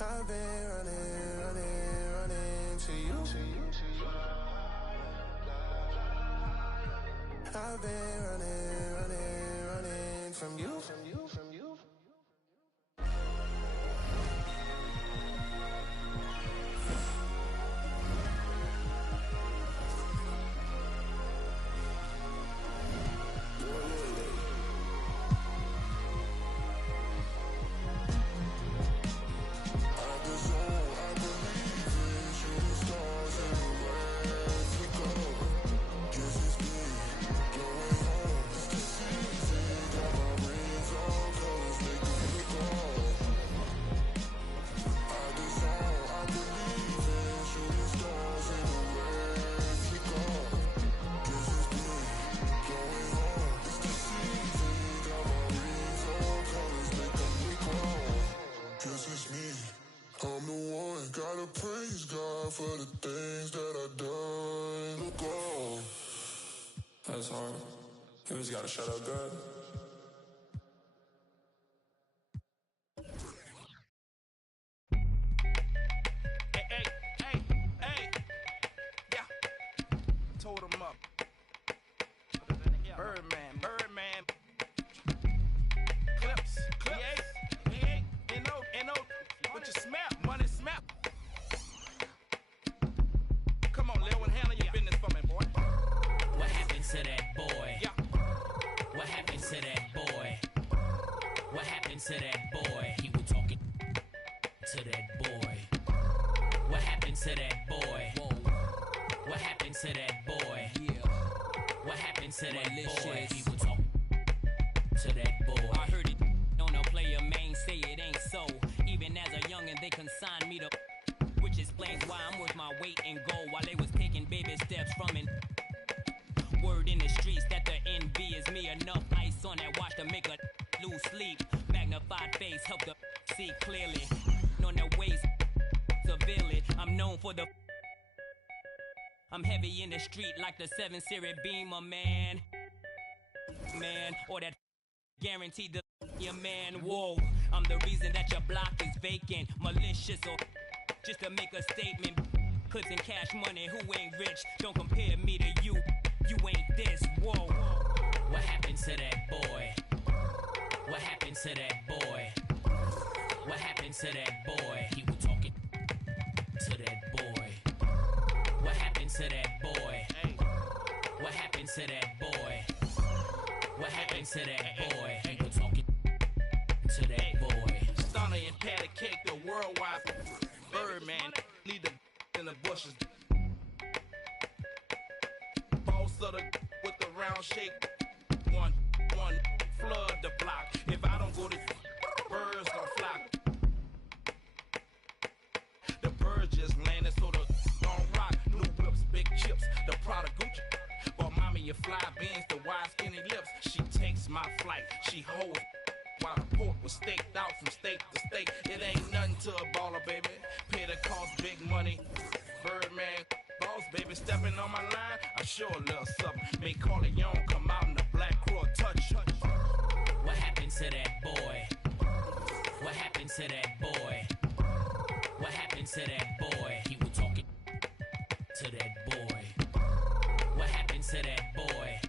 I've been running to you. I've been running from you. I'm the one, gotta praise God for the things that I done. Look on. That's hard. You just gotta shut up good. Hey, yeah. Told him up. Birdman. Clips. N.O. What you smell? Money smell. Come on, Lil, and handle your business for me, boy. What happened to that boy? Yeah. What happened to that boy? What happened to that boy? He was talking to that boy. What happened to that boy? Whoa. What happened to that boy? Yeah. What happened to that boy? He was talking to that boy. I heard it on a player main say it ain't so. Even as a youngin', they consigned me to, which explains why I'm worth my weight in gold while they was taking baby steps from it. Word in the streets that the envy is me. Enough ice on that watch to make a lose sleep. Magnified face help the see clearly. On their waist severely. I'm known for the I'm heavy in the street like the 7 Series Beamer, man. Or that guaranteed to your man. Whoa, I'm the reason that your block is vacant. Malicious or just to make a statement. Clips and cash money, who ain't rich? Don't compare me to you. You ain't this. Whoa. What happened to that boy? What happened to that boy? What happened to that boy? He was talking to that boy. What happened to that boy? What happened to that boy? What happened to that boy? He was talking to that boy. Stunner and patty cake, the worldwide Birdman. Lead the in the bushes. Boss of the with the round shake. One, flood the block. If I don't go to birds gon' flock. The birds just landed, so the gon' rock. New whips, big chips, the Prada Gucci. Bought mommy your fly beans, the wide skinny lips. She takes my flight, she holds. While the pork was staked out from state to state. It ain't nothing to a baller, baby. Pay the cost, big money. Birdman, boss, baby, stepping on my line. I sure a little something. Make Corleone come out in the black crow touch. What happened to that boy? What happened to that boy? What happened to that boy? He was talking to that boy. What happened to that boy?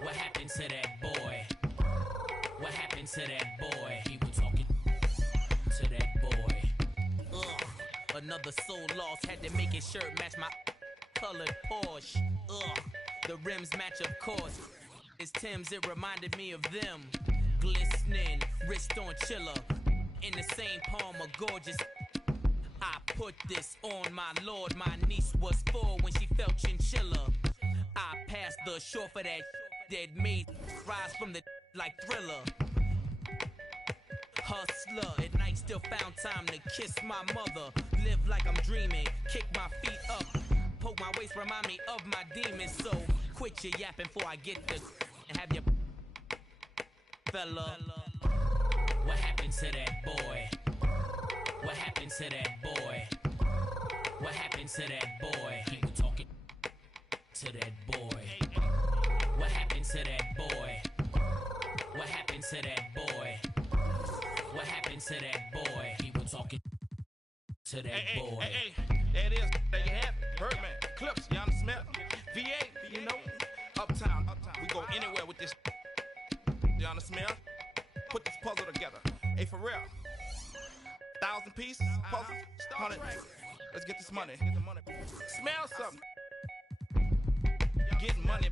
What happened to that boy? What happened to that boy? He was talking to that boy. Another soul lost, had to make his shirt match my colored Porsche. The rims match, of course. It's Tim's, it reminded me of them. Glistening, wrist on chiller. In the same palm, a gorgeous. I put this on my lord. My niece was 4 when she felt chinchilla. I passed the shore for that that made rise from the like Thriller. Hustler, at night still found time to kiss my mother. Live like I'm dreaming, kick my feet up. Poke my waist, remind me of my demons. So quit your yapping before I get the and have your fella. What happened to that boy? What happened to that boy? What happened to that boy? He was talking to that boy. What happened to that boy? What happened to that boy? What happened to that boy? He was talking to that boy. Hey, there it is. There you have it. Birdman, Clips, you understand? VA, you know, Uptown. We go anywhere with this. You understand? Put this puzzle together. Hey, for real. 1,000 pieces, puzzle, 100. Let's get this money. Smell something. Getting money.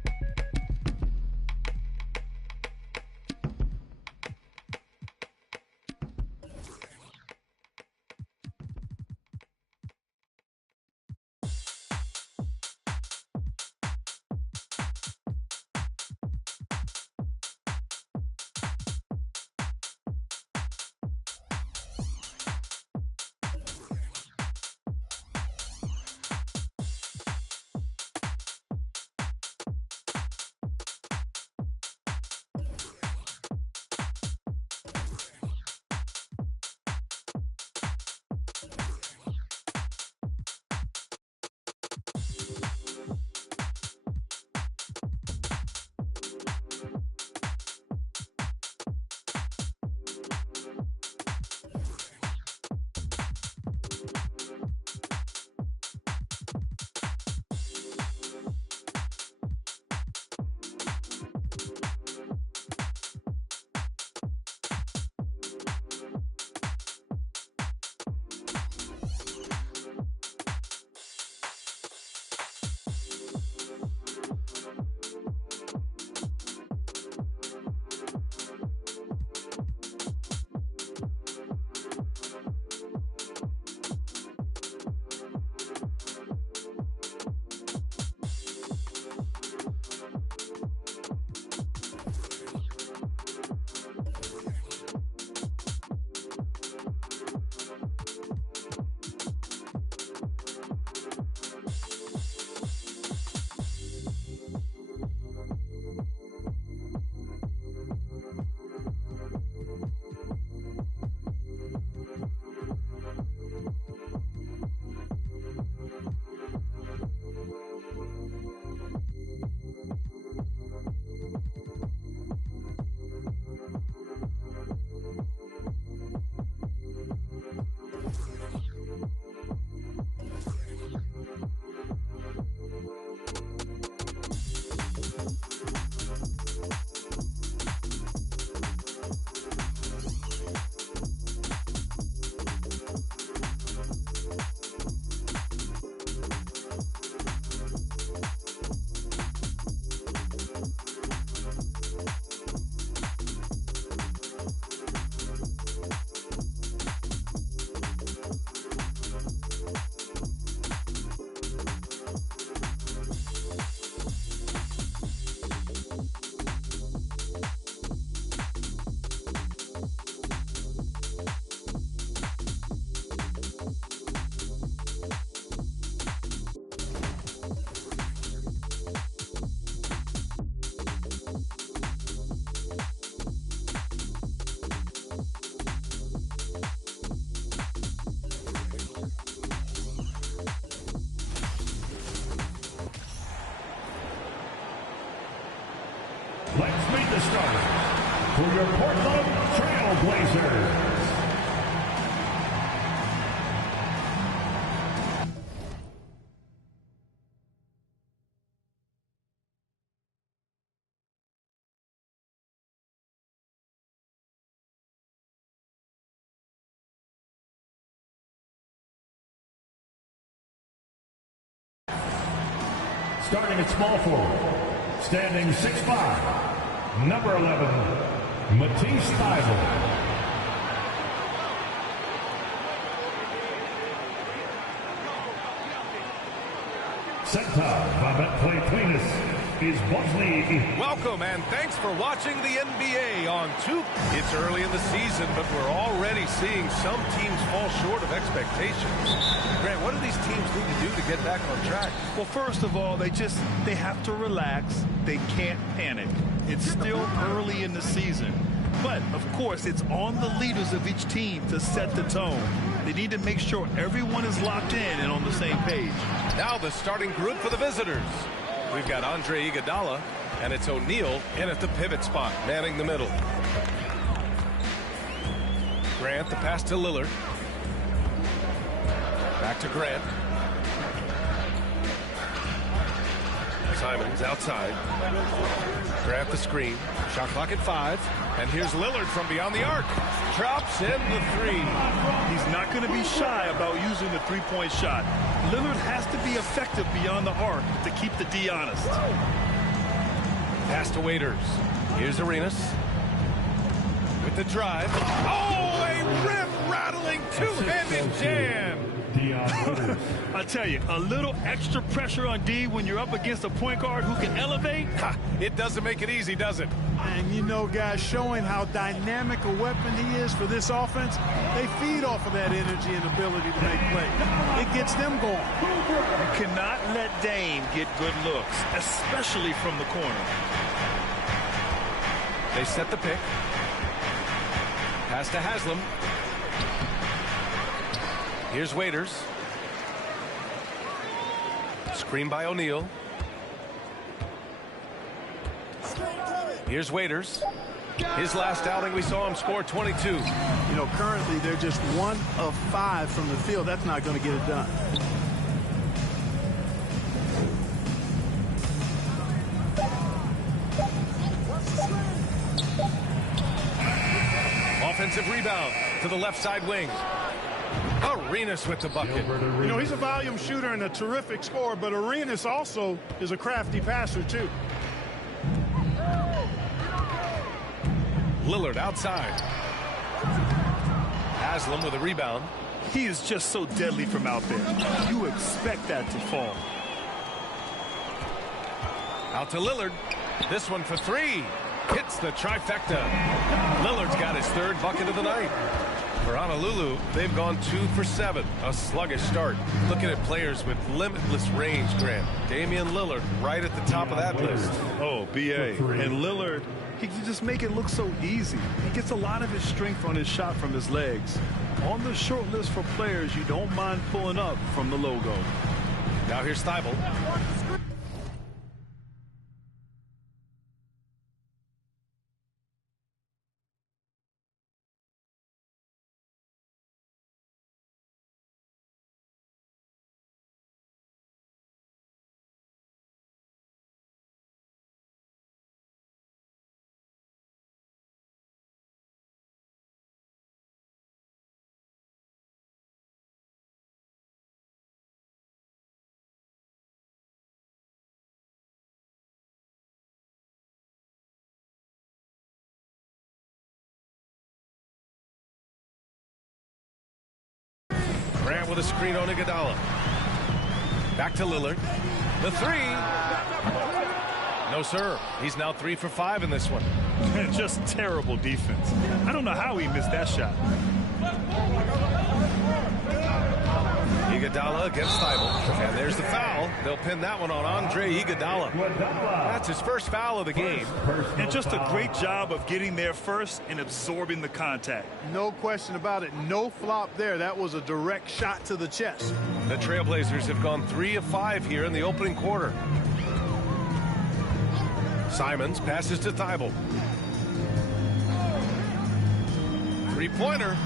for your Portland Trail Blazers. Starting at small forward, standing 6'5", number 11, Matisse Thybulle. Center, Babette Play is Bosley. Welcome and thanks for watching the NBA on Tube. It's early in the season, but we're already seeing some teams fall short of expectations. Grant, what do these teams need to do to get back on track? Well, first of all, they have to relax. They can't panic. It's still early in the season. But, of course, it's on the leaders of each team to set the tone. They need to make sure everyone is locked in and on the same page. Now the starting group for the visitors. We've got Andre Iguodala, and it's O'Neal in at the pivot spot, manning the middle. Grant, the pass to Lillard. Back to Grant. Simons outside. Grant the screen. Shot clock at 5. And here's Lillard from beyond the arc. Drops in the 3. He's not going to be shy about using the three-point shot. Lillard has to be effective beyond the arc to keep the D honest. Pass to Waiters. Here's Arenas. With the drive. Oh, a rim-rattling two-handed jam. I tell you, a little extra pressure on D when you're up against a point guard who can elevate. It doesn't make it easy, does it? And you know, guys, showing how dynamic a weapon he is for this offense, they feed off of that energy and ability to make plays. It gets them going. You cannot let Dame get good looks, especially from the corner. They set the pick. Pass to Haslam. Here's Waiters. Screen by O'Neal. Here's Waiters. His last outing, we saw him score 22. You know, currently they're just 1 of 5 from the field. That's not going to get it done. Offensive rebound to the left side wing. Arenas with the bucket. You know, he's a volume shooter and a terrific scorer, but Arenas also is a crafty passer, too. Lillard outside. Haslam with a rebound. He is just so deadly from out there. You expect that to fall. Out to Lillard. This one for 3. Hits the trifecta. Lillard's got his 3rd bucket of the night. For Honolulu, they've gone 2 for 7. A sluggish start. Looking at players with limitless range, Grant. Damian Lillard right at the top of that list. Oh, B.A. And Lillard, he can just make it look so easy. He gets a lot of his strength on his shot from his legs. On the short list for players you don't mind pulling up from the logo. Now here's Thybulle. Grant with a screen on Iguodala. Back to Lillard. The 3. No, sir. He's now 3 for 5 in this one. Just terrible defense. I don't know how he missed that shot. Iguodala against Thybulle. And there's the foul. They'll pin that one on Andre Iguodala. That's his first foul of the game. And just a great job of getting there first and absorbing the contact. No question about it. No flop there. That was a direct shot to the chest. The Trailblazers have gone 3 of 5 here in the opening quarter. Simons passes to Thybulle. Three-pointer.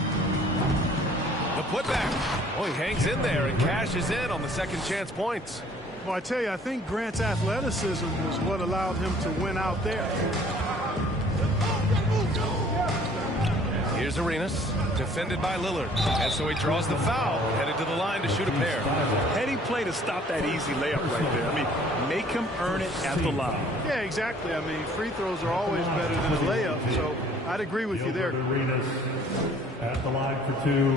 The putback. Oh, he hangs in there and cashes in on the second chance points. Well, I tell you, I think Grant's athleticism was what allowed him to win out there. Here's Arenas, defended by Lillard. And so he draws the foul, headed to the line to shoot a pair. Heady play to stop that easy layup right there. I mean, make him earn it at the line. Yeah, exactly. I mean, free throws are always better than a layup, so I'd agree with you there. Arenas at the line for two.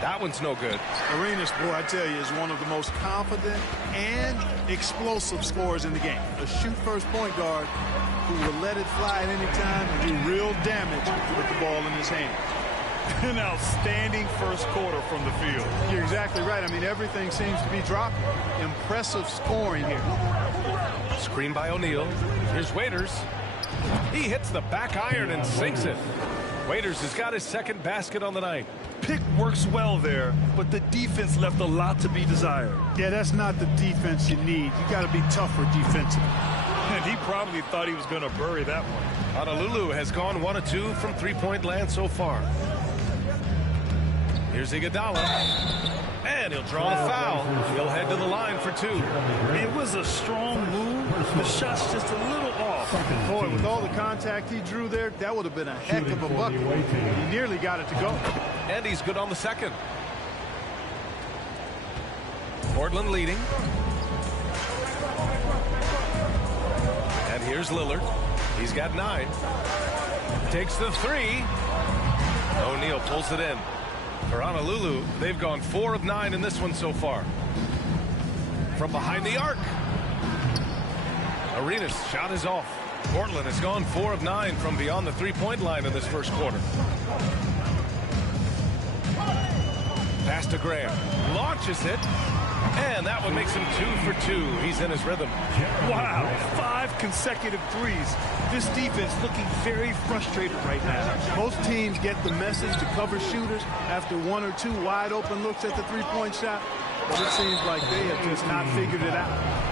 That one's no good. Arenas, boy, I tell you, is one of the most confident and explosive scorers in the game. A shoot-first point guard who will let it fly at any time and do real damage with the ball in his hand. An outstanding first quarter from the field. You're exactly right. I mean, everything seems to be dropping. Impressive scoring here. Screen by O'Neal. Here's Waiters. He hits the back iron and sinks it. Waiters has got his second basket on the night. Pick works well there, but the defense left a lot to be desired. Yeah, that's not the defense you need. You got to be tougher defensively. And he probably thought he was going to bury that one. Honolulu has gone 1 of 2 from three-point land so far. Here's Iguodala. And he'll draw a foul. He'll head to the line for 2. It was a strong move. The shot's just a little off. Boy, with all the contact he drew there, that would have been a heck of a bucket. He nearly got it to go. And he's good on the second. Portland leading. And here's Lillard. He's got 9. Takes the 3. O'Neal pulls it in. For Honolulu, they've gone 4 of 9 in this one so far. From behind the arc. Arenas' shot is off. Portland has gone 4 of 9 from beyond the three-point line in this first quarter. Pass to Graham. Launches it. And that one makes him 2 for 2. He's in his rhythm. Wow, 5 consecutive threes. This defense looking very frustrated right now. Most teams get the message to cover shooters after 1 or 2 wide open looks at the three-point shot. But it seems like they have just not figured it out.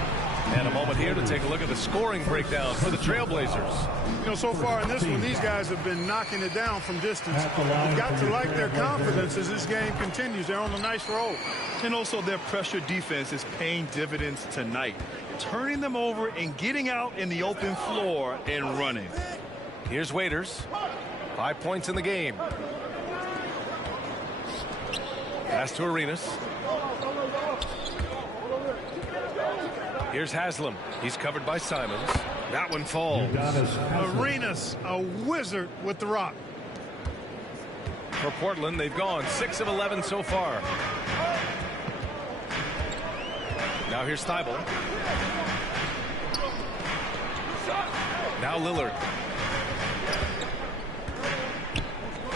And a moment here to take a look at the scoring breakdown for the Trailblazers. You know, so far in this one, these guys have been knocking it down from distance. You've got to like their confidence as this game continues. They're on a nice roll. And also their pressure defense is paying dividends tonight. Turning them over and getting out in the open floor and running. Here's Waiters. 5 points in the game. Pass to Arenas. Here's Haslam. He's covered by Simons. That one falls. Arenas, a wizard with the rock. For Portland, they've gone 6 of 11 so far. Now here's Thibault. Now Lillard.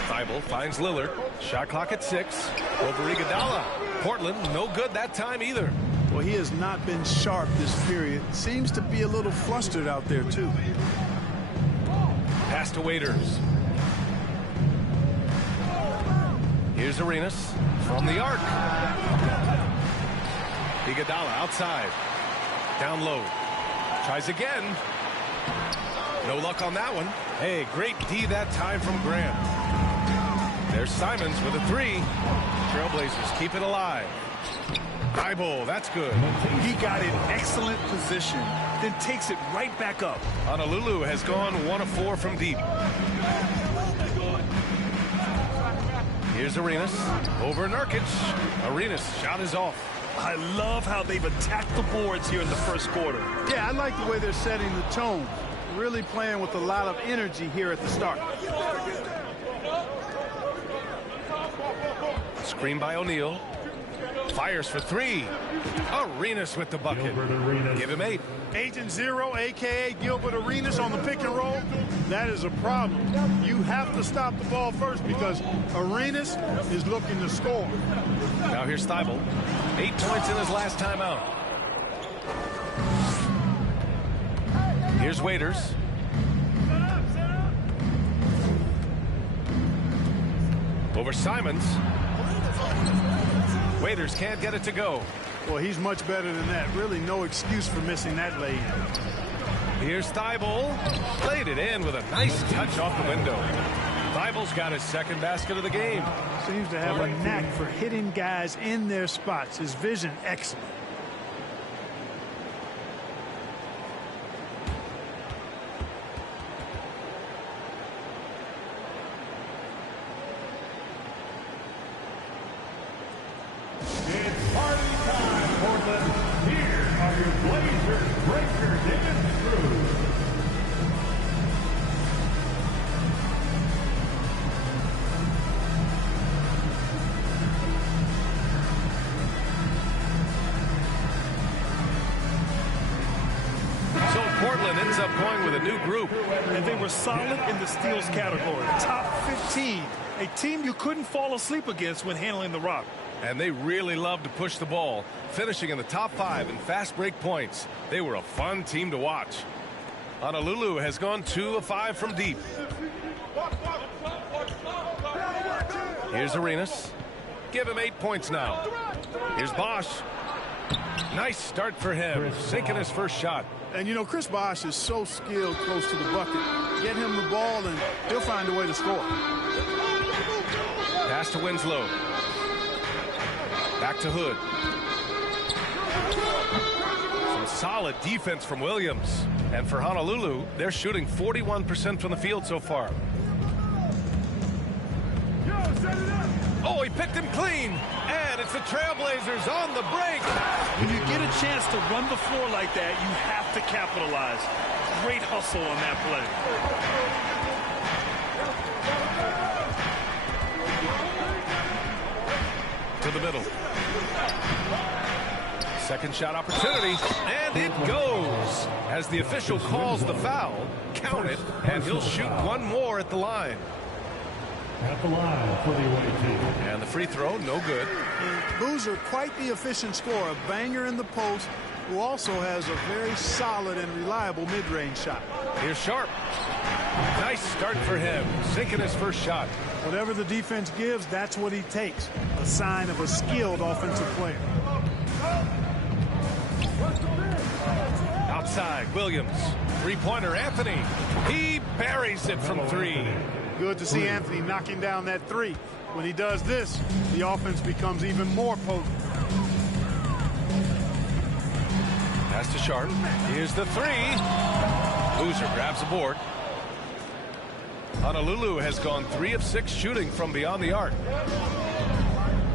Thibault finds Lillard. Shot clock at 6. Over Iguodala. Portland, no good that time either. Well, he has not been sharp this period. Seems to be a little flustered out there, too. Pass to Waiters. Here's Arenas from the arc. Iguodala outside. Down low. Tries again. No luck on that one. Hey, great D that time from Graham. There's Simons with a 3. Trailblazers keep it alive. Thibault, that's good. He got in excellent position, then takes it right back up. Honolulu has gone 1 of 4 from deep. Here's Arenas. Over Nurkic. Arenas' shot is off. I love how they've attacked the boards here in the first quarter. Yeah, I like the way they're setting the tone. Really playing with a lot of energy here at the start. Screen by O'Neal. Fires for 3. Arenas with the bucket. Give him 8. Agent Zero, a.k.a. Gilbert Arenas on the pick and roll. That is a problem. You have to stop the ball first because Arenas is looking to score. Now here's Thibault. 8 points in his last time out. Here's Waiters. Over Simons. Waiters can't get it to go. Well, he's much better than that. Really no excuse for missing that lay. Here's Thibault. Played it in with a nice touch off the window. Thibault's got his second basket of the game. Seems to have a knack for hitting guys in their spots. His vision excellent. It's party time, Portland. Here are your Blazers breakers and screws. So Portland ends up going with a new group. And they were solid in the steals category. Top 15. A team you couldn't fall asleep against when handling the rock. And they really love to push the ball, finishing in the top 5 in fast break points. They were a fun team to watch. Honolulu has gone 2 of 5 from deep. Here's Arenas. Give him 8 points now. Here's Bosch. Nice start for him, sinking his first shot. And, you know, Chris Bosh is so skilled close to the bucket. Get him the ball, and he'll find a way to score. Pass to Winslow. Back to Hood. Some solid defense from Williams. And for Honolulu, they're shooting 41% from the field so far. Oh, he picked him clean. And it's the Trailblazers on the break. When you get a chance to run the floor like that, you have to capitalize. Great hustle on that play. To the middle. Second shot opportunity, and it goes. As the official calls the foul, count it, and he'll shoot one more at the line. At the line for the away team. And the free throw, no good. Boozer, quite the efficient scorer, a banger in the post, who also has a very solid and reliable mid-range shot. Here's Sharp. Nice start for him, sinking his first shot. Whatever the defense gives, that's what he takes. A sign of a skilled offensive player. Outside, Williams. Three-pointer, Anthony. He buries it from 3. Good to see Anthony knocking down that 3. When he does this, the offense becomes even more potent. Pass to Sharp. Here's the 3. Boozer grabs the board. Honolulu has gone 3 of 6 shooting from beyond the arc.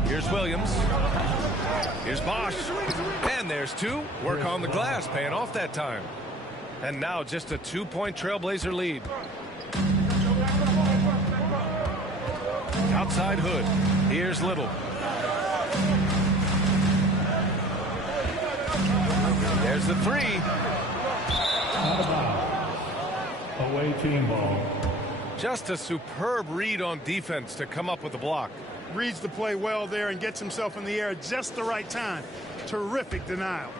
Here's Williams. Here's Bosch. And there's 2. Work on the glass, paying off that time. And now just a 2-point Trailblazer lead. Outside Hood. Here's Little. There's the 3. Out of bounds. Away team ball. Just a superb read on defense to come up with the block. Reads the play well there and gets himself in the air at just the right time. Terrific denial.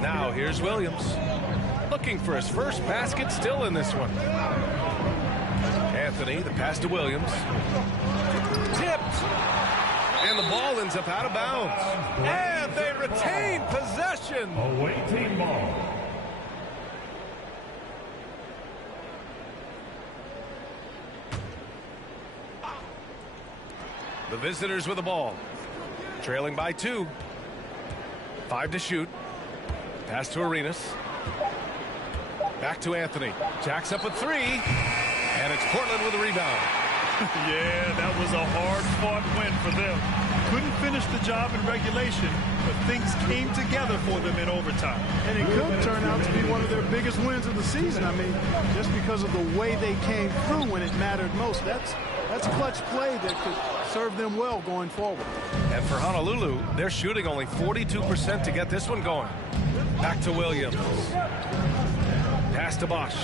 Now here's Williams. Looking for his first basket, still in this one. Anthony, the pass to Williams. Tipped. And the ball ends up out of bounds. And they retain possession. Away team ball. The visitors with the ball. Trailing by 2. 5 to shoot. Pass to Arenas. Back to Anthony. Jacks up a 3. And it's Portland with a rebound. Yeah, that was a hard-fought win for them. Couldn't finish the job in regulation, but things came together for them in overtime. And it could turn out to be one of their biggest wins of the season. I mean, just because of the way they came through when it mattered most. That's clutch play that could serve them well going forward. And for Honolulu, they're shooting only 42% to get this one going. Back to Williams. Pass to Bosch.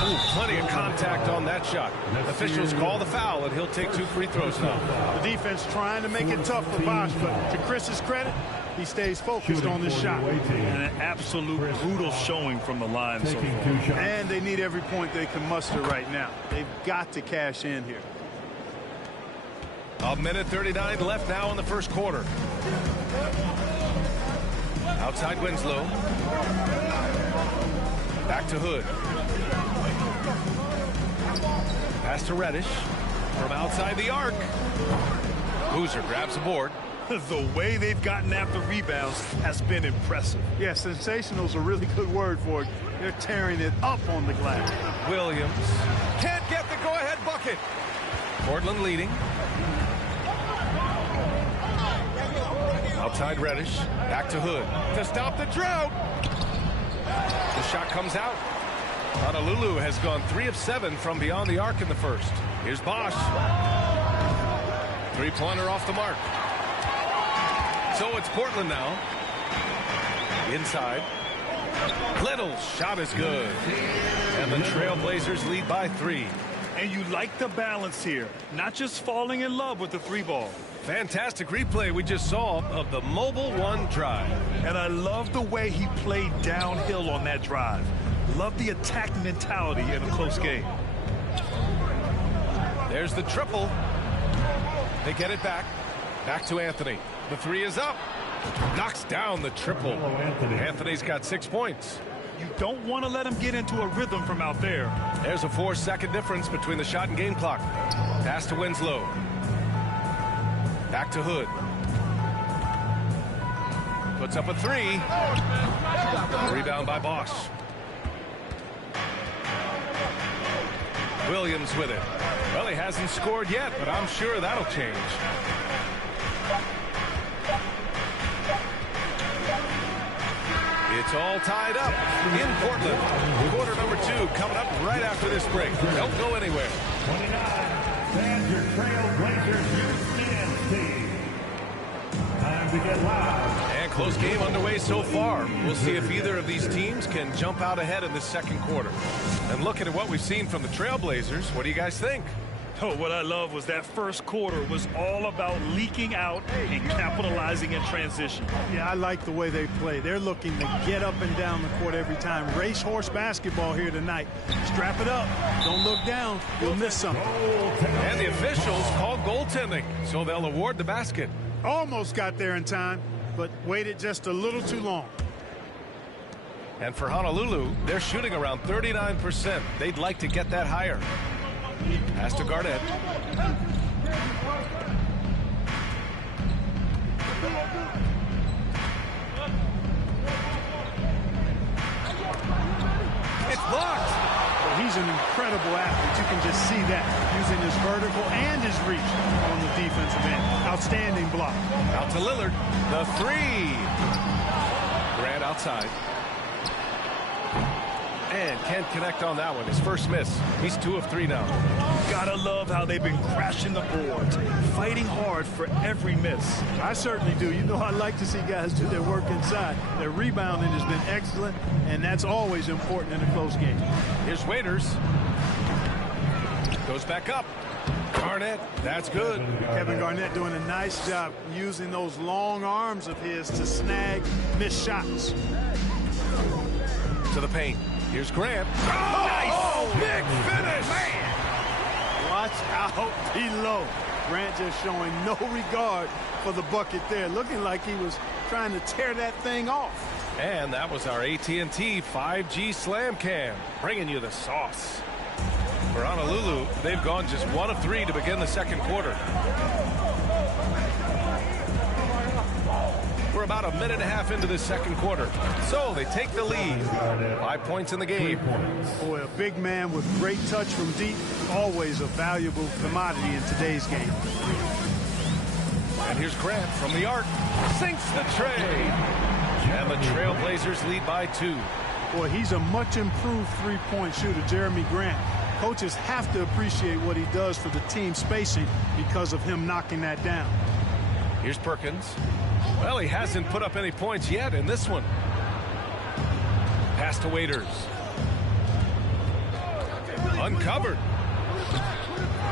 Ooh, plenty of contact on that shot. Officials call the foul, and he'll take 2 free throws now. The defense trying to make it tough for Bosch, but to Chris's credit, he stays focused on this shot. And an absolute brutal showing from the line so far. And they need every point they can muster right now. They've got to cash in here. A minute 39 left now in the first quarter. Outside Winslow. Back to Hood. Pass to Reddish. From outside the arc. Boozer grabs the board. The way they've gotten after rebounds has been impressive. Yeah, sensational is a really good word for it. They're tearing it up on the glass. Williams can't get the go-ahead bucket. Portland leading. Outside Reddish. Back to Hood to stop the drought. The shot comes out. Honolulu has gone 3 of 7 from beyond the arc in the first. Here's Bosch. Three-pointer off the mark. So it's Portland now. Inside. Little's shot is good. And the Trailblazers lead by 3. And you like the balance here. Not just falling in love with the 3-ball. Fantastic replay we just saw of the Mobile One drive. And I love the way he played downhill on that drive. Love the attack mentality in a close game. There's the triple. They get it back. Back to Anthony. The 3 is up. Knocks down the triple. Anthony's got 6 points. You don't want to let him get into a rhythm from out there. There's a 4-second difference between the shot and game clock. Pass to Winslow. Back to Hood. Puts up a 3. Rebound by Bosch. Williams with it. Well, he hasn't scored yet, but I'm sure that'll change. It's all tied up in Portland. Quarter number 2 coming up right after this break. Don't go anywhere. 29, stands your Trailblazers Youth team. Time to get loud. And close game underway so far. We'll see if either of these teams can jump out ahead in the second quarter. And looking at what we've seen from the Trailblazers, what do you guys think? Oh, what I love was that first quarter was all about leaking out and capitalizing in transition. Yeah, I like the way they play. They're looking to get up and down the court every time. Racehorse basketball here tonight. Strap it up. Don't look down. You'll miss something. And the officials called goaltending, so they'll award the basket. Almost got there in time, but waited just a little too long. And for Honolulu, they're shooting around 39%. They'd like to get that higher. Pass to Garnett. It's blocked. Well, he's an incredible athlete. You can just see that, using his vertical and his reach on the defensive end. Outstanding block. Out to Lillard. The 3. Grant outside. And can't connect on that one. His first miss. He's 2 of 3 now. Gotta love how they've been crashing the boards, fighting hard for every miss. I certainly do. You know, I like to see guys do their work inside. Their rebounding has been excellent, and that's always important in a close game. Here's Waiters. Goes back up. Garnett, that's good. Kevin Garnett doing a nice job using those long arms of his to snag missed shots. To the paint. Here's Grant. Oh, nice! Big finish! Man! Watch out below. Grant just showing no regard for the bucket there. Looking like he was trying to tear that thing off. And that was our AT&T 5G Slam Cam, bringing you the sauce. For Honolulu, they've gone just 1 of 3 to begin the second quarter. We're about a minute and a half into the second quarter. So they take the lead. 5 points in the game. Boy, a big man with great touch from deep, always a valuable commodity in today's game. And here's Grant from the arc. Sinks the tray. And the Trailblazers lead by 2. Boy, he's a much improved three-point shooter, Jeremy Grant. Coaches have to appreciate what he does for the team spacing because of him knocking that down. Here's Perkins. Well, he hasn't put up any points yet in this one. Pass to Waiters. Uncovered.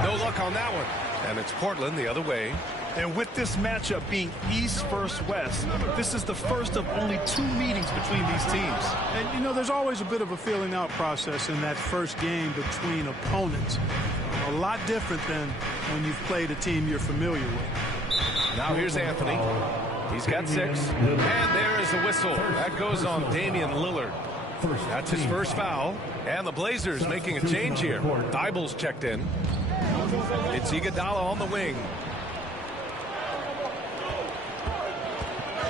No luck on that one. And it's Portland the other way. And with this matchup being East versus West, this is the first of only 2 meetings between these teams. And, you know, there's always a bit of a feeling out process in that first game between opponents. A lot different than when you've played a team you're familiar with. Now here's Anthony. He's got 6. And there is the whistle. That goes on Damian Lillard. That's his first foul. And the Blazers making a change here. Thybulle's checked in. It's Iguodala on the wing.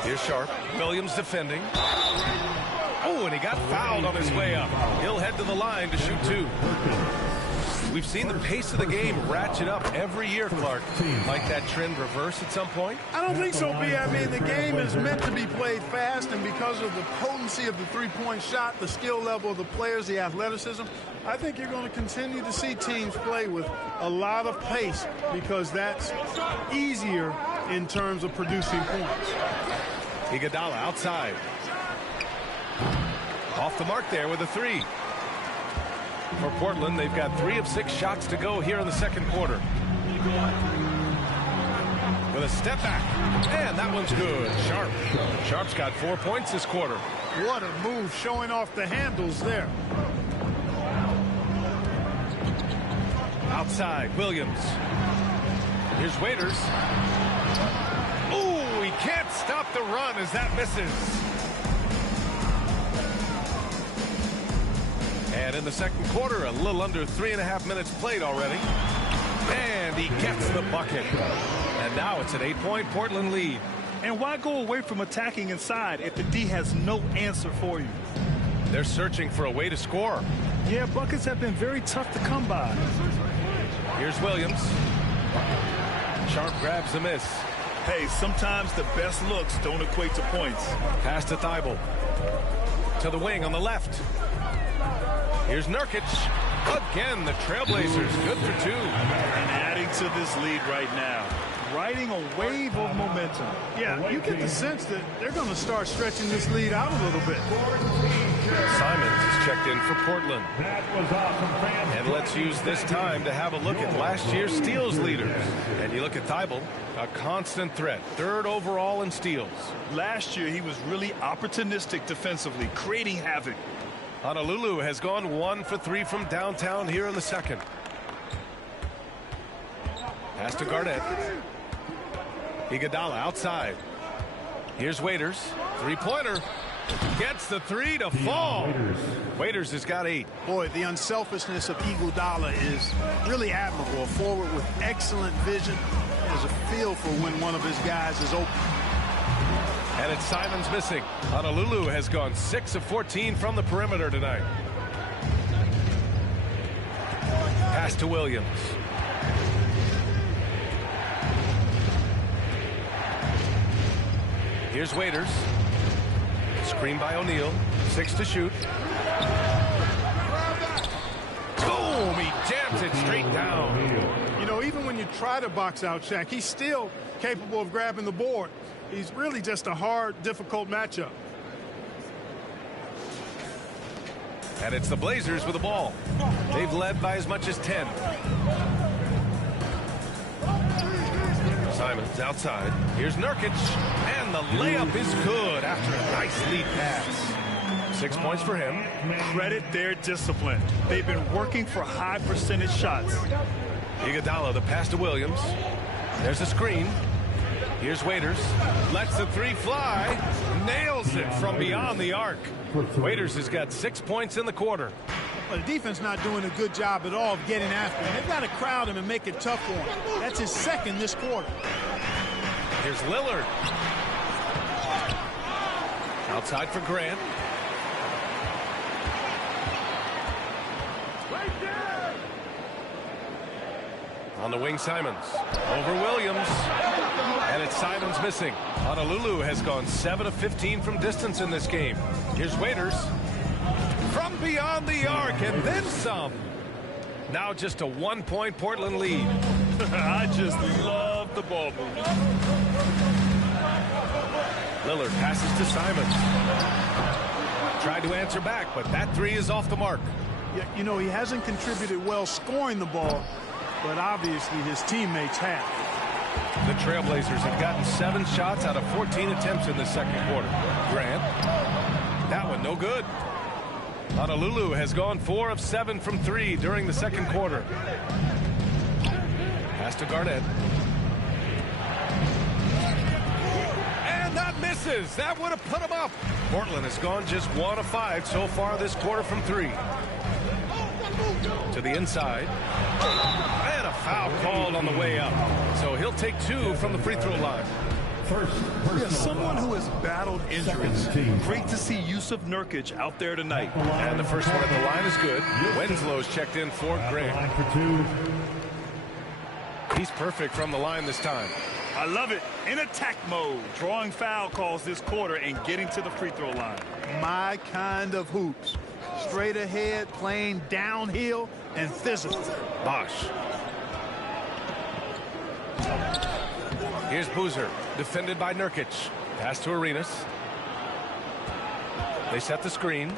Here's Sharp. Williams defending. Oh, and he got fouled on his way up. He'll head to the line to shoot 2. We've seen the pace of the game ratchet up every year, Clark. Might that trend reverse at some point? I don't think so, B. I mean, the game is meant to be played fast, and because of the potency of the three-point shot, the skill level of the players, the athleticism, I think you're going to continue to see teams play with a lot of pace because that's easier in terms of producing points. Iguodala outside. Off the mark there with a 3. For Portland, they've got 3 of 6 shots to go here in the second quarter. With a step back. And that one's good. Sharp. Sharp's got 4 points this quarter. What a move, showing off the handles there. Outside, Williams. Here's Waiters. Ooh, he can't stop the run as that misses. And in the second quarter, a little under 3.5 minutes played already. And he gets the bucket. And now it's an 8-point Portland lead. And why go away from attacking inside if the D has no answer for you? They're searching for a way to score. Yeah, buckets have been very tough to come by. Here's Williams. Sharp grabs a miss. Hey, sometimes the best looks don't equate to points. Pass to Thybulle. To the wing on the left. Here's Nurkic. Again, the Trailblazers good for 2. And adding to this lead right now. Riding a wave of momentum. Yeah, you get the sense that they're going to start stretching this lead out a little bit. Simons is checked in for Portland. That was awesome, fans. And let's use this time to have a look at last year's steals leaders. And you look at Thybulle, a constant threat, 3rd overall in steals. Last year, he was really opportunistic defensively, creating havoc. Honolulu has gone 1 for 3 from downtown here in the second. Pass to Garnett. Iguodala outside. Here's Waiters. 3-pointer. Gets the 3 to fall. Waiters has got 8. Boy, the unselfishness of Iguodala is really admirable. A forward with excellent vision. Has a feel for when one of his guys is open. And it's Simons missing. Honolulu has gone 6 of 14 from the perimeter tonight. Pass to Williams. Here's Waiters. Screen by O'Neal. 6 to shoot. Boom! He jams it straight down. You know, even when you try to box out Shaq, he's still capable of grabbing the board. He's really just a hard, difficult matchup. And it's the Blazers with the ball. They've led by as much as 10. Simons outside. Here's Nurkic. And the layup is good after a nice lead pass. 6 points for him. Credit their discipline. They've been working for high percentage shots. Iguodala, the pass to Williams. There's a screen. Here's Waiters. Lets the 3 fly. Nails it from beyond the arc. Waiters has got 6 points in the quarter. Well, the defense not doing a good job at all of getting after him. They've got to crowd him and make it tough for him. That's his 2nd this quarter. Here's Lillard. Outside for Grant. On the wing, Simons. Over Williams. And it's Simons missing. Honolulu has gone 7 of 15 from distance in this game. Here's Waiters. From beyond the arc, and then some. Now just a 1-point Portland lead. I just love the ball movement. Lillard passes to Simons. Tried to answer back, but that 3 is off the mark. Yeah, you know, he hasn't contributed well scoring the ball, but obviously his teammates have. The Trailblazers have gotten 7 shots out of 14 attempts in the second quarter. Grant. That one no good. Honolulu has gone 4 of 7 from 3 during the second quarter. Pass to Garnett. And misses. That would have put him up. Portland has gone just 1 of 5 so far this quarter from 3. To the inside. And a foul called on the way up. So he'll take 2 from the free throw line. Yeah, someone who has battled injuries. Great to see Jusuf Nurkic out there tonight. And the first one at the line is good. Winslow's checked in for Grant. He's perfect from the line this time. I love it. In attack mode, drawing foul calls this quarter and getting to the free throw line. My kind of hoops. Straight ahead, playing downhill, and physical. Bosh. Here's Boozer, defended by Nurkic. Pass to Arenas. They set the screen.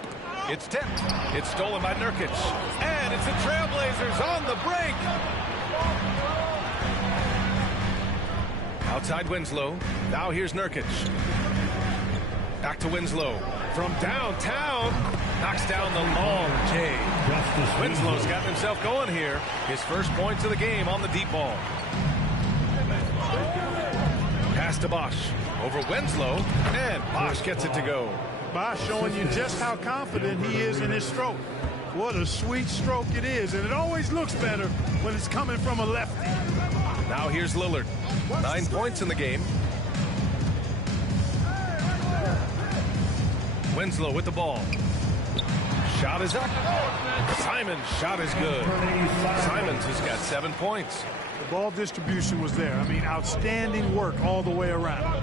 It's tipped. It's stolen by Nurkic. And it's the Trailblazers on the break. Outside Winslow. Now here's Nurkic. Back to Winslow. From downtown. Knocks down the long J. Winslow's got himself going here. His first points of the game on the deep ball. Pass to Bosh. Over Winslow. And Bosh gets it to go. Bosh showing you just how confident he is in his stroke. What a sweet stroke it is. And it always looks better when it's coming from a lefty. Now here's Lillard. 9 points in the game. Winslow with the ball. Shot is up. Simon's shot is good. Simons has got 7 points. The ball distribution was there. I mean, outstanding work all the way around.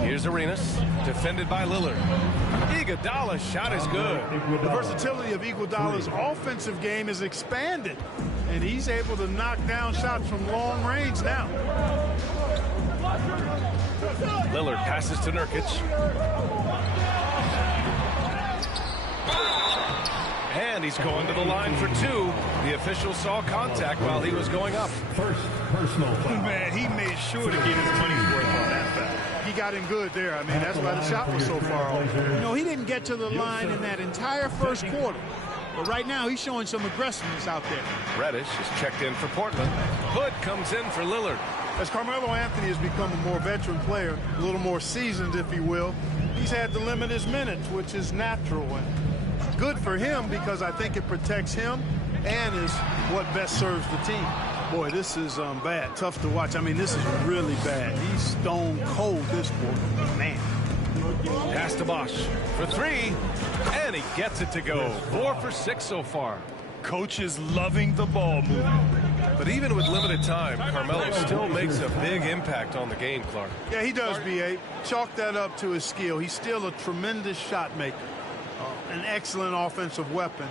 Here's Arenas, defended by Lillard. Iguodala's shot is good. The versatility of Iguodala's offensive game is expanded, and he's able to knock down shots from long range now. Lillard passes to Nurkic. And he's going to the line for 2. The official saw contact while he was going up. First personal foul. Man, he made sure to get his money's worth on that foul. He got in good there. I mean, that's why the shot was so far off. You know, he didn't get to the line in that entire first quarter. But right now, he's showing some aggressiveness out there. Reddish is checked in for Portland. Hood comes in for Lillard. As Carmelo Anthony has become a more veteran player, a little more seasoned, if you will, he's had to limit his minutes, which is natural and good for him because I think it protects him and is what best serves the team. Boy, this is bad. Tough to watch. I mean, this is really bad. He's stone cold this quarter. Man. Pass to Bosh for 3. And he gets it to go. 4 for 6 so far. Coach is loving the ball movement. But even with limited time, Carmelo still makes a big impact on the game, Clark. Yeah, he does, B.A. Chalk that up to his skill. He's still a tremendous shot maker. An excellent offensive weapon.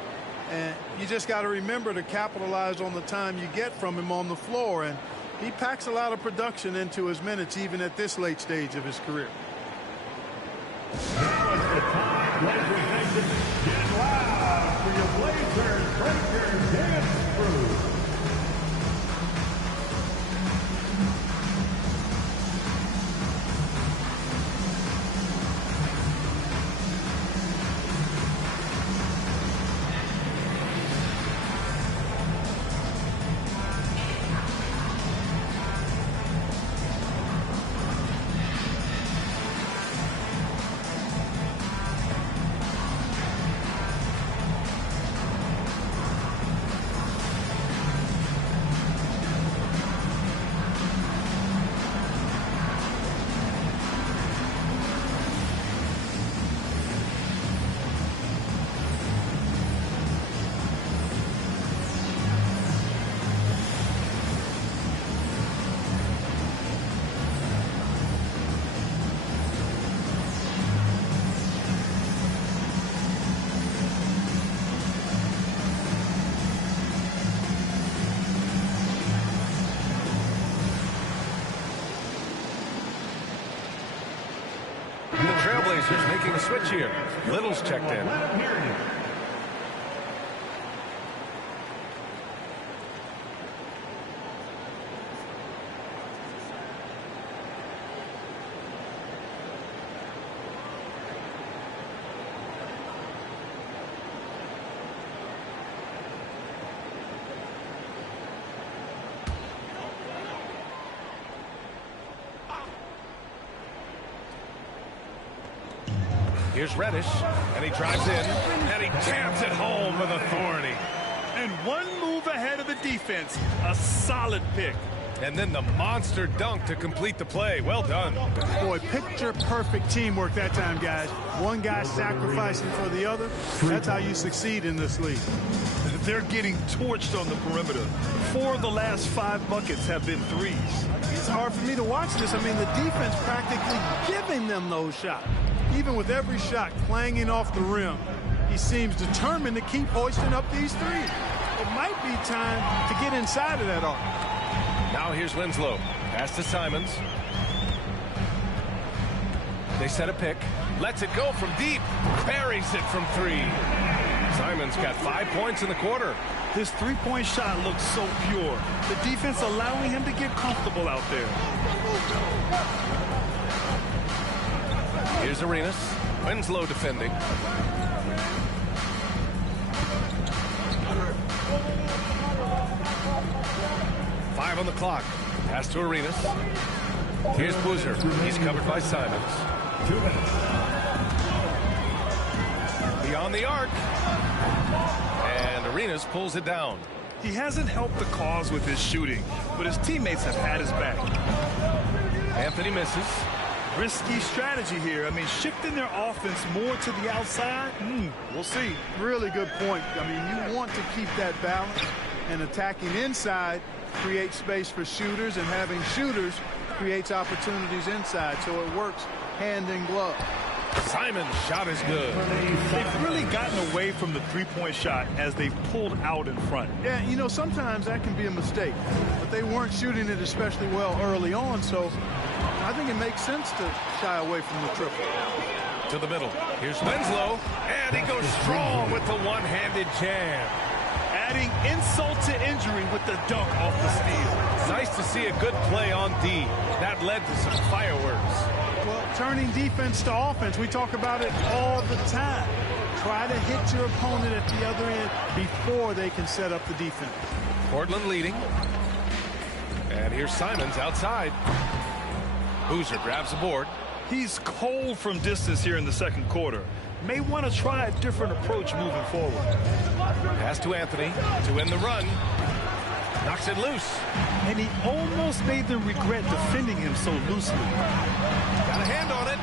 And you just got to remember to capitalize on the time you get from him on the floor. And he packs a lot of production into his minutes, even at this late stage of his career. That was the time Blazers exit. Get it loud for your Blazers breakers dance crew. Trailblazers making a switch here. Little's checked in. Here's Reddish, and he drives in, and he jams it home with authority. And one move ahead of the defense. A solid pick. And then the monster dunk to complete the play. Well done. Boy, picture-perfect teamwork that time, guys. One guy sacrificing for the other. That's how you succeed in this league. They're getting torched on the perimeter. 4 of the last 5 buckets have been threes. It's hard for me to watch this. I mean, the defense practically giving them those shots. Even with every shot clanging off the rim, he seems determined to keep hoisting up these threes. It might be time to get inside of that arc. Now here's Winslow. Pass to Simons. They set a pick. Lets it go from deep. Buries it from 3. Simons got 5 points in the quarter. His three-point shot looks so pure. The defense allowing him to get comfortable out there. Here's Arenas. Winslow defending. Five on the clock. Pass to Arenas. Here's Boozer. He's covered by Simons. 2 minutes. Beyond the arc. And Arenas pulls it down. He hasn't helped the cause with his shooting, but his teammates have had his back. Anthony misses. Risky strategy here. I mean, shifting their offense more to the outside, we'll see. Really good point. I mean, you want to keep that balance, and attacking inside creates space for shooters, and having shooters creates opportunities inside, so it works hand in glove. Simon's shot is good. They've really gotten away from the three-point shot as they've pulled out in front. Yeah, you know, sometimes that can be a mistake, but they weren't shooting it especially well early on, so I think it makes sense to shy away from the triple. To the middle. Here's Winslow, and he goes strong with the one-handed jam. Adding insult to injury with the dunk off the steal. Nice to see a good play on D. That led to some fireworks. Well, turning defense to offense, we talk about it all the time. Try to hit your opponent at the other end before they can set up the defense. Portland leading. And here's Simons outside. Boozer grabs the board. He's cold from distance here in the second quarter. May want to try a different approach moving forward. Pass to Anthony to end the run. Knocks it loose. And he almost made them regret defending him so loosely. Got a hand on it.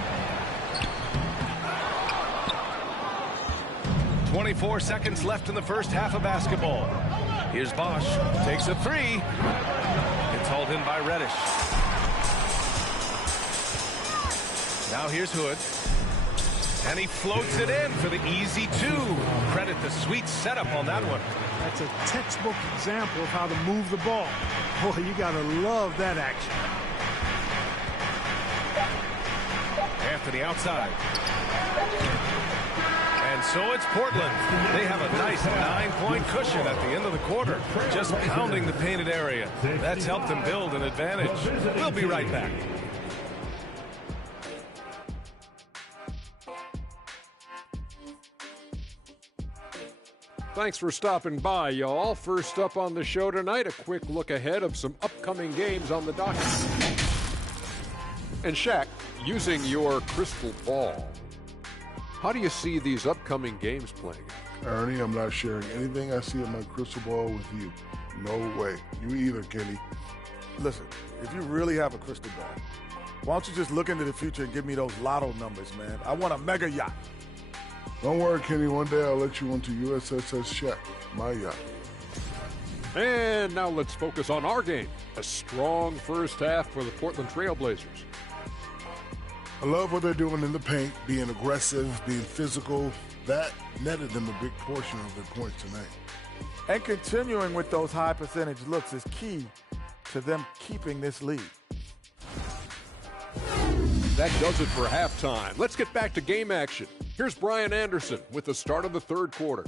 24 seconds left in the first half of basketball. Here's Bosch. Takes a 3. It's hauled in by Reddish. Now here's Hood. And he floats it in for the easy 2. Credit the sweet setup on that one. That's a textbook example of how to move the ball. Boy, you got to love that action. Anthony outside. And so it's Portland. They have a nice 9-point cushion at the end of the quarter, just pounding the painted area. That's helped them build an advantage. We'll be right back. Thanks for stopping by, y'all. First up on the show tonight, a quick look ahead of some upcoming games on the docket. And Shaq, using your crystal ball, how do you see these upcoming games playing? Ernie, I'm not sharing anything I see in my crystal ball with you. No way. You either, Kenny. Listen, if you really have a crystal ball, why don't you just look into the future and give me those lotto numbers, man? I want a mega yacht. Don't worry, Kenny. One day I'll let you onto USSS Shaq, my yacht. And now let's focus on our game. A strong first half for the Portland Trail Blazers. I love what they're doing in the paint, being aggressive, being physical. That netted them a big portion of their points tonight. And continuing with those high percentage looks is key to them keeping this lead. That does it for halftime. Let's get back to game action. Here's Brian Anderson with the start of the third quarter.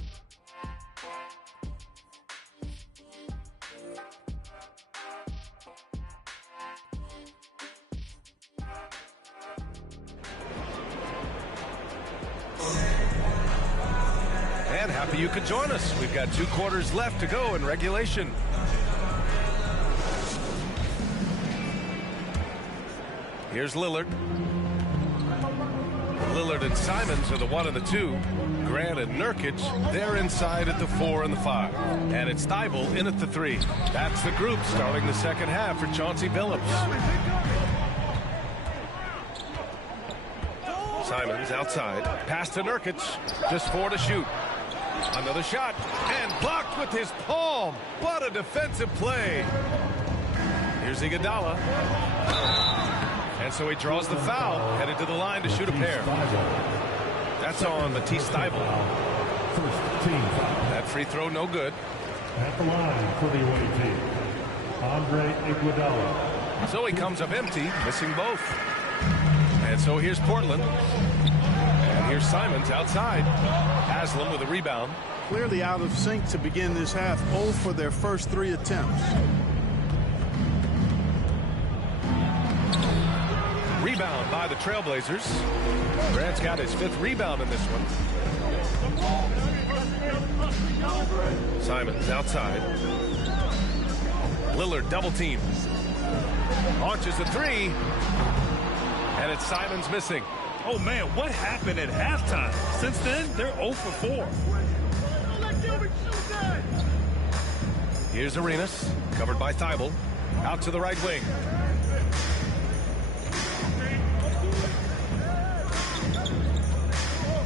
And happy you could join us. We've got 2 quarters left to go in regulation. Here's Lillard. Lillard and Simons are the 1 and the 2. Grant and Nurkic, they're inside at the 4 and the 5. And it's Thybulle in at the 3. That's the group starting the second half for Chauncey Billups. Simons outside. Pass to Nurkic. Just 4 to shoot. Another shot. And blocked with his palm. What a defensive play. Here's Iguodala. And so he draws the foul. Headed to the line to shoot a pair. That's on Matisse Thybulle. That free throw no good. At the line for the away team, Andre Iguodala. So he comes up empty, missing both. And so here's Portland. And here's Simons outside. Haslem with a rebound. Clearly out of sync to begin this half. 0 for their first 3 attempts. Rebound by the Trailblazers. Grant's got his 5th rebound in this one. Simons outside. Lillard double team. Launches a 3. And it's Simons missing. Oh, man, what happened at halftime? Since then, they're 0 for 4. Here's Arenas, covered by Thybulle. Out to the right wing.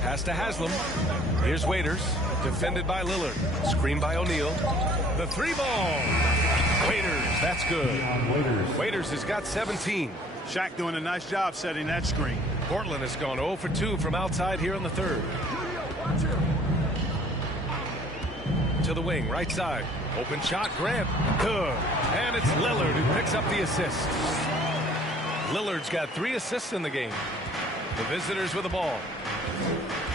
Pass to Haslem. Here's Waiters, defended by Lillard. Screen by O'Neal. The 3 ball. Waiters, that's good. Waiters has got 17. Shaq doing a nice job setting that screen. Portland has gone 0 for 2 from outside here in the 3rd. To the wing, right side. Open shot, Grant. Good. And it's Lillard who picks up the assist. Lillard's got 3 assists in the game. The visitors with the ball.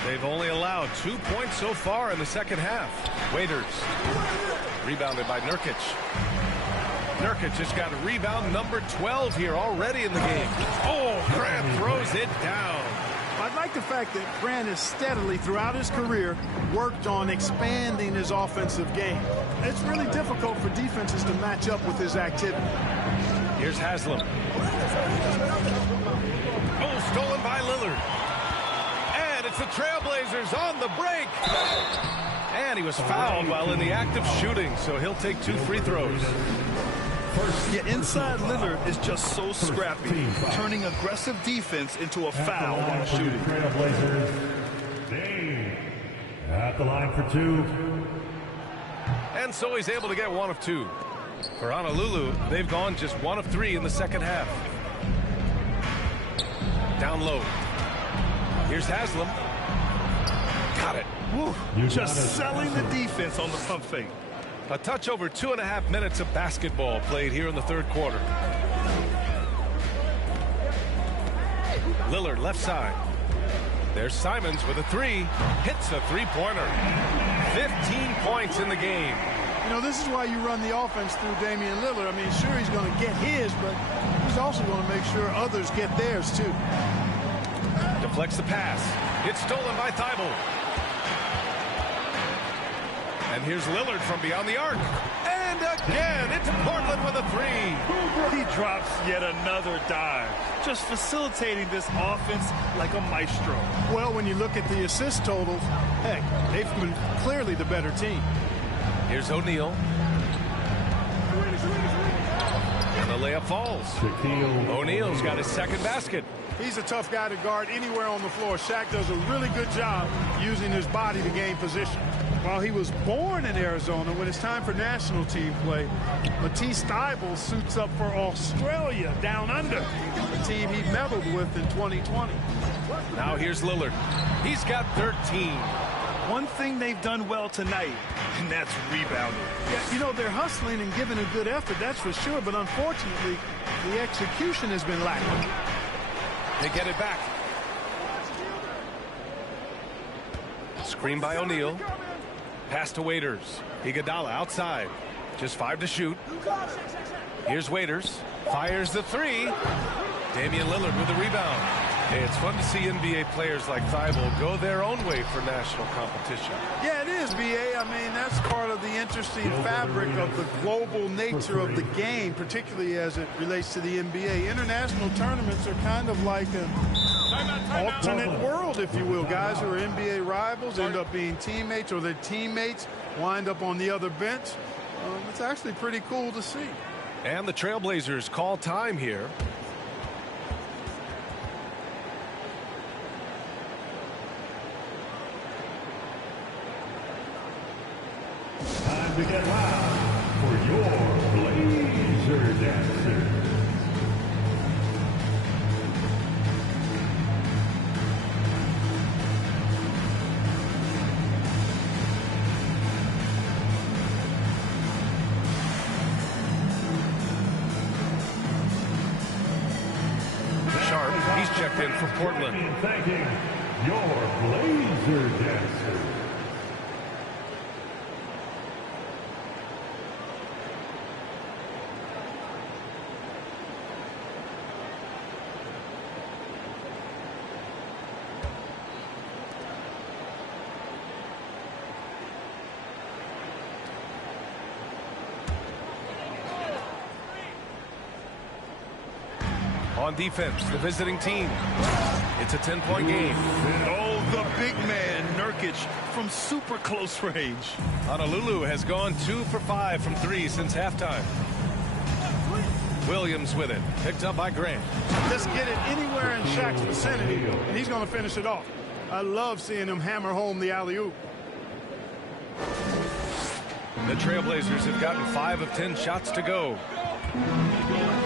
They've only allowed 2 points so far in the second half. Waiters. Rebounded by Nurkic. Nurkic has got rebound number 12 here already in the game. Oh, Grant throws it down. I like the fact that Grant has steadily, throughout his career, worked on expanding his offensive game. It's really difficult for defenses to match up with his activity. Here's Haslem. Oh, stolen by Lillard. And it's the Trailblazers on the break. And he was fouled while in the act of shooting, so he'll take 2 free throws. Yeah, inside Lillard is just so scrappy, turning aggressive defense into a foul while shooting. At the line for 2. And so he's able to get 1 of 2. For Honolulu, they've gone just 1 of 3 in the second half. Down low. Here's Haslem. Got it. Woo. Just selling the defense on the pump fake. A touch over 2.5 minutes of basketball played here in the 3rd quarter. Lillard left side. There's Simons with a 3. Hits a 3-pointer. 15 points in the game. You know, this is why you run the offense through Damian Lillard. I mean, sure, he's going to get his, but he's also going to make sure others get theirs, too. Deflects the pass. It's stolen by Thybulle. And here's Lillard from beyond the arc. And again, it's Portland with a 3. He drops yet another dive, just facilitating this offense like a maestro. Well, when you look at the assist totals, heck, they've been clearly the better team. Here's O'Neal. And the layup falls. O'Neal's got his 2nd basket. He's a tough guy to guard anywhere on the floor. Shaq does a really good job using his body to gain position. While he was born in Arizona, when it's time for national team play, Matisse Thybulle suits up for Australia down under, the team he medaled with in 2020. Now here's Lillard. He's got 13. One thing they've done well tonight, and that's rebounding. Yeah, you know, they're hustling and giving a good effort, that's for sure, but unfortunately, the execution has been lacking. They get it back. Screen by O'Neal. Pass to Waiters. Iguodala outside. Just 5 to shoot. Here's Waiters. Fires the 3. Damian Lillard with the rebound. Hey, it's fun to see NBA players like Thybulle go their own way for national competition. Yeah, it is, B.A. I mean, that's part of the interesting fabric of the global nature of the game, particularly as it relates to the NBA. International tournaments are kind of like a alternate world, if you will. Guys who are NBA rivals end up being teammates, or their teammates wind up on the other bench. It's actually pretty cool to see. And the Trailblazers call time here. Time to get loud for your Blazer Dancer. Sharp, he's checked in for Portland. Thanking your Blazer Dancer. On defense, the visiting team. It's a 10-point game. Oh, the big man, Nurkic, from super close range. Honolulu has gone 2 for 5 from 3 since halftime. Williams with it, picked up by Grant. Just get it anywhere in Shaq's vicinity, and he's going to finish it off. I love seeing him hammer home the alley-oop. The Trailblazers have gotten 5 of 10 shots to go.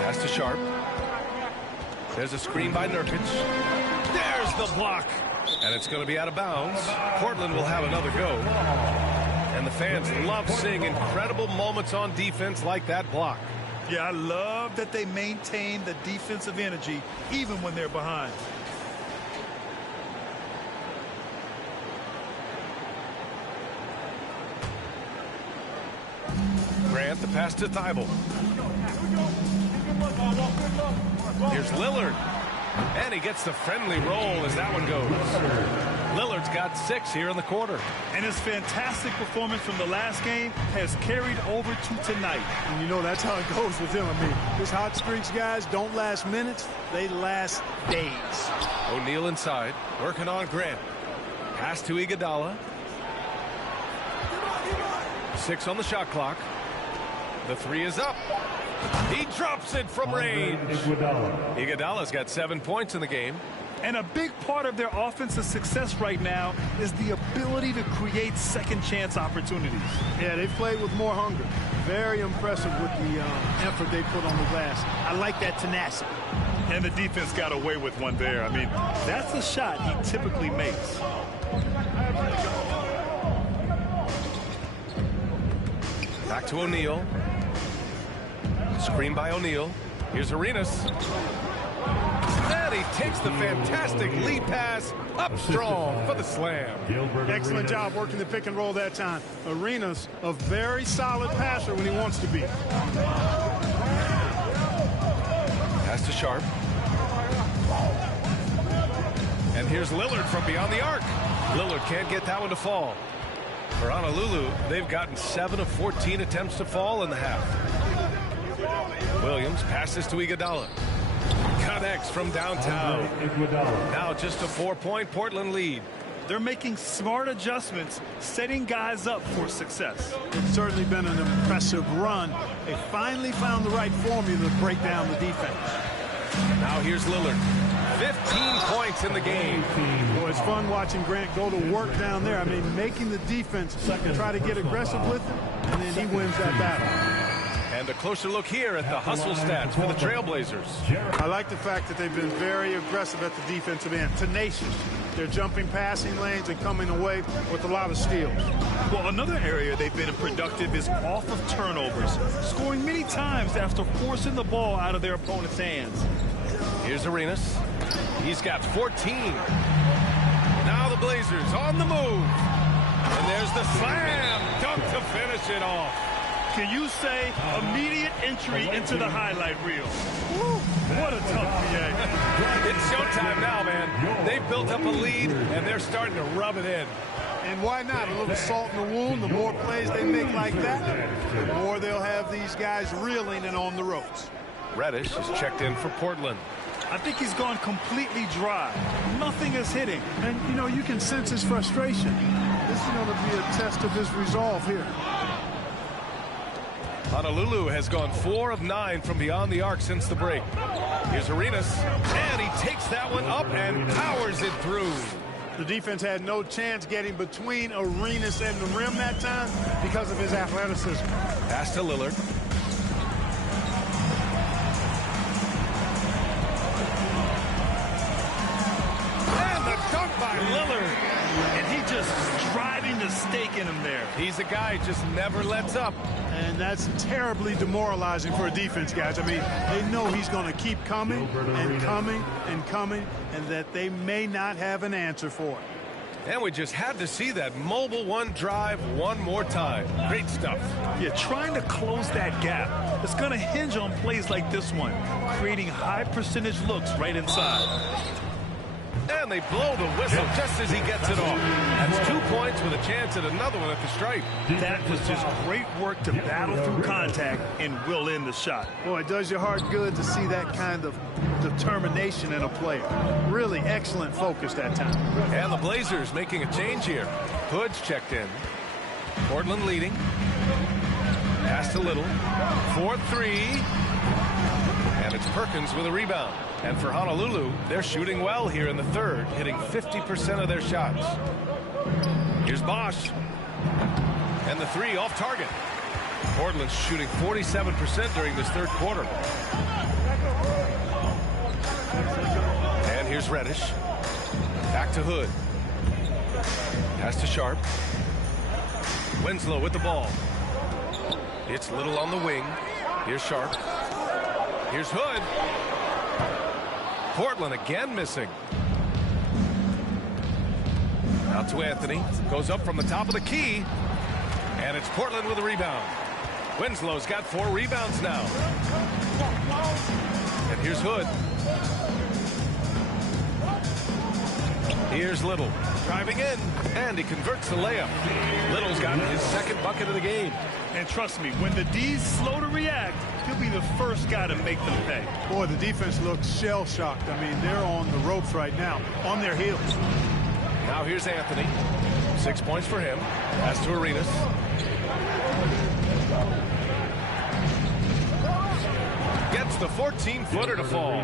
Pass to Sharp. There's a screen by Nurkic. There's the block. And it's going to be out of bounds. Portland will have another go. And the fans love seeing incredible moments on defense like that block. Yeah, I love that they maintain the defensive energy even when they're behind. Grant, the pass to Thibault. Here's Lillard. And he gets the friendly roll as that one goes. Lillard's got 6 here in the quarter. And his fantastic performance from the last game has carried over to tonight. And you know that's how it goes with him. I mean, his hot streaks, guys, don't last minutes. They last days. O'Neal inside, working on Grant. Pass to Iguodala. 6 on the shot clock. The 3 is up. He drops it from range. Iguodala's got 7 points in the game. And a big part of their offensive success right now is the ability to create second chance opportunities. Yeah, they've played with more hunger. Very impressive with the effort they put on the glass. I like that tenacity. And the defense got away with one there. I mean, that's a shot he typically makes. Back to O'Neal. Screen by O'Neal. Here's Arenas. And he takes the fantastic lead pass up strong for the slam. Excellent job working the pick and roll that time. Arenas, a very solid passer when he wants to be. Pass to Sharp. And here's Lillard from beyond the arc. Lillard can't get that one to fall. For Honolulu, they've gotten 7 of 14 attempts to fall in the half. Williams passes to Iguodala. Connects from downtown. Now just a 4-point Portland lead. They're making smart adjustments, setting guys up for success. It's certainly been an impressive run. They finally found the right formula to break down the defense. Now here's Lillard. 15 points in the game. Boy, it's fun watching Grant go to work down there. I mean, making the defense try to get aggressive with him, and then he wins that battle. And a closer look here at the hustle stats for the Trailblazers. I like the fact that they've been very aggressive at the defensive end. Tenacious. They're jumping passing lanes and coming away with a lot of steals. Well, another area they've been productive is off of turnovers, scoring many times after forcing the ball out of their opponent's hands. Here's Arenas. He's got 14. Now the Blazers on the move. And there's the slam dunk to finish it off. Can you say immediate entry into the highlight reel? Woo, what a tough PA. It's showtime now, man. They've built up a lead, and they're starting to rub it in. And why not? A little salt in the wound. The more plays they make like that, the more they'll have these guys reeling and on the ropes. Reddish is checked in for Portland. I think he's gone completely dry. Nothing is hitting. And, you know, you can sense his frustration. This is going to be a test of his resolve here. Honolulu has gone 4 of 9 from beyond the arc since the break. Here's Arenas, and he takes that one up and powers it through. The defense had no chance getting between Arenas and the rim that time because of his athleticism. Pass to Lillard. And the dunk by Lillard. And he just driving the stake in him there. He's a guy who just never lets up. And that's terribly demoralizing for a defense, guys. I mean, they know he's going to keep coming and coming and coming, and that they may not have an answer for it. And we just had to see that mobile one drive one more time. Great stuff. Yeah, trying to close that gap. It's going to hinge on plays like this one, creating high percentage looks right inside. And they blow the whistle just as he gets it off. That's 2 points with a chance at another one at the stripe. That was just great work to battle through contact and will in the shot. Boy, it does your heart good to see that kind of determination in a player. Really excellent focus that time. And the Blazers making a change here. Hood's checked in. Portland leading. Pass to Little. 4-3. And it's Perkins with a rebound. And for Honolulu, they're shooting well here in the third, hitting 50% of their shots. Here's Bosch. And the three off target. Portland's shooting 47% during this third quarter. And here's Reddish. Back to Hood. Pass to Sharp. Winslow with the ball. It's Little on the wing. Here's Sharp. Here's Hood. Portland again missing. Out to Anthony. Goes up from the top of the key. And it's Portland with a rebound. Winslow's got 4 rebounds now. And here's Hood. Here's Little. Driving in. And he converts the layup. Little's gotten his second bucket of the game. And trust me, when the D's slow to react, he'll be the first guy to make them pay. Boy, the defense looks shell-shocked. I mean, they're on the ropes right now, on their heels. Now here's Anthony. 6 points for him. Pass to Arenas. Gets the 14-footer to fall.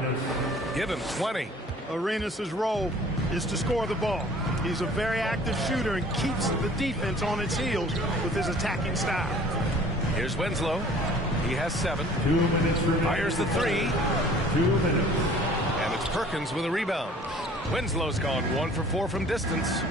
Give him 20. Arenas' role is to score the ball. He's a very active shooter and keeps the defense on its heels with his attacking style. Here's Winslow. He has 7. Fires the 3. And it's Perkins with a rebound. Winslow's gone 1 for 4 from distance.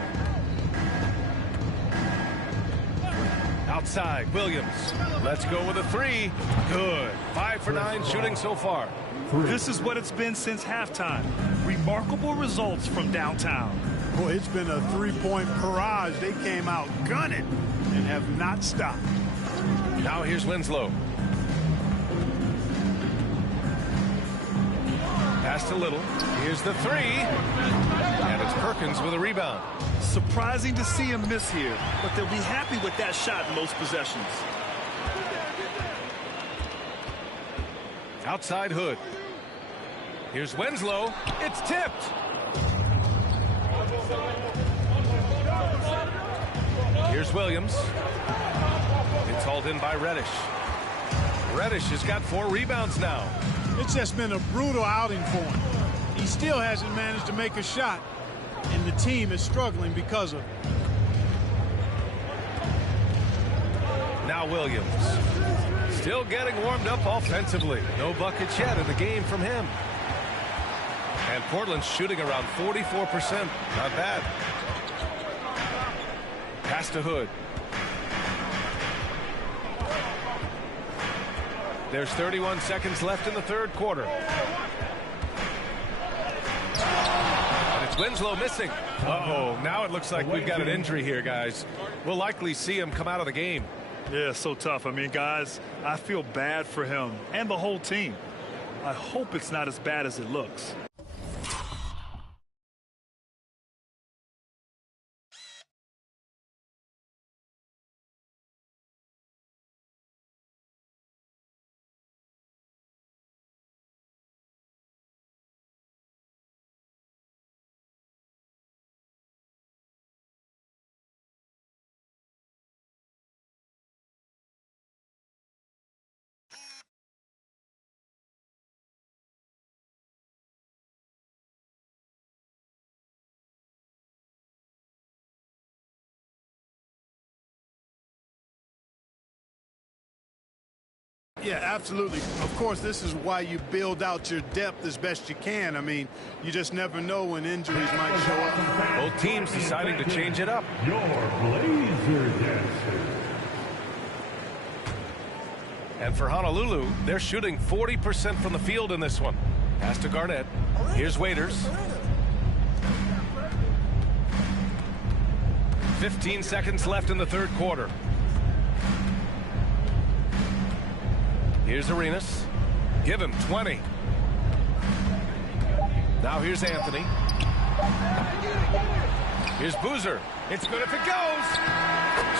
Outside, Williams. Let's go with a 3. Good. 5 for 9 shooting so far. This is what it's been since halftime. Remarkable results from downtown. Boy, it's been a 3-point barrage. They came out gunning and have not stopped. Now here's Winslow. Pass to Little. Here's the 3. And it's Perkins with a rebound. Surprising to see him miss here, but they'll be happy with that shot in most possessions. Outside Hood. Here's Winslow. It's tipped. Here's Williams. It's hauled in by Reddish. Reddish has got 4 rebounds now. It's just been a brutal outing for him. He still hasn't managed to make a shot, and the team is struggling because of it. Now Williams. Still getting warmed up offensively. No buckets yet in the game from him. And Portland's shooting around 44%. Not bad. Pass to Hood. There's 31 seconds left in the third quarter. And it's Winslow missing. Uh-oh. Now it looks like we've got an injury here, guys. We'll likely see him come out of the game. Yeah, so tough. I mean, guys, I feel bad for him and the whole team. I hope it's not as bad as it looks. Yeah, absolutely. Of course, this is why you build out your depth as best you can. I mean, you just never know when injuries might show up. Both teams deciding to change it up. Your Blazer Dancers. And for Honolulu, they're shooting 40% from the field in this one. Pass to Garnett. Here's Waiters. 15 seconds left in the third quarter. Here's Arenas. Give him 20. Now here's Anthony. Here's Boozer. It's good if it goes.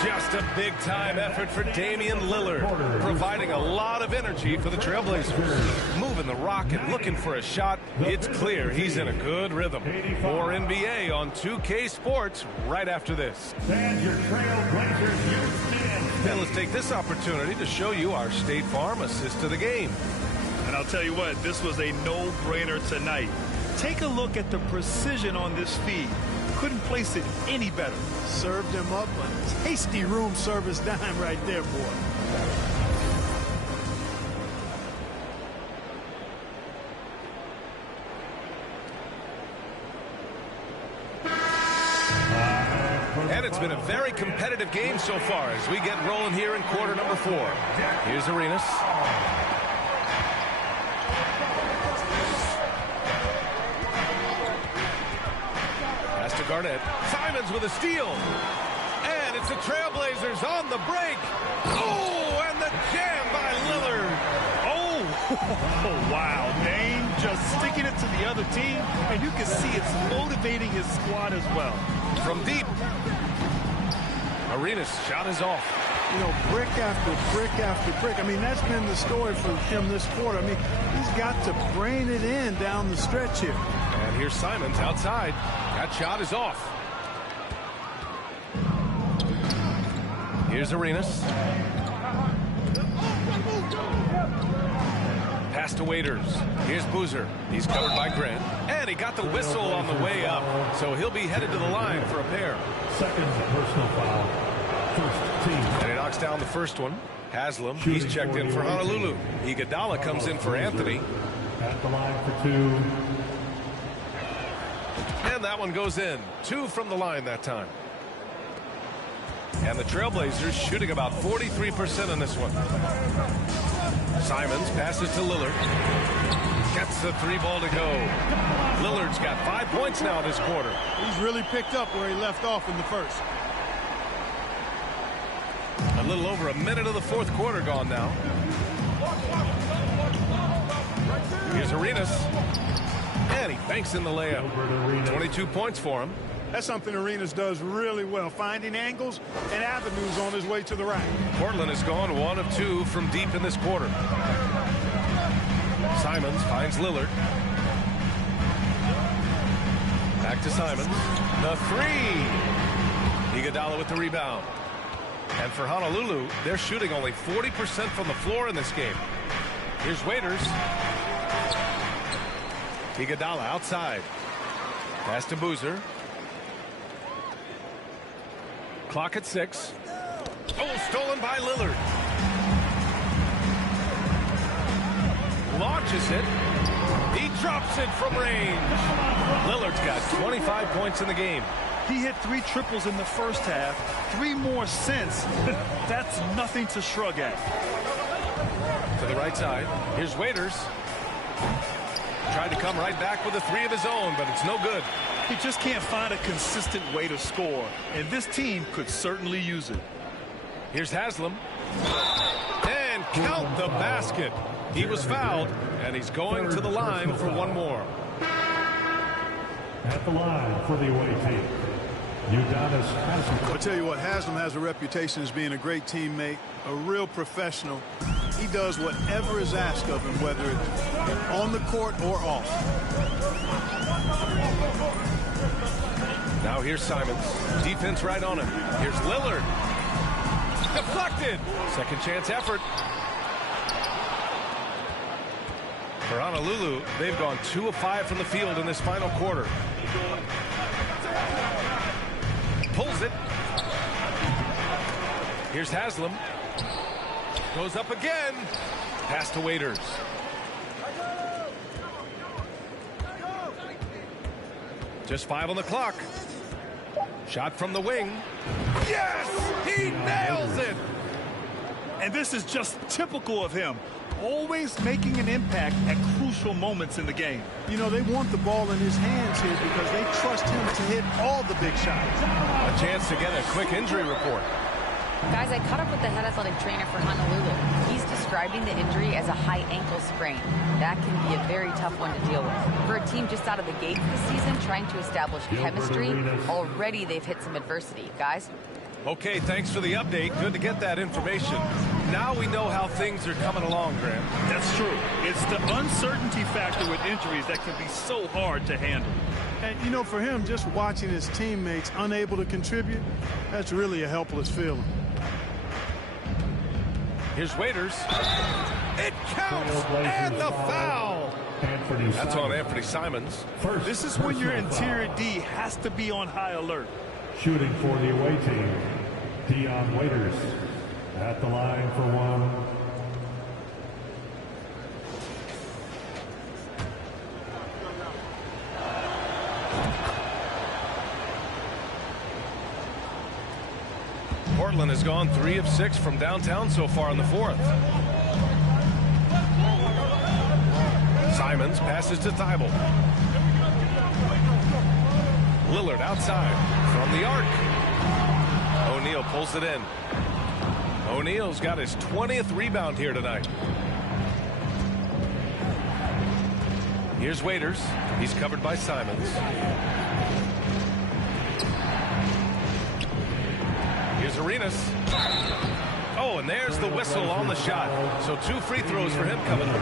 Just a big-time effort for Damian Lillard, providing a lot of energy for the Trailblazers. Moving the rock and looking for a shot. It's clear he's in a good rhythm. More NBA on 2K Sports right after this. And your Trailblazers Houston. And let's take this opportunity to show you our State Farm assist to the game. And I'll tell you what, this was a no-brainer tonight. Take a look at the precision on this feed. Couldn't place it any better. Served him up a tasty room service dime right there, boy. And it's been a very competitive game so far as we get rolling here in quarter number 4. Here's Arenas. Pass to Garnett. Simons with a steal. And it's the Trailblazers on the break. Oh, and the jam by Lillard. Oh, wow. Dame just sticking it to the other team, and you can see it's motivating his squad as well. From deep. Arenas' shot is off. You know, brick after brick after brick. I mean, that's been the story for him this quarter. I mean, he's got to brain it in down the stretch here. And here's Simons outside. That shot is off. Here's Arenas. Pass to Waiters. Here's Boozer. He's covered by Grant. And he got the whistle on the way up. So he'll be headed to the line for a pair. Second personal foul. First team. And he knocks down the first one. Haslam, he's checked in for Honolulu. Iguodala comes in for Anthony. At the line for 2. And that one goes in. 2 from the line that time. And the Trailblazers shooting about 43% in this one. Simons passes to Lillard. Gets the 3 ball to go. Lillard's got 5 points now this quarter. He's really picked up where he left off in the first. A little over a minute of the fourth quarter gone now. Here's Arenas. And he banks in the layup. 22 points for him. That's something Arenas does really well, finding angles and avenues on his way to the rack. Portland has gone 1 of 2 from deep in this quarter. Simons finds Lillard. Back to Simons. The 3. Iguodala with the rebound. And for Honolulu, they're shooting only 40% from the floor in this game. Here's Waiters. Iguodala outside. Pass to Boozer. Clock at 6. Oh, stolen by Lillard. Launches it. He drops it from range. Lillard's got 25 points in the game. He hit 3 triples in the first half, 3 more since. That's nothing to shrug at. To the right side. Here's Waiters. Tried to come right back with a 3 of his own, but it's no good. He just can't find a consistent way to score, and this team could certainly use it. Here's Haslam. And count the basket. He was fouled, and he's going to the line for 1 more. At the line for the away team, Udonis Haslam. I'll tell you what, Haslam has a reputation as being a great teammate, a real professional. He does whatever is asked of him, whether it's on the court or off. Now here's Simons. Defense right on him. Here's Lillard. Deflected. Second chance effort. For Honolulu, they've gone 2 of 5 from the field in this final quarter. Pulls it. Here's Haslam. Goes up again. Pass to Waiters. Just 5 on the clock. Shot from the wing. Yes! He nails it! And this is just typical of him. Always making an impact at crucial moments in the game. You know, they want the ball in his hands here because they trust him to hit all the big shots. A chance to get a quick injury report. Guys, I caught up with the head athletic trainer for Honolulu. He's describing the injury as a high ankle sprain. That can be a very tough one to deal with. For a team just out of the gate this season, trying to establish chemistry, already they've hit some adversity. Guys? Okay, thanks for the update. Good to get that information. Now we know how things are coming along, Graham. That's true. It's the uncertainty factor with injuries that can be so hard to handle. And, you know, for him, just watching his teammates unable to contribute, that's really a helpless feeling. Here's Waiters. It counts, and the foul. That's on Anthony Simons. This is when your interior D has to be on high alert. Shooting for the away team, Dion Waiters at the line for one. Portland has gone 3 of 6 from downtown so far in the 4th. Simons passes to Thibault. Lillard outside from the arc. O'Neal pulls it in. O'Neal's got his 20th rebound here tonight. Here's Waiters. He's covered by Simons. Here's Arenas. Oh, and there's the whistle on the shot. So 2 free throws for him coming up.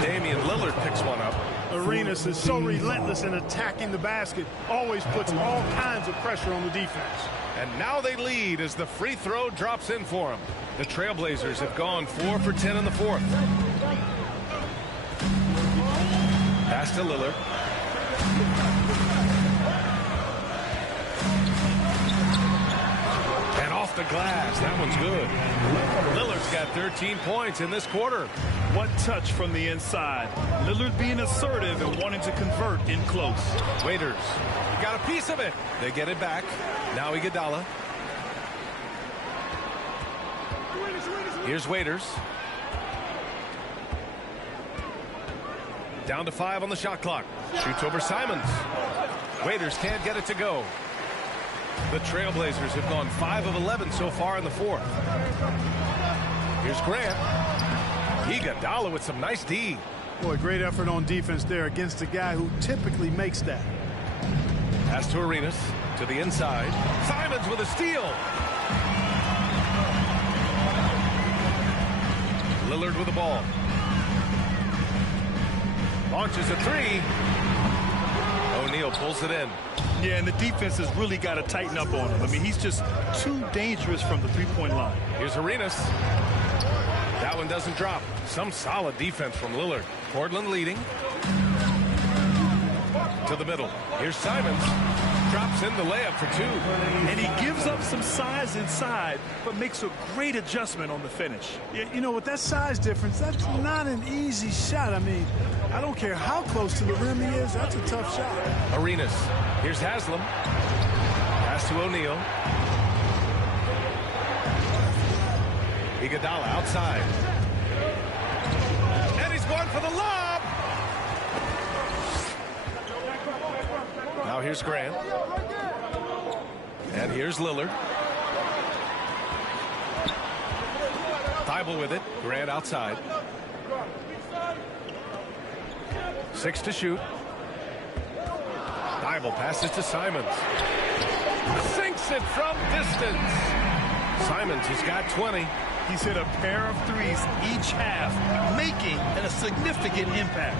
Damian Lillard picks one up. Arenas is so relentless in attacking the basket, always puts all kinds of pressure on the defense. And now they lead as the free throw drops in for them. The Trailblazers have gone 4 for 10 in the 4th. Pass to Lillard. And off the glass. That one's good. Lillard's got 13 points in this quarter. What touch from the inside. Lillard being assertive and wanting to convert in close. Waiters. He got a piece of it. They get it back. Now Iguodala. Here's Waiters. Down to 5 on the shot clock. Shoots over Simons. Waiters can't get it to go. The Trailblazers have gone 5 of 11 so far in the 4th. Here's Grant. Iguodala with some nice D. Boy, great effort on defense there against a guy who typically makes that. Pass to Arenas. To the inside. Simons with a steal. Lillard with the ball. Launches a 3. O'Neal pulls it in. Yeah, and the defense has really got to tighten up on him. I mean, he's just too dangerous from the three-point line. Here's Arenas. That one doesn't drop. Some solid defense from Lillard. Portland leading. To the middle. Here's Simons. Drops in the layup for 2. And he gives up some size inside, but makes a great adjustment on the finish. Yeah, you know, with that size difference, that's not an easy shot. I mean, I don't care how close to the rim he is. That's a tough shot. Arenas. Here's Haslam. Pass to O'Neal. Iguodala outside. And he's going for the lob. Now here's Grant. And here's Lillard. Thibault with it. Grant outside. 6 to shoot. Thibault passes to Simons. Sinks it from distance. Simons has got 20. He's hit a pair of threes each half, making a significant impact.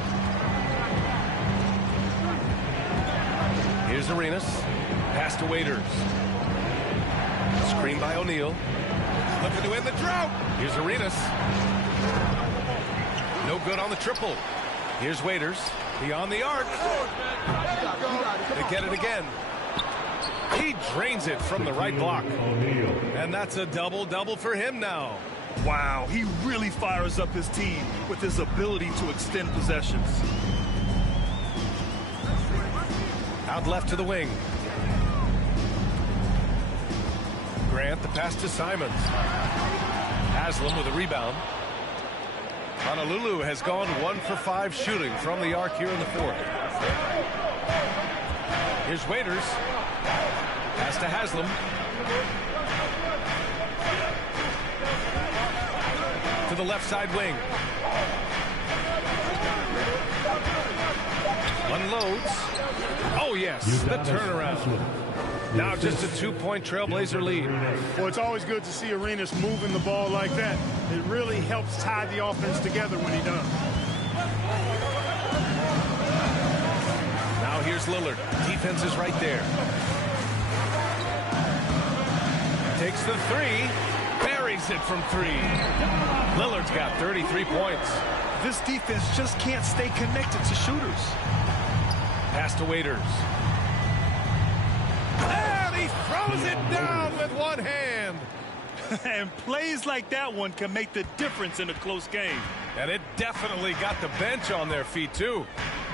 Here's Arenas. Pass to Waiters. Screen by O'Neal. Looking to end the drought. Here's Arenas. No good on the triple. Here's Waiters. Beyond the arc. They get it again. He drains it from the right block. And that's a double-double for him now. Wow, he really fires up his team with his ability to extend possessions. Out left to the wing. Grant, the pass to Simons. Haslam with a rebound. Honolulu has gone 1 for 5 shooting from the arc here in the fourth. Here's Waiters. Pass to Haslam. To the left side wing. Unloads. Oh, yes, the turnaround. Now just a 2-point Trailblazer lead. Well, it's always good to see Arenas moving the ball like that. It really helps tie the offense together when he does. Now here's Lillard. Defense is right there. Takes the three. Buries it from 3. Lillard's got 33 points. This defense just can't stay connected to shooters. Pass to Waiters. And he throws it down with one hand. And plays like that one can make the difference in a close game. And it definitely got the bench on their feet, too.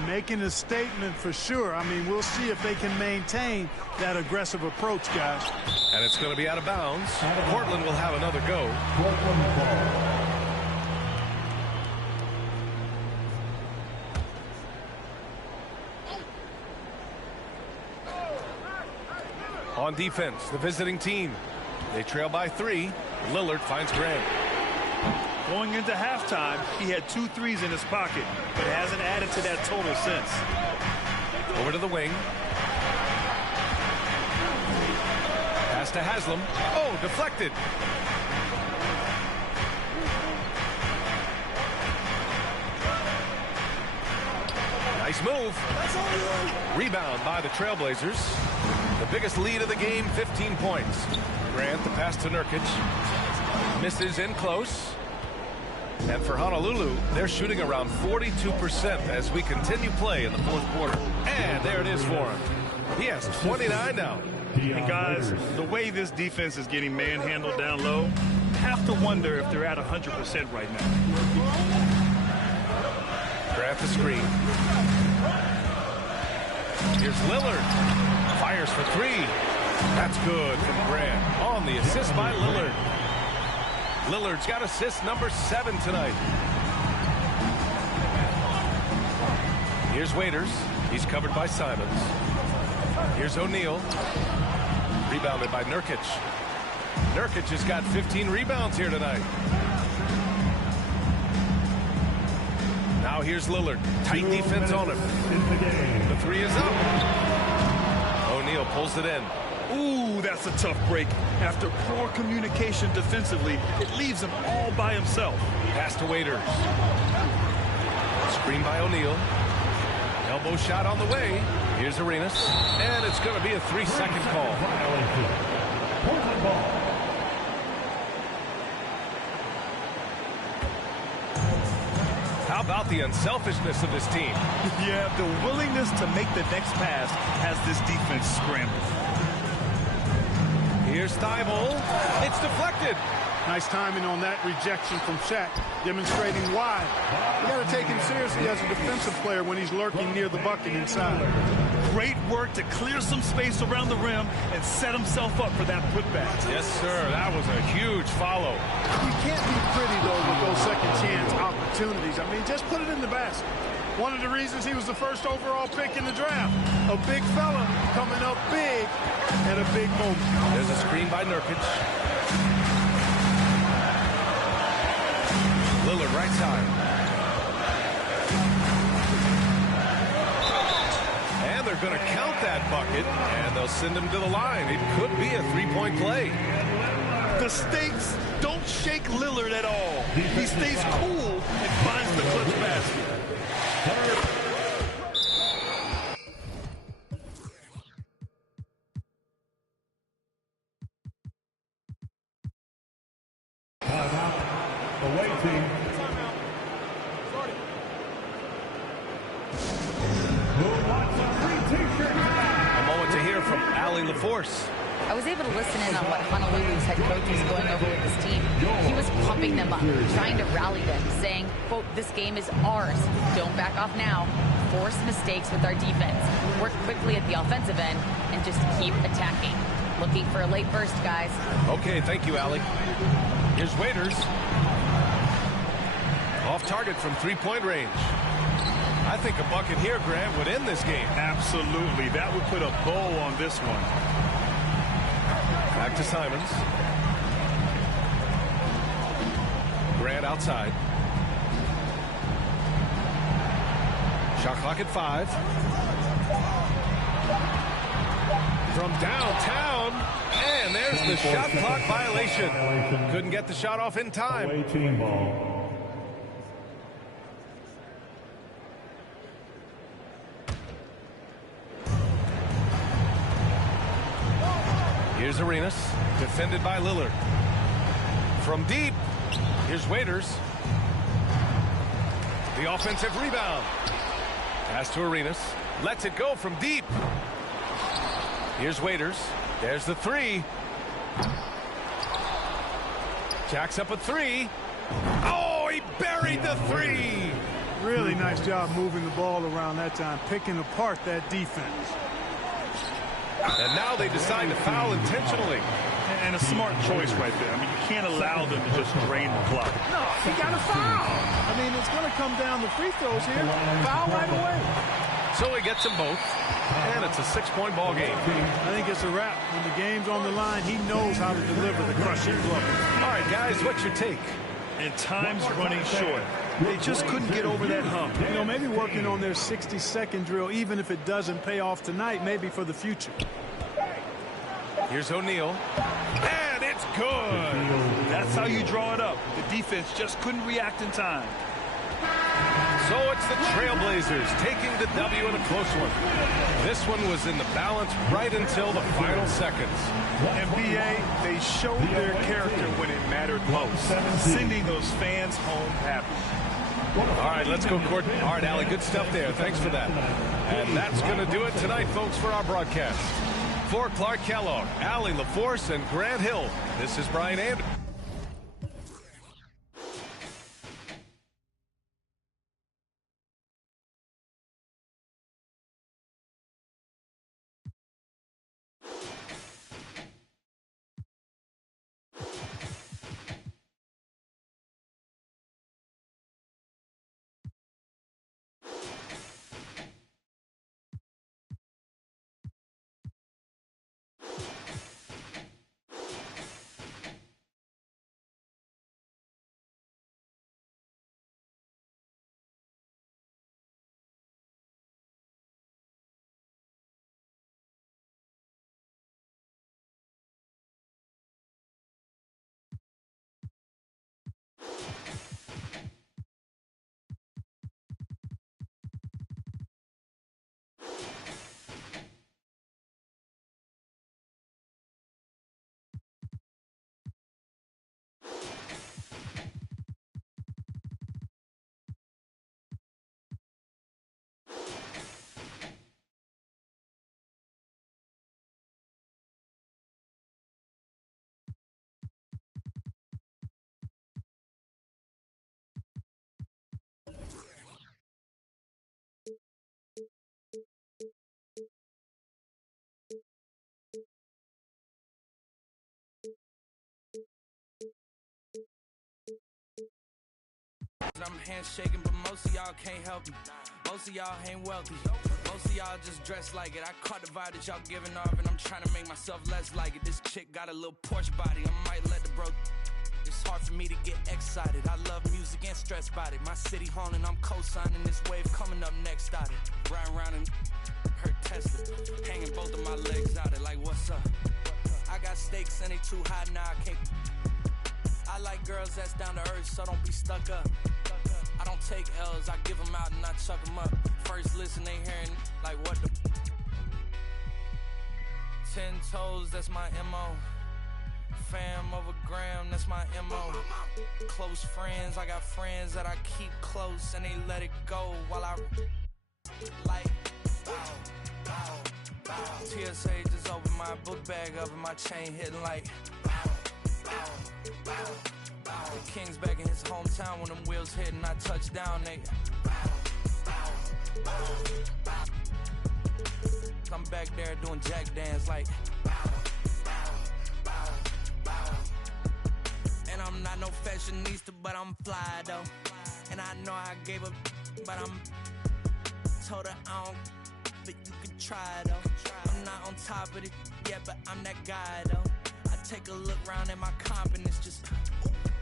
Making a statement for sure. I mean, we'll see if they can maintain that aggressive approach, guys. And it's going to be out of bounds. Portland will have another go. On defense, the visiting team. They trail by 3. Lillard finds Grant. Going into halftime, he had 2 threes in his pocket, but hasn't added to that total since. Over to the wing. Pass to Haslam. Oh, deflected. Nice move. Rebound by the Trailblazers. The biggest lead of the game, 15 points. Grant, the pass to Nurkic. Misses in close. And for Honolulu, they're shooting around 42% as we continue play in the fourth quarter. And there it is for him. He has 29 now. And guys, the way this defense is getting manhandled down low, have to wonder if they're at 100% right now. Grant the screen. Here's Lillard. Fires for 3. That's good from Grant. On the assist by Lillard. Lillard's got assist number 7 tonight. Here's Waiters. He's covered by Simons. Here's O'Neal. Rebounded by Nurkic. Nurkic has got 15 rebounds here tonight. Now here's Lillard. Tight defense on him. The 3 is up. O'Neal pulls it in. Ooh, that's a tough break. After poor communication defensively, it leaves him all by himself. Pass to Waiters. Screen by O'Neal. Elbow shot on the way. Here's Arenas. And it's going to be a 3-second call. How about the unselfishness of this team? Yeah, the willingness to make the next pass has this defense scrambled. Here's Thibault. It's deflected. Nice timing on that rejection from Shaq, demonstrating why. You got to take him seriously as a defensive player when he's lurking near the bucket inside. Great work to clear some space around the rim and set himself up for that putback. Yes, sir. That was a huge follow. You can't be pretty, though, with those second chance opportunities. I mean, just put it in the basket. One of the reasons he was the first overall pick in the draft. A big fella coming up big at a big moment. There's a screen by Nurkic. Lillard right side. And they're going to count that bucket, and they'll send him to the line. It could be a 3-point play. The stakes don't shake Lillard at all. He stays cool and finds the clutch basket. Away team. A moment to hear from Allie LaForce. I was able to listen in on what Honolulu's head coach was going over with his team. He was pumped pumping them up, trying to rally them, saying, quote, "This game is ours. Don't back off now. Force mistakes with our defense. Work quickly at the offensive end and just keep attacking." Looking for a late burst, guys. Okay, thank you, Allie. Here's Waiters. Off target from three-point range. I think a bucket here, Grant, would end this game. Absolutely. That would put a bow on this one. Back to Simons. Grant outside. Shot clock at 5. From downtown, and there's the shot clock violation. Couldn't get the shot off in time. Away team ball. Here's Arenas, defended by Lillard. From deep, here's Waiters. The offensive rebound. Pass to Arenas, lets it go from deep. Here's Waiters. There's the 3. Jacks up a 3. Oh, he buried the 3. Really nice job moving the ball around that time, picking apart that defense. And now they decide to foul intentionally. And a smart choice right there. I mean, you can't allow them to just drain the clock. No, he got a foul. I mean, it's going to come down to free throws here. Foul right away. So he gets them both, and it's a 6-point ball game. I think it's a wrap. When the game's on the line, he knows how to deliver the crushing blow. All right, guys, what's your take? And time's running short. They just couldn't get over that hump. You know, maybe working on their 60-second drill, even if it doesn't pay off tonight, maybe for the future. Here's O'Neal. And it's good. That's how you draw it up. The defense just couldn't react in time. So it's the Trailblazers taking the W in a close one. This one was in the balance right until the final seconds. And B.A., they showed their character when it mattered most, sending those fans home happy. All right, let's go, Court. All right, Allie, good stuff there. Thanks for that. And that's going to do it tonight, folks, for our broadcast. For Clark Kellogg, Allie LaForce, and Grant Hill, this is Brian Anderson. I'm handshaking, but most of y'all can't help me. Most of y'all ain't wealthy. Most of y'all just dress like it. I caught the vibe that y'all giving off, and I'm trying to make myself less like it. This chick got a little Porsche body. I might let the bro. It's hard for me to get excited. I love music and stress about it. My city haunting, I'm co-signing this wave coming up next. Started riding around and her Tesla, hanging both of my legs out. It like, what's up? I got stakes and they too high now. I can't. I like girls that's down to earth, so don't be stuck up. I don't take L's, I give them out and I chuck them up. First listen, they hearing like what the 10 toes, that's my MO. Fam over gram, that's my MO. Close friends, I got friends that I keep close and they let it go while I like TSA just opened my book bag up and my chain hitting like King's back in his hometown when them wheels hit and I touch down, nigga. I'm back there doing jack dance like. And I'm not no fashionista, but I'm fly though. And I know I gave up, but I'm told her I don't, but you can try though. I'm not on top of it yet, but I'm that guy though. I take a look around at my confidence, just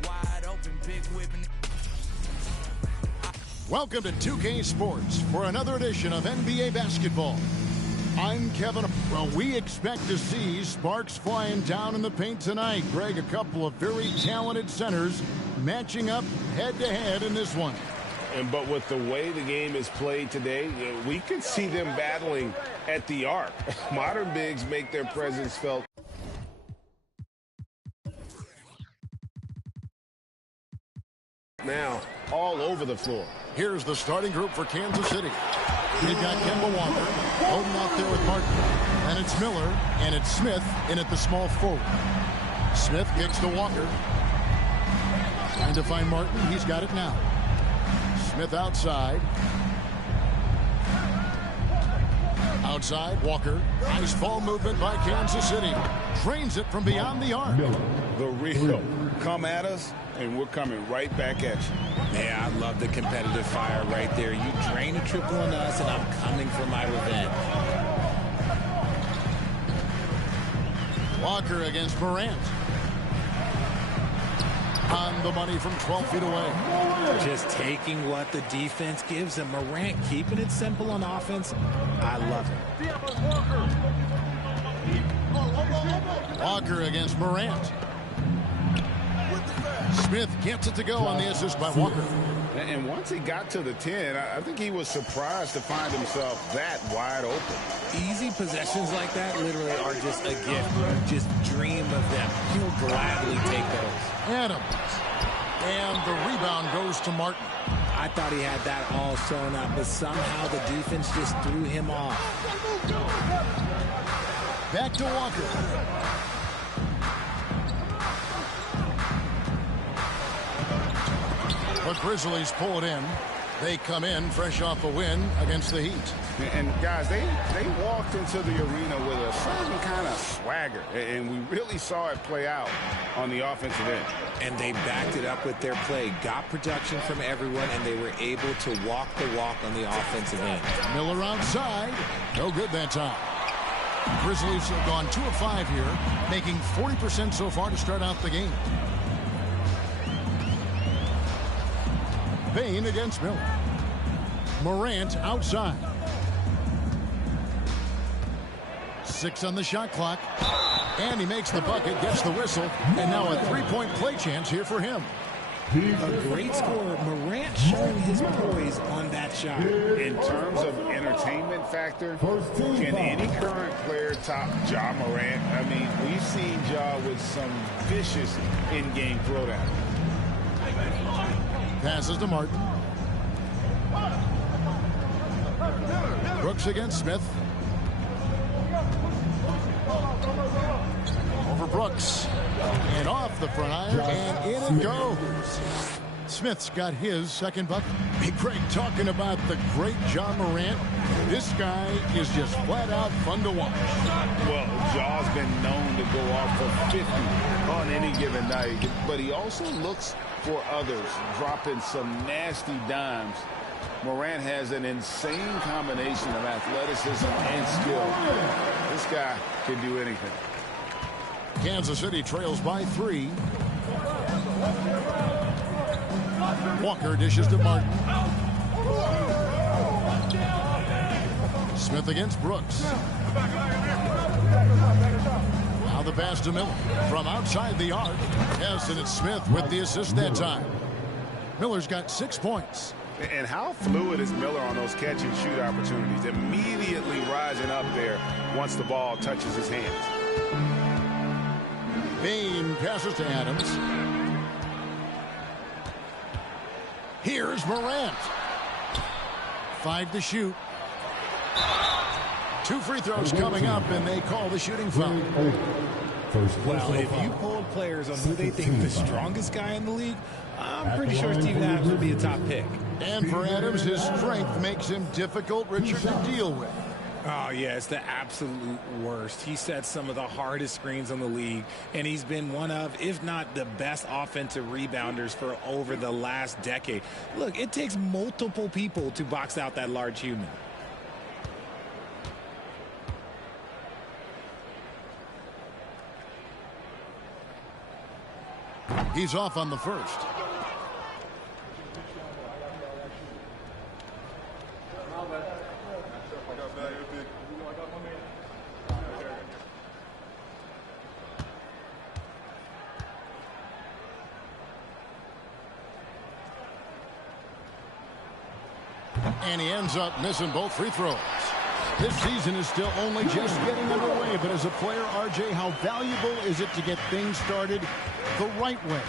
wide open, big whipping. Welcome to 2K Sports for another edition of NBA basketball. I'm Kevin. Well, we expect to see sparks flying down in the paint tonight. Greg, a couple of very talented centers matching up head-to-head in this one. But with the way the game is played today, we could see them battling at the arc. Modern bigs make their presence felt. Now, all over the floor. Here's the starting group for Kansas City. They've got Kemba Walker holding out there with Martin. And it's Miller, and it's Smith in at the small forward. Smith kicks to Walker. Trying to find Martin. He's got it now. Smith outside. Outside, Walker. Nice ball movement by Kansas City. Drains it from beyond the arc. The real. Come at us, and we're coming right back at you. Yeah, I love the competitive fire right there. You drain a triple on us, and I'm coming for my revenge. Walker against Morant. On the money from 12 feet away. Just taking what the defense gives him. Morant keeping it simple on offense. I love it. Walker against Morant. Smith gets it to go on the assist by Walker. And once he got to the 10, I think he was surprised to find himself that wide open. Easy possessions like that literally are just a gift, bro. Just dream of them. He'll gladly take those. Adams. And the rebound goes to Martin. I thought he had that all sewn up, but somehow the defense just threw him off. Back to Walker. The Grizzlies pull it in. They come in fresh off a win against the Heat. And guys, they walked into the arena with a certain kind of swagger, and we really saw it play out on the offensive end. And they backed it up with their play, got production from everyone, and they were able to walk the walk on the offensive end. Miller outside, no good that time. Grizzlies have gone 2 of 5 here, making 40% so far to start out the game. Payne against Miller. Morant outside. 6 on the shot clock. And he makes the bucket, gets the whistle, and now a 3-point play chance here for him. A great scorer. Morant showing his poise on that shot. In terms of entertainment factor, can any current player top Ja Morant? I mean, we've seen Ja with some vicious in-game throwdown. Passes to Martin. Brooks against Smith. Over Brooks. And off the front iron. And in it goes. Smith's got his second bucket. Hey, Greg, talking about the great Ja Morant. This guy is just flat out fun to watch. Well, Ja's been known to go off for 50 on any given night. But he also looks for others, dropping some nasty dimes. Morant has an insane combination of athleticism and skill. This guy can do anything. Kansas City trails by 3. Walker dishes to Martin. Smith against Brooks. Now the pass to Miller from outside the arc. Yes, and it's Smith with the assist that time. Miller's got 6 points. And how fluid is Miller on those catch and shoot opportunities? Immediately rising up there once the ball touches his hands. Payne passes to Adams. Here's Morant. 5 to shoot. 2 free throws coming up, and they call the shooting foul. Well, if you polled players on who they think the strongest guy in the league, I'm pretty sure Steven Adams would be a top pick. And for Adams, his strength makes him difficult, Richard, to deal with. Oh, yeah, it's the absolute worst. He sets some of the hardest screens on the league, and he's been one of, if not the best offensive rebounders for over the last decade. Look, it takes multiple people to box out that large human. He's off on the first. And he ends up missing both free throws. This season is still only just getting underway, but as a player, RJ, how valuable is it to get things started the right way?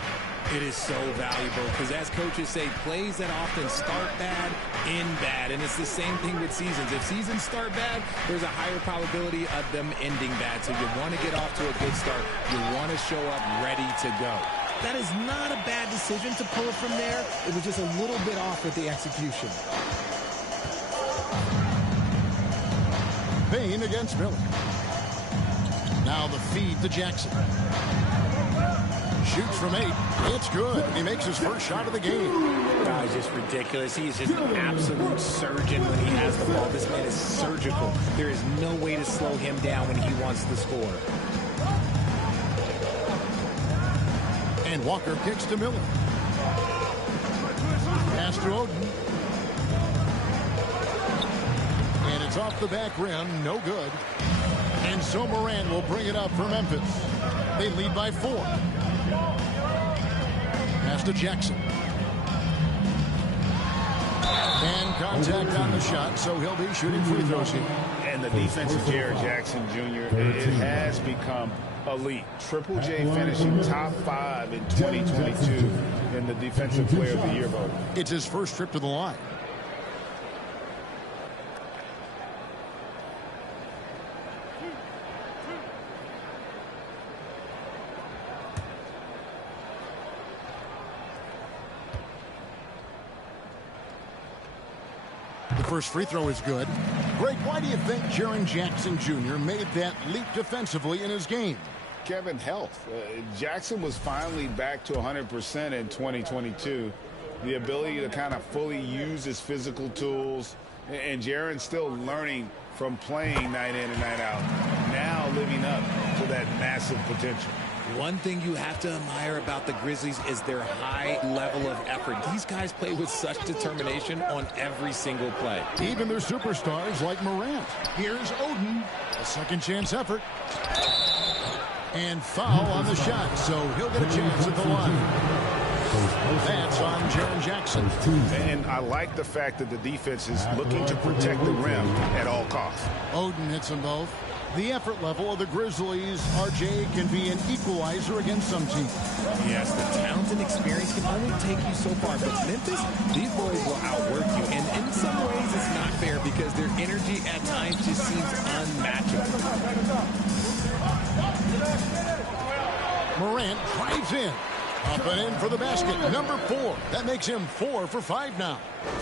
It is so valuable because, as coaches say, plays that often start bad, end bad. And it's the same thing with seasons. If seasons start bad, there's a higher probability of them ending bad. So you want to get off to a good start. You want to show up ready to go. That is not a bad decision to pull it from there. It was just a little bit off with the execution. Payne against Miller. Now the feed to Jackson. Shoots from 8. It's good. He makes his first shot of the game. It's just ridiculous. He is just an absolute surgeon when he has the ball. This man is surgical. There is no way to slow him down when he wants to score. And Walker kicks to Miller. Pass to Oden. And it's off the back rim. No good. And so Morant will bring it up for Memphis. They lead by 4. Pass to Jackson. And contact on the shot, so he'll be shooting free throws here. And the defense of Jared Jackson Jr., it has become elite. Triple J finishing top 5 in 2022 in the Defensive Player of the Year vote. It's his first trip to the line. The first free throw is good. Greg, why do you think Jaren Jackson Jr. made that leap defensively in his game? Kevin, health. Jackson was finally back to 100% in 2022. The ability to kind of fully use his physical tools. And Jaren's still learning from playing night in and night out. Now living up to that massive potential. One thing you have to admire about the Grizzlies is their high level of effort. These guys play with such determination on every single play. Even their superstars like Morant. Here's Oden. A second chance effort. And foul on the shot, so he'll get a chance at the line. That's on Jaren Jackson. And I like the fact that the defense is looking to protect the rim at all costs. Oden hits them both. The effort level of the Grizzlies, RJ, can be an equalizer against some teams. Yes, the talent and experience can only take you so far. But Memphis, these boys will outwork you. And in some ways, it's not fair because their energy at times just seems unmatchable. Morant drives in. Up and in for the basket. Number 4. That makes him 4 for 5 now.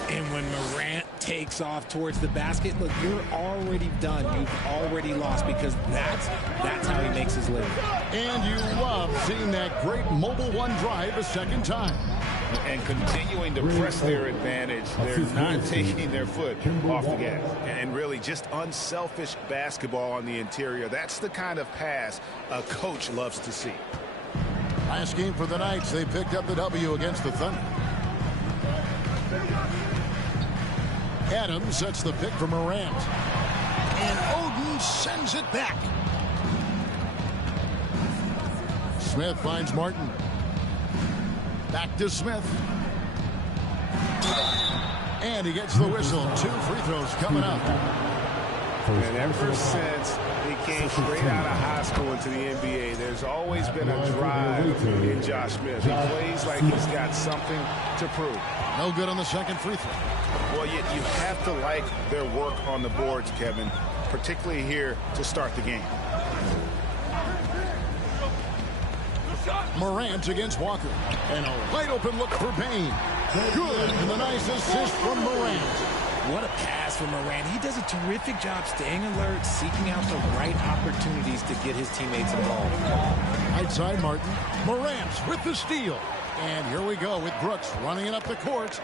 And when Morant takes off towards the basket, look, you're already done. You've already lost because that's how he makes his living. And you love seeing that great mobile one drive a second time. And continuing to press their advantage. They're not taking their foot off the gas. And really just unselfish basketball on the interior. That's the kind of pass a coach loves to see. Last game for the Knights, they picked up the W against the Thunder. Adams sets the pick for Morant. And Oden sends it back. Smith finds Martin. Back to Smith. And he gets the whistle. 2 free throws coming up. And ever since he came straight out of high school into the NBA, there's always been a drive in Josh Smith. He plays like he's got something to prove. No good on the second free throw. Well, you have to like their work on the boards, Kevin, particularly here to start the game. Morant against Walker. And a wide open look for Payne. Good, and a nice assist from Morant. What a pass from Morant. He does a terrific job staying alert, seeking out the right opportunities to get his teammates involved. Right side, Martin. Morant with the steal. And here we go with Brooks running it up the court.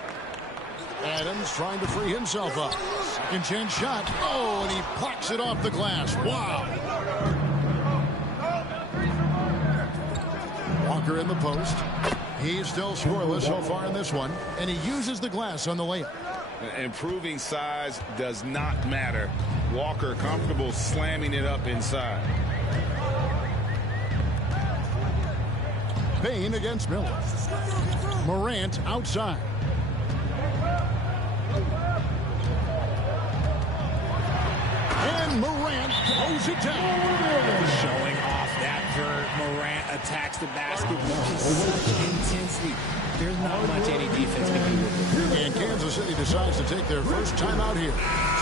Adams trying to free himself up. Second chance shot. Oh, and he plucks it off the glass. Wow. Walker in the post. He's still scoreless so far in this one. And he uses the glass on the layup. Improving size does not matter. Walker comfortable slamming it up inside. Payne against Miller. Morant outside. And Morant throws it down. Showing off that vert. Morant attacks the basket with such intensity. There's not much any defense can do with it. And Kansas City decides to take their first time out here.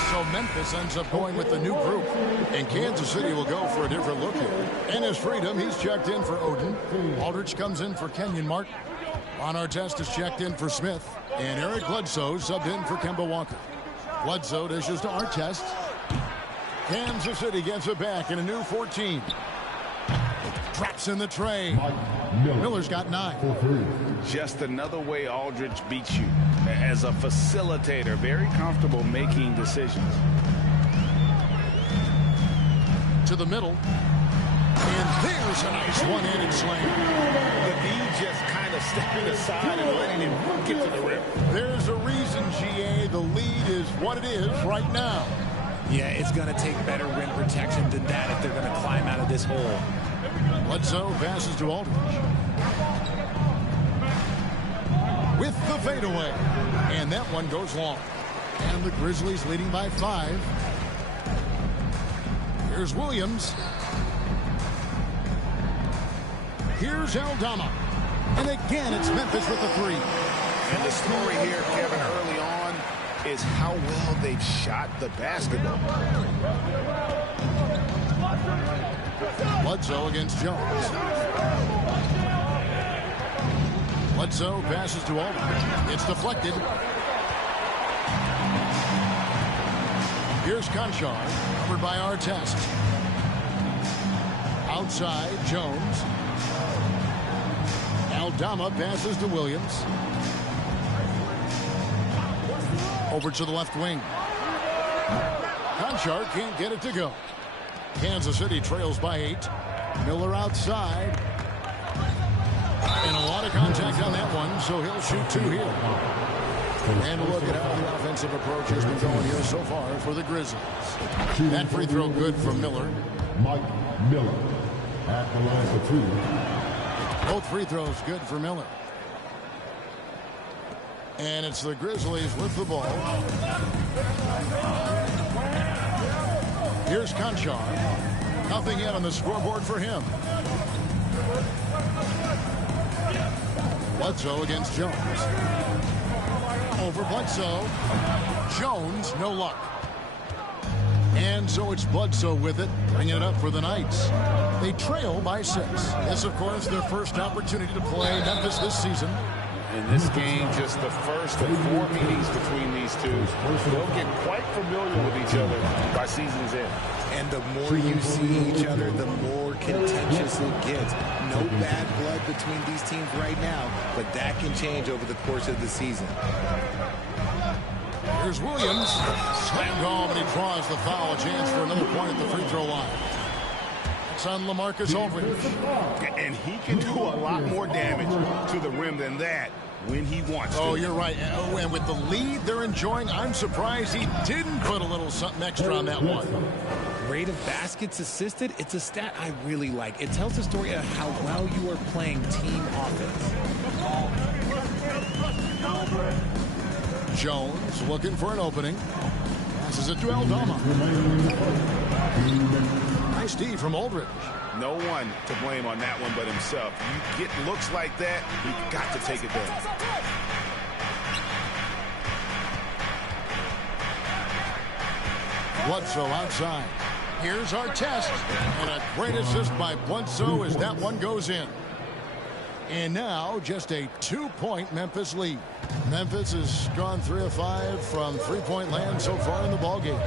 So Memphis ends up going with the new group. And Kansas City will go for a different look here. Enes Freedom, he's checked in for Odin. Aldridge comes in for Kenyon Martin. Ron Artest is checked in for Smith. And Eric Bledsoe subbed in for Kemba Walker. Bledsoe dishes to Artest. Kansas City gets it back in a new 14. Traps in the tray. Miller's got 9. Just another way Aldridge beats you. As a facilitator, very comfortable making decisions. To the middle. And there's a nice one-handed slam. McGee just kind of stepping aside and letting him get to the rim. There's a reason, GA, the lead is what it is right now. Yeah, it's going to take better rim protection than that if they're going to climb out of this hole. Bledsoe passes to Aldridge. With the fadeaway. And that one goes long. And the Grizzlies leading by 5. Here's Williams. Here's Aldama. And again, it's Memphis with the 3. And the story here, Kevin, early on, is how well they've shot the basketball. Bledsoe against Jones. Bledsoe passes to Aldridge. It's deflected. Here's Conchar, covered by Artest. Outside, Jones. Aldama passes to Williams. Over to the left wing. Conchar can't get it to go. Kansas City trails by 8. Miller outside. And a lot of contact on that one, so he'll shoot 2 here. And look at how the offensive approach has been going here so far for the Grizzlies. That free throw good from Miller. Mike Miller at the line for 2. Both free throws good for Miller. And it's the Grizzlies with the ball. Here's Conchar. Nothing yet on the scoreboard for him. Bledsoe against Jones. Over Bledsoe. Jones, no luck. And so it's Bledsoe with it, bringing it up for the Knights. They trail by 6. This, of course, their first opportunity to play Memphis this season. In this game, just the first of 4 meetings between these two. They'll get quite familiar with each other by season's end. And the more you see each other, the more contentious it gets. No bad blood between these teams right now, but that can change over the course of the season. Here's Williams. Slammed home, and he draws the foul. A chance for another point at the free throw line. It's on LaMarcus Aldridge. And he can do a lot more damage to the rim than that when he wants to. Oh, you're right. Oh, and with the lead they're enjoying, I'm surprised he didn't put a little something extra on that one. Rate of baskets assisted, it's a stat I really like. It tells the story of how well you are playing team offense. Jones looking for an opening. Passes it to Aldama. Nice D from Aldridge. No one to blame on that one but himself. You get looks like that, you've got to take it down. Bledsoe outside. Here's Artest. And a great assist by Bledsoe as that one goes in. And now just a 2-point Memphis lead. Memphis has gone 3 of 5 from three-point land so far in the ballgame.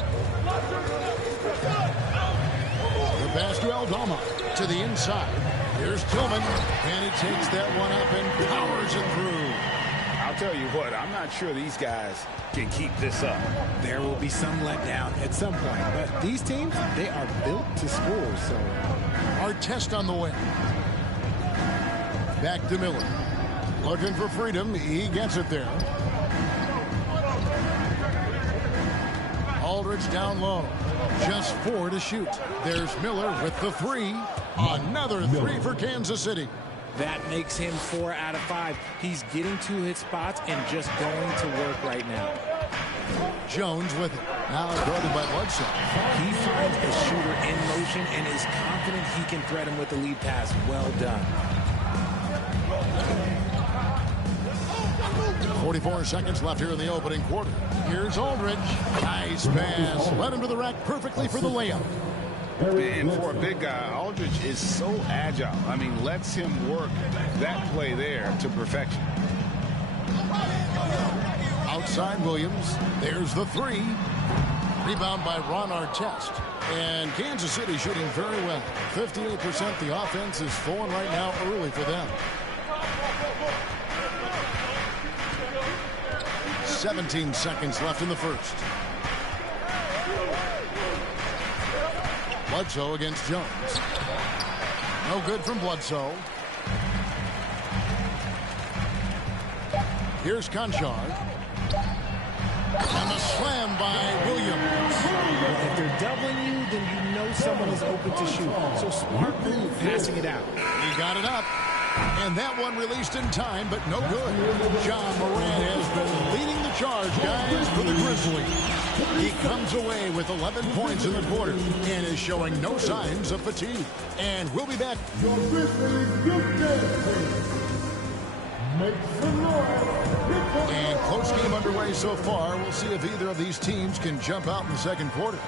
The pass to Aldama to the inside. Here's Tillman, and he takes that one up and powers it through. I'll tell you what, I'm not sure these guys can keep this up. There will be some letdown at some point, but these teams, they are built to score. So our test on the way. Back to Miller. Looking for freedom. He gets it there. Aldridge down low. Just 4 to shoot. There's Miller with the 3. Another 3 for Kansas City. That makes him 4 out of 5. He's getting to his spots and just going to work right now. Jones with it. Now guarded by Bledsoe. He finds a shooter in motion and is confident he can thread him with the lead pass. Well done. 44 seconds left here in the opening quarter. Here's Aldridge. Nice pass. Led him to the rack perfectly for the layup. And for a big guy, Aldridge is so agile. I mean, lets him work that play there to perfection. Outside Williams. There's the 3. Rebound by Ron Artest. And Kansas City shooting very well. 58%. The offense is falling right now early for them. 17 seconds left in the first. Bledsoe against Jones. No good from Bledsoe. Here's Conchar. And the slam by Williams. If they're doubling you, then you know someone is open to shoot. So smart move passing it out. He got it up. And that one released in time, but no good. John Moran has been leading the charge, guys, for the Grizzlies. He comes away with 11 points in the quarter and is showing no signs of fatigue. And we'll be back. Your Grizzlies good day. Make some noise. And close game underway so far. We'll see if either of these teams can jump out in the second quarter.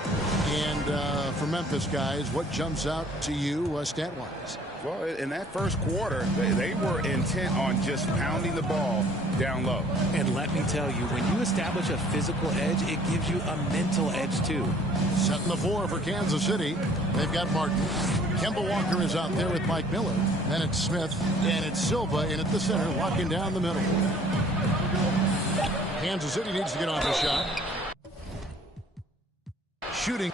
And for Memphis, guys, what jumps out to you stat-wise? Well, in that first quarter, they were intent on just pounding the ball down low. And let me tell you, when you establish a physical edge, it gives you a mental edge, too. Setting the 4 for Kansas City. They've got Martin. Kemba Walker is out there with Mike Miller. Then it's Smith. And it's Silva in at the center, locking down the middle. Kansas City needs to get off a shot. Shooting.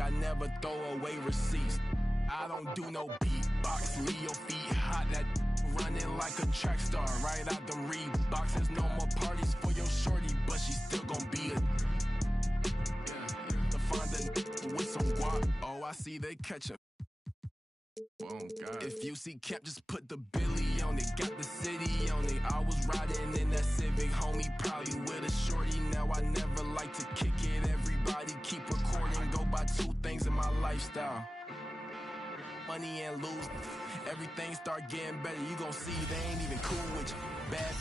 I never throw away receipts. I don't do no beatbox. Leave your feet hot. That running like a track star. Right out them Reeboks. There's no more parties for your shorty, but she still gon' be a. To find a with some guap. Oh, I see they catch a. Oh, God. If you see Cap, just put the Billy on it. Got the city on it. I was riding in that Civic, homie, probably with a shorty. Now I never like to kick it. Everybody keep recording. Go by 2 things in my lifestyle: money and lose. Everything start getting better. You gon' see they ain't even cool with you. Bad.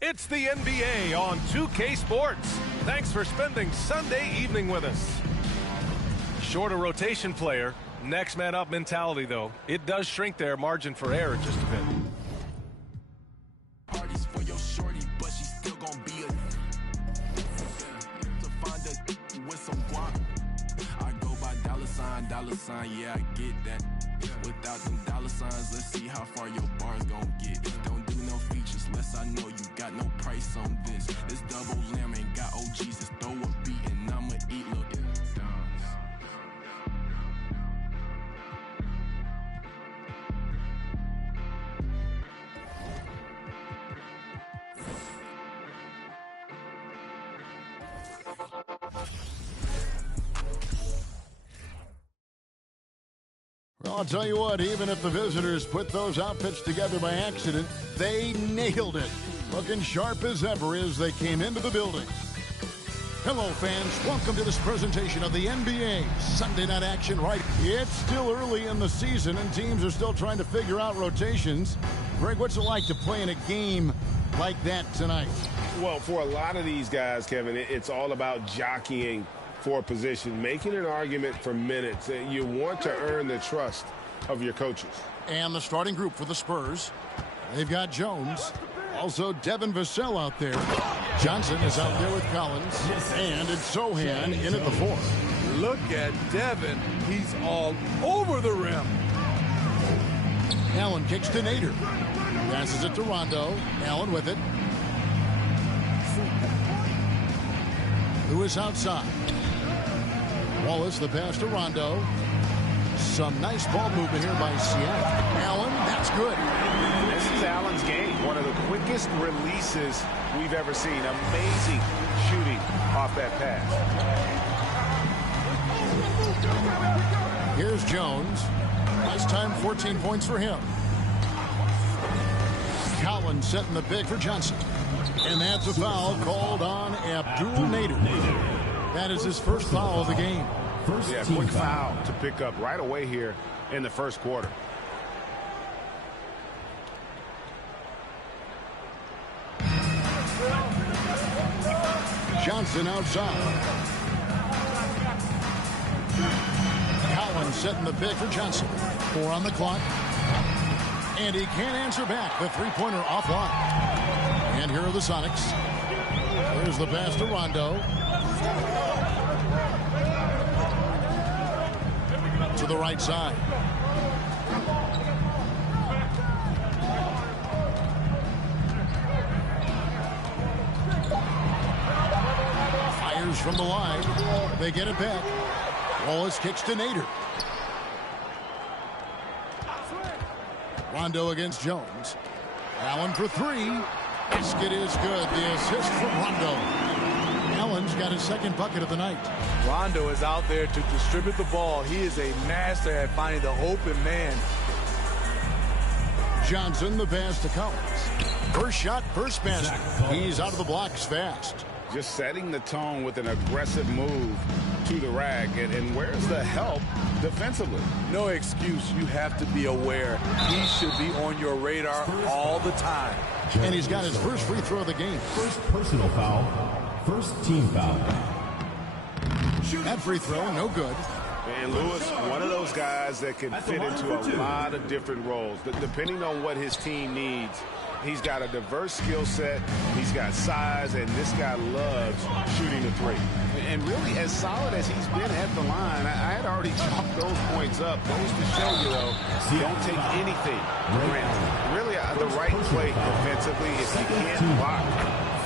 It's the NBA on 2K Sports. Thanks for spending Sunday evening with us. Short a rotation player. Next man up mentality, though. It does shrink their margin for error just a bit. Parties for your shorty, but she still gon' be a to find a with some guap. I go by dollar sign, yeah, I get that. Without them dollar signs, let's see how far your bars gon' get. Don't do no features unless I know you got no price on this. This double lamb ain't got OGs, just throw a beat and I'ma eat, look. Well, I'll tell you what, even if the visitors put those outfits together by accident, they nailed it. Looking sharp as ever as they came into the building. Hello, fans. Welcome to this presentation of the NBA Sunday Night Action. Right, it's still early in the season, and teams are still trying to figure out rotations. Greg, what's it like to play in a game like that tonight? Well, for a lot of these guys, Kevin, it's all about jockeying for a position, making an argument for minutes. You want to earn the trust of your coaches. And the starting group for the Spurs, they've got Jones, also Devin Vassell out there. Johnson is out there with Collins, and it's Sohan in at the 4. Look at Devin. He's all over the rim. Allen kicks to Nader. Passes it to Rondo. Allen with it. Lewis outside. Wallace, the pass to Rondo. Some nice ball movement here by Siakam. Allen, that's good. This is Allen's game. One of the quickest releases we've ever seen. Amazing shooting off that pass. Here's Jones. Nice time, 14 points for him. Collins setting the pick for Johnson. And that's a foul called on Abdul Nader. That is his first foul of the game. Yeah, quick foul to pick up right away here in the first quarter. Johnson outside. Collins setting the pick for Johnson. 4 on the clock. And he can't answer back. The three-pointer offline. And here are the Sonics. There's the pass to Rondo. To the right side. Fires from the line. They get it back. Wallace kicks to Nader. Rondo against Jones. Allen for 3. Basket is good. The assist from Rondo. Allen's got his second bucket of the night. Rondo is out there to distribute the ball. He is a master at finding the open man. Johnson, the pass to Collins. First shot, first basket. He's out of the blocks fast. Just setting the tone with an aggressive move to the rack. And where's the help defensively? No excuse. You have to be aware. He should be on your radar all the time. And he's got his first free throw of the game. First personal foul. First team foul. That free throw, no good. And Lewis, one of those guys that can fit into a lot of different roles. But depending on what his team needs, he's got a diverse skill set. He's got size, and this guy loves shooting the three. And really, as solid as he's been at the line, I had already chalked those points up. Goes to show you, though, don't take anything for granted. Really, the right play defensively, if you can't block,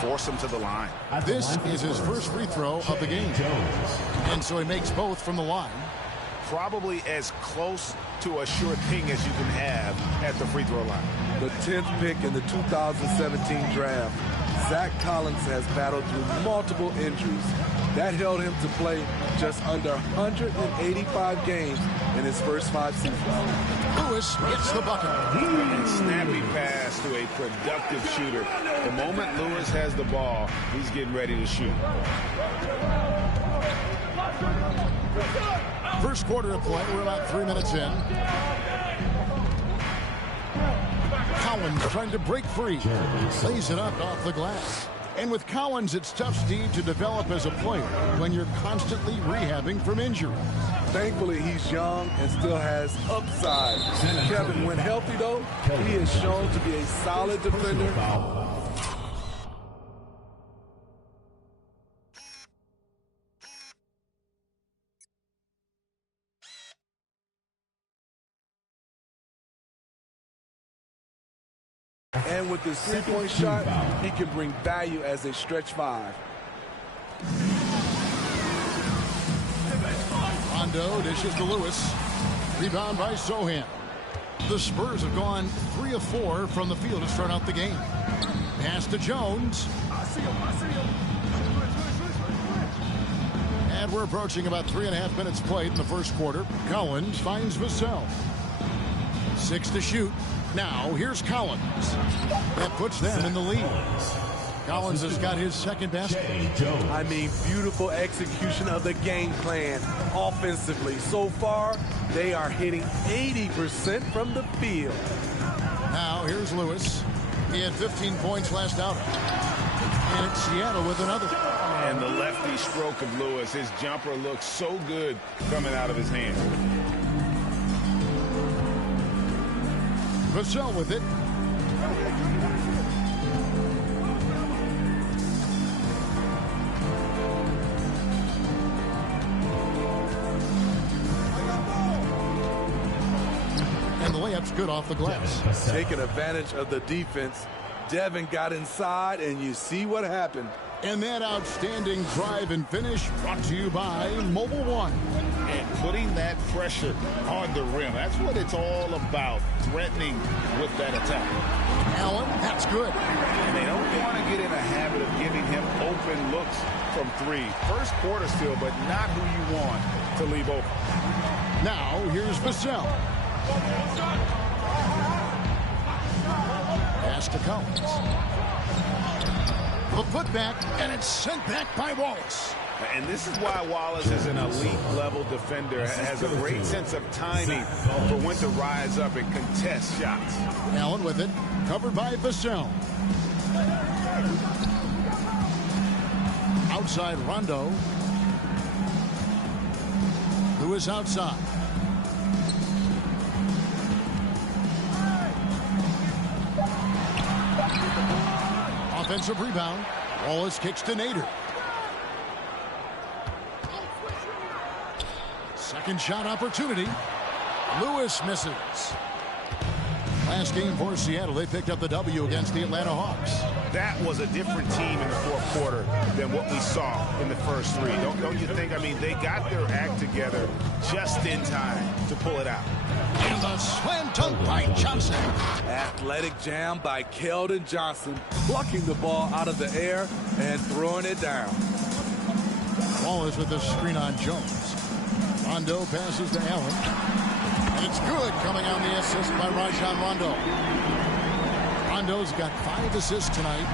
force him to the line. This is his first free throw of the game. And so he makes both from the line. Probably as close to a sure thing as you can have at the free throw line. The 10th pick in the 2017 draft, Zach Collins has battled through multiple injuries. That held him to play just under 185 games in his first 5 seasons. Lewis gets the bucket. And snappy pass to a productive shooter. The moment Lewis has the ball, he's getting ready to shoot. First quarter of play, we're about 3 minutes in. Collins trying to break free. Lays it up off the glass. And with Collins, it's tough, Steve, to develop as a player when you're constantly rehabbing from injury. Thankfully, he's young and still has upside. Kevin, when healthy, though, he is shown to be a solid defender. And with this three-point shot, he can bring value as a stretch five. Rondo dishes to Lewis. Rebound by Sohan. The Spurs have gone 3 of 4 from the field to start out the game. Pass to Jones. And we're approaching about 3.5 minutes played in the first quarter. Collins finds Vassell. 6 to shoot. Now, here's Collins. That puts them in the lead. Collins has got his second basket. I mean, beautiful execution of the game plan offensively. So far, they are hitting 80% from the field. Now, here's Lewis. He had 15 points last outing. And it's Seattle with another. And the lefty stroke of Lewis. His jumper looks so good coming out of his hand. Vassell with it. And the layup's good off the glass. Taking advantage of the defense. Devin got inside, and you see what happened. And that outstanding drive and finish brought to you by Mobile One. And putting that pressure on the rim. That's what it's all about, threatening with that attack. Allen, that's good. And they don't want to get in a habit of giving him open looks from three. First quarter still, but not who you want to leave open. Now, here's Vassell. Pass to Collins. The putback, and it's sent back by Wallace. And this is why Wallace is an elite-level defender, has a great sense of timing for when to rise up and contest shots. Allen with it, covered by Vassell. Outside Rondo. Lewis outside. Offensive rebound. Wallace kicks to Nader. Second shot opportunity. Lewis misses. Last game for Seattle, they picked up the W against the Atlanta Hawks. That was a different team in the fourth quarter than what we saw in the first three. Don't you think? I mean, they got their act together just in time to pull it out. And the slam dunk by Johnson. Athletic jam by Keldon Johnson, plucking the ball out of the air and throwing it down. Wallace with the screen on Jones. Rondo passes to Allen. And it's good, coming on the assist by Rajon Rondo. Rondo's got 5 assists tonight.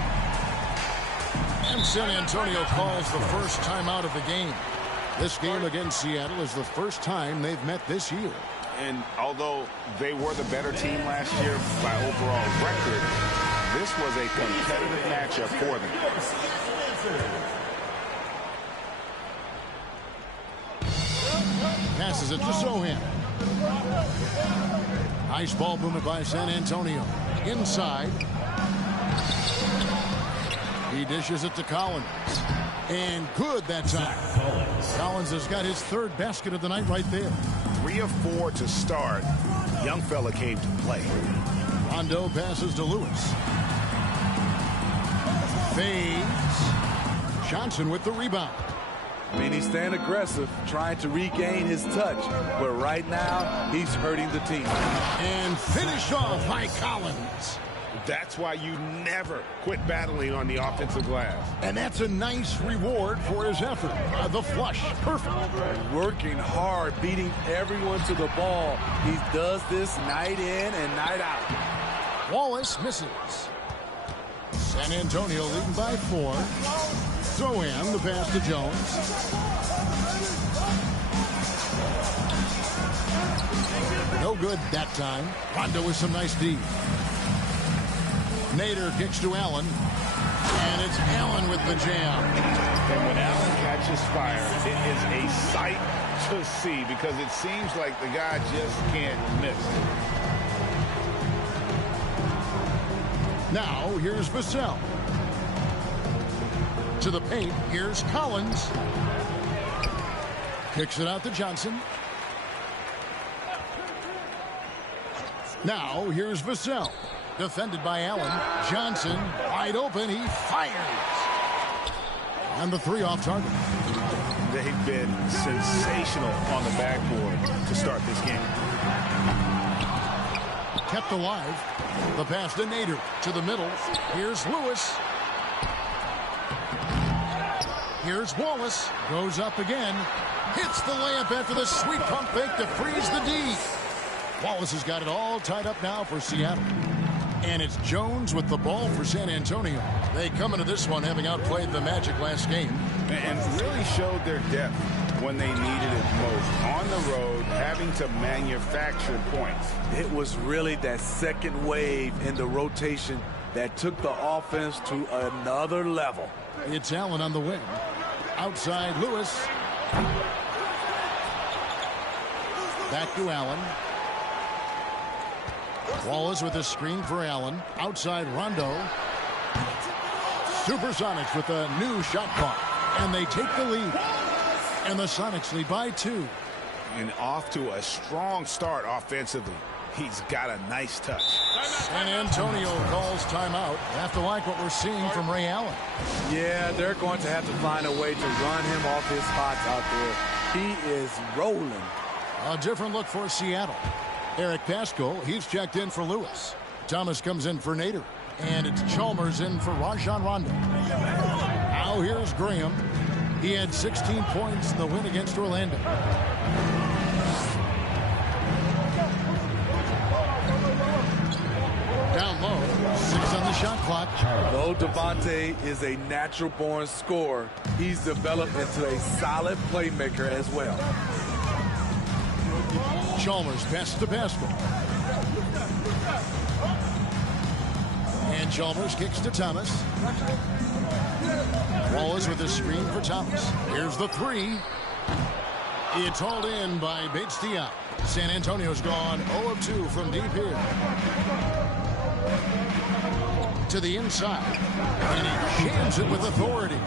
And San Antonio calls the first timeout of the game. This game against Seattle is the first time they've met this year. And although they were the better team last year by overall record, this was a competitive matchup for them. Passes it to Sohan. Nice ball movement by San Antonio. Inside. He dishes it to Collins. And good that time. Collins has got his third basket of the night right there. 3 of 4 to start. Young fella came to play. Rondo passes to Lewis. Fades. Johnson with the rebound. I mean, he's staying aggressive, trying to regain his touch. But right now, he's hurting the team. And finished off by Collins. That's why you never quit battling on the offensive glass. And that's a nice reward for his effort. The flush, perfect. Working hard, beating everyone to the ball. He does this night in and night out. Wallace misses. San Antonio leading by 4. Sohan, the pass to Jones. No good that time. Rondo with some nice D. Nader kicks to Allen. And it's Allen with the jam. And when Allen catches fire, it is a sight to see because it seems like the guy just can't miss. Now, here's Vassell. To the paint, here's Collins. Kicks it out to Johnson. Now, here's Vassell. Defended by Allen. Johnson, wide open, he fires. And the three off target. They've been sensational on the backboard to start this game. Kept alive. The pass to Nader. To the middle. Here's Lewis. Here's Wallace. Goes up again. Hits the layup after the sweet pump fake to freeze the D. Wallace has got it all tied up now for Seattle. And it's Jones with the ball for San Antonio. They come into this one having outplayed the Magic last game. And really showed their depth when they needed it most. On the road, having to manufacture points. It was really that second wave in the rotation that took the offense to another level. It's Allen on the wing. Outside Lewis. Back to Allen. Wallace with a screen for Allen. Outside Rondo. Supersonics with a new shot clock. And they take the lead. And the Sonics lead by 2. And off to a strong start offensively. He's got a nice touch. San Antonio calls timeout. Have to like what we're seeing from Ray Allen. Yeah, they're going to have to find a way to run him off his spots out there. He is rolling. A different look for Seattle. Eric Paschal, he's checked in for Lewis. Thomas comes in for Nader. And it's Chalmers in for Rajon Rondo. Now here's Graham. He had 16 points in the win against Orlando. Down low, 6 on the shot clock. Though Devontae is a natural-born scorer, he's developed into a solid playmaker as well. Chalmers pass to Paschal. And Chalmers kicks to Thomas. Wallace with a screen for Thomas. Here's the three. It's hauled in by Bates-Diop. San Antonio's gone 0 of 2 from deep here. To the inside. And he jams it with authority.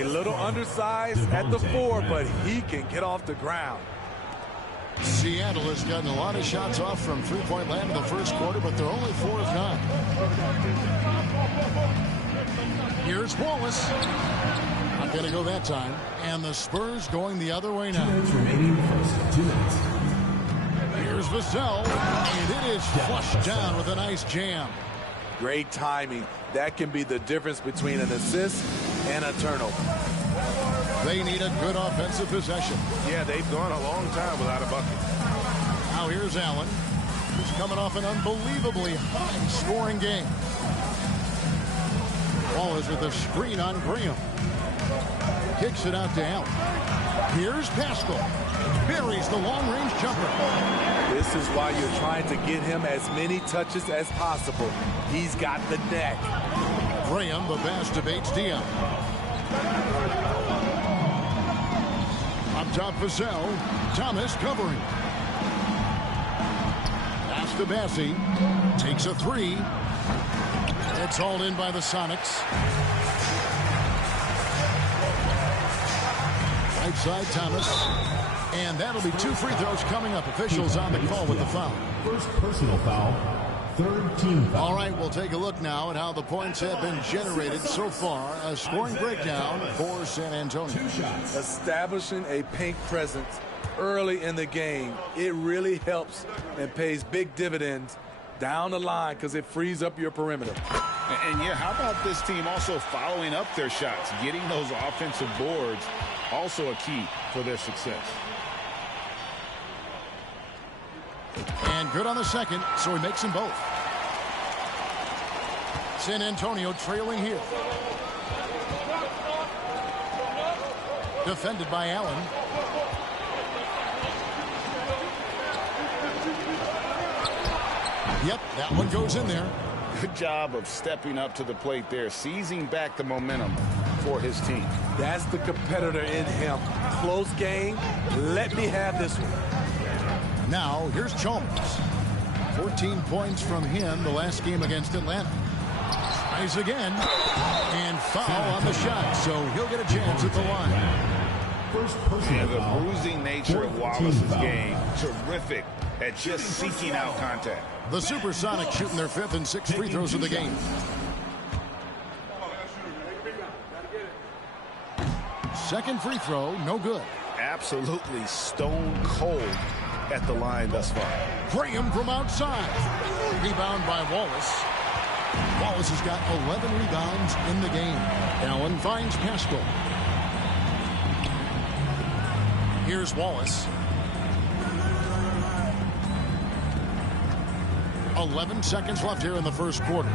A little undersized at the 4, but he can get off the ground. Seattle has gotten a lot of shots off from three-point land in the first quarter, but they're only 4 of 9. Here's Wallace. Not going to go that time. And the Spurs going the other way now. 2 minutes remaining, first 2 minutes. Here's Vassell. And it is flushed down with a nice jam. Great timing. That can be the difference between an assist and a turnover. They need a good offensive possession. Yeah, they've gone a long time without a bucket. Now here's Allen, who's coming off an unbelievably high-scoring game. Wallace with a screen on Graham. Kicks it out to Allen. Here's Paschal. Buries the long-range jumper. This is why you're trying to get him as many touches as possible. He's got the neck. Graham, the pass to Bates-Diop. Up top, Vassell. Thomas covering. Pass to Bassie. Takes a 3. It's hauled in by the Sonics. Right side, Thomas. And that'll be 2 free throws coming up. Officials on the call with the foul. First personal foul. Third team foul. All right, we'll take a look now at how the points have been generated so far. A scoring breakdown for San Antonio. Establishing a paint presence early in the game, it really helps and pays big dividends down the line because it frees up your perimeter. And yeah, how about this team also following up their shots, getting those offensive boards, also a key for their success. And good on the second, so he makes them both. San Antonio trailing here. Defended by Allen. Yep, that one goes in there. Good job of stepping up to the plate there, seizing back the momentum for his team. That's the competitor in him. Close game. Let me have this one. Now, here's Chalmers. 14 points from him the last game against Atlanta. Tries again. And foul on the shot, so he'll get a chance at the line. And the bruising nature of Wallace's game, terrific at just seeking out contact. The Supersonics shooting their 5th and 6th free throws of the game. Second free throw, no good. Absolutely stone cold at the line thus far. Graham from outside. Rebound by Wallace. Wallace has got 11 rebounds in the game. Allen finds Pascal. Here's Wallace. 11 seconds left here in the first quarter.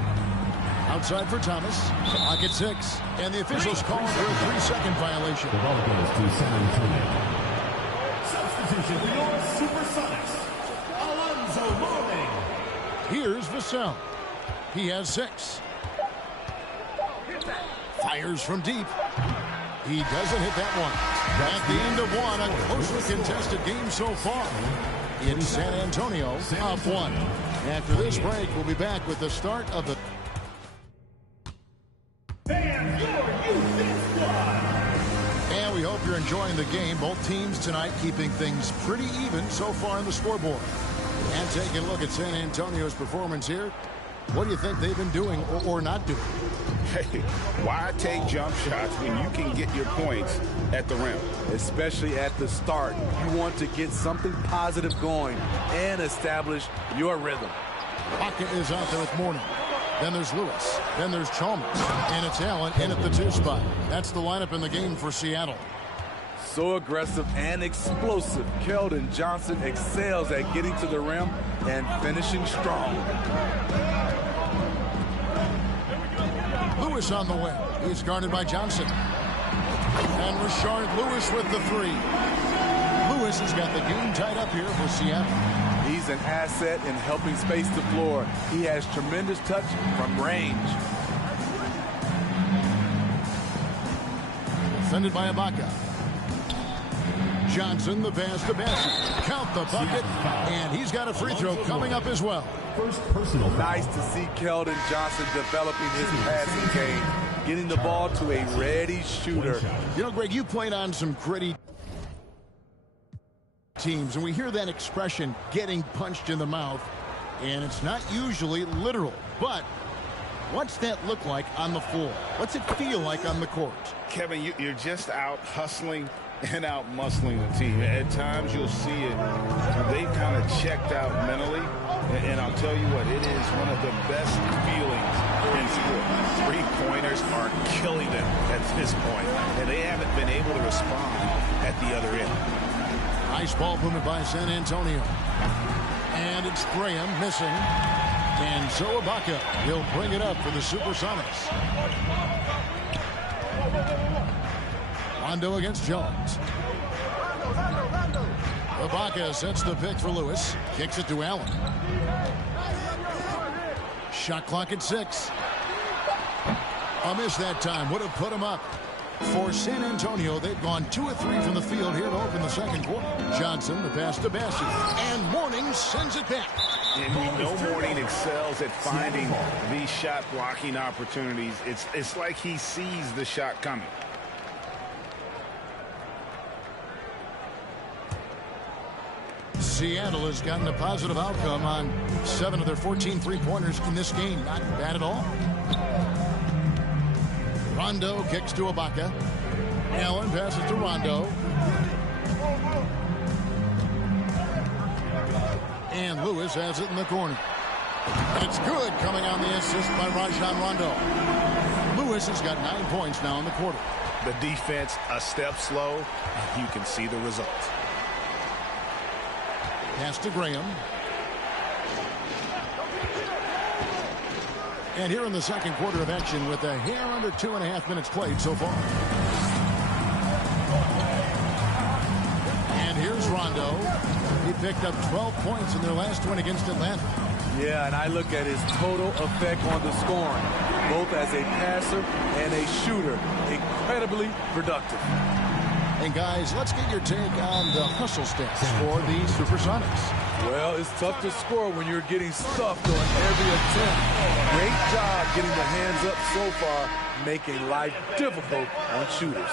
Outside for Thomas. Clock at 6. And the officials call for a 3-second violation. The ball goes to San Antonio. Substitution for your Supersonics, Alonzo Mourning. Here's Vassell. He has 6. Fires from deep. He doesn't hit that one. At the end of one, a closely contested game so far. It's San Antonio up 1. After this break, we'll be back with the start of the... And we hope you're enjoying the game. Both teams tonight keeping things pretty even so far on the scoreboard. And taking a look at San Antonio's performance here. What do you think they've been doing or not doing? Hey, why take jump shots when you can get your points at the rim? Especially at the start. You want to get something positive going and establish your rhythm. Pocket is out there with Mourning. Then there's Lewis. Then there's Chalmers. And it's Allen in at the 2 spot. That's the lineup in the game for Seattle. So aggressive and explosive. Keldon Johnson excels at getting to the rim and finishing strong. Lewis on the wing. He's guarded by Johnson. And Rashard Lewis with the 3. Lewis has got the game tied up here for Seattle. He's an asset in helping space the floor. He has tremendous touch from range. Defended by Ibaka. Johnson, the pass to Bassett. Count the bucket, and he's got a free throw coming up as well. First personal. Nice to see Keldon Johnson developing his passing game, getting the ball to a ready shooter. You know, Greg, you played on some gritty teams, and we hear that expression, getting punched in the mouth, and it's not usually literal, but what's that look like on the floor? What's it feel like on the court? Kevin, you're just out hustling and out muscling the team. At times you'll see it. They've kind of checked out mentally. And I'll tell you what, it is one of the best feelings in sport. 3-pointers are killing them at this point. And they haven't been able to respond at the other end. Nice ball movement by San Antonio. And it's Graham missing. And Zoe Ibaka will bring it up for the Supersonics. Rondo against Jones. Ibaka sets the pick for Lewis. Kicks it to Allen. Shot clock at 6. A miss that time. Would have put him up. For San Antonio, they've gone 2 of 3 from the field here to open the second quarter. Johnson, the pass to Bassey. And Mourning sends it back. And we know Mourning excels at finding these shot blocking opportunities. It's like he sees the shot coming. Seattle has gotten a positive outcome on 7 of their 14 3-pointers in this game. Not bad at all. Rondo kicks to Ibaka. Allen passes to Rondo. And Lewis has it in the corner. It's good, coming on the assist by Rajon Rondo. Lewis has got 9 points now in the quarter. The defense a step slow, and you can see the results. Pass to Graham. And here in the second quarter of action with a hair under 2.5 minutes played so far. And here's Rondo. He picked up 12 points in their last win against Atlanta. Yeah, and I look at his total effect on the scoring, both as a passer and a shooter. Incredibly productive. And guys, let's get your take on the hustle stats for the Supersonics. Well, it's tough to score when you're getting stuffed on every attempt. Great job getting the hands up so far, making life difficult on shooters.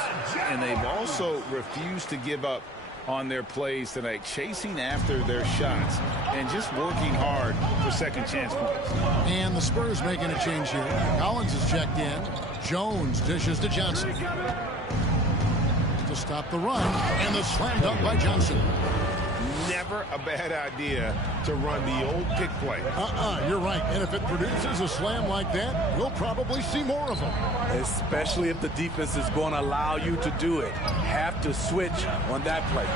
And they've also refused to give up on their plays tonight, chasing after their shots and just working hard for second chance points. And the Spurs making a change here. Collins is checked in. Jones dishes to Johnson. To stop the run, and the slam dunk by Johnson. Never a bad idea to run the old pick play. You're right. And if it produces a slam like that, we'll probably see more of them. Especially if the defense is going to allow you to do it. Have to switch on that play.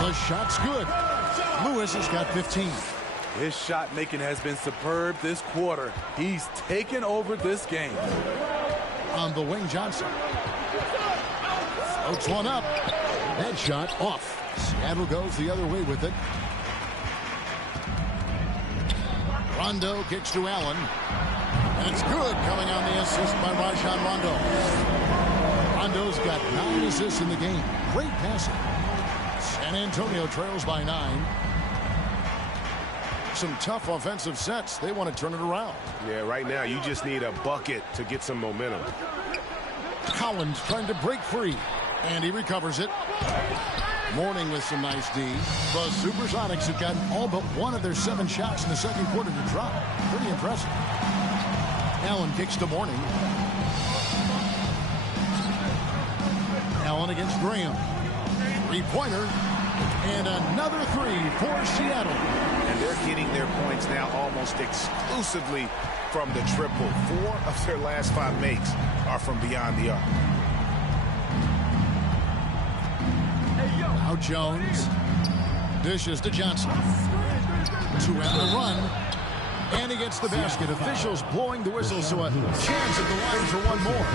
The shot's good. Lewis has got 15. His shot making has been superb this quarter. He's taken over this game. On the wing, Johnson. Floats one up. That shot off. Seattle goes the other way with it. Rondo kicks to Allen. And it's good, coming on the assist by Rajon Rondo. Rondo's got 9 assists in the game. Great passing. San Antonio trails by 9. Some tough offensive sets. They want to turn it around. Yeah, right now you just need a bucket to get some momentum. Collins trying to break free. And he recovers it. Mourning with some nice D. The Supersonics have gotten all but one of their 7 shots in the second quarter to drop. Pretty impressive. Allen kicks to Mourning. Allen against Graham. 3-pointer. And another 3 for Seattle. And they're getting their points now almost exclusively from the triple. 4 of their last 5 makes are from beyond the arc. Now Jones dishes to Johnson. 2 on the run. And he gets the basket. Officials blowing the whistle, so a chance at the line for one more.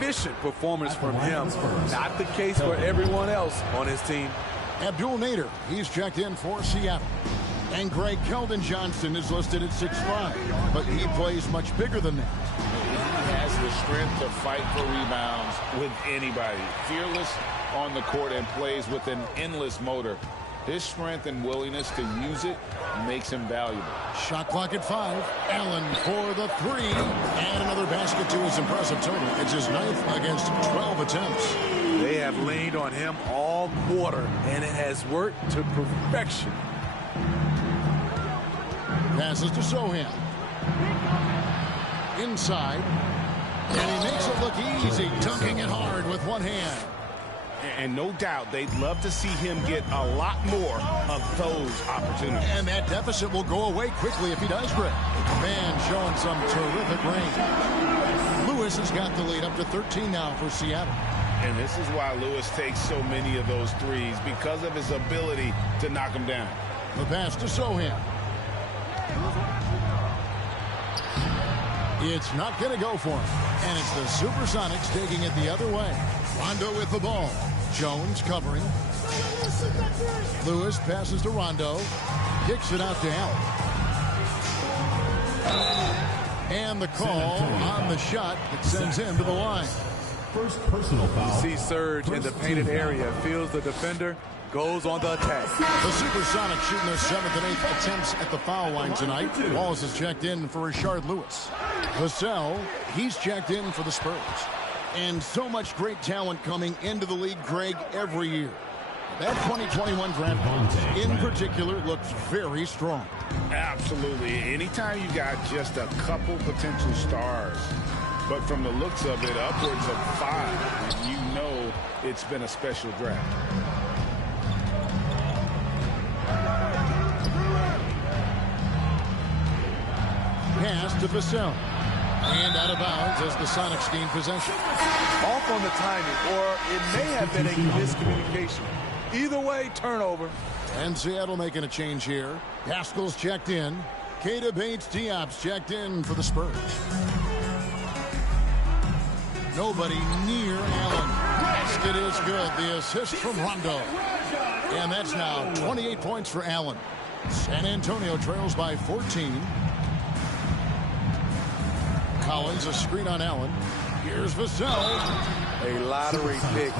Efficient performance from him. Not the case for everyone else on his team. Abdul Nader, he's checked in for Seattle. And Greg Keldon Johnson is listed at 6'5", but he plays much bigger than that. He has the strength to fight for rebounds with anybody. Fearless on the court and plays with an endless motor. His strength and willingness to use it makes him valuable. Shot clock at 5. Allen for the 3. And another basket to his impressive total. It's his 9th against 12 attempts. They have leaned on him all quarter, and it has worked to perfection. Passes to Sohan. Inside. And he makes it look easy, dunking it hard with one hand. And no doubt they'd love to see him get a lot more of those opportunities. And that deficit will go away quickly if he does, Greg. Man, showing some terrific range. Lewis has got the lead up to 13 now for Seattle. And this is why Lewis takes so many of those threes, because of his ability to knock them down. The pass to Sohan. It's not going to go for him. And it's the Supersonics taking it the other way. Rondo with the ball. Jones covering. Lewis passes to Rondo. Kicks it out to Allen. And the call on the shot that sends him to the line. First personal foul. You see Serge in the painted area. Feels the defender. Goes on the attack. The Supersonics shooting their 7th and 8th attempts at the foul line tonight. Wallace is checked in for Rashard Lewis. Vassell, he's checked in for the Spurs. And so much great talent coming into the league, Greg, every year. That 2021 draft in particular looks very strong. Absolutely. Anytime you got just a couple potential stars, but from the looks of it, upwards of 5, you know it's been a special draft. Pass to Vassell. And out of bounds as the Sonics gain possession. Off on the timing, or it may have been a miscommunication. Either way, turnover. And Seattle making a change here. Haskell's checked in. Keita Bates-Diop's checked in for the Spurs. Nobody near Allen. Basket is good. The assist from Rondo. And that's now 28 points for Allen. San Antonio trails by 14. Collins, a screen on Allen. Here's Vassell. A lottery pick.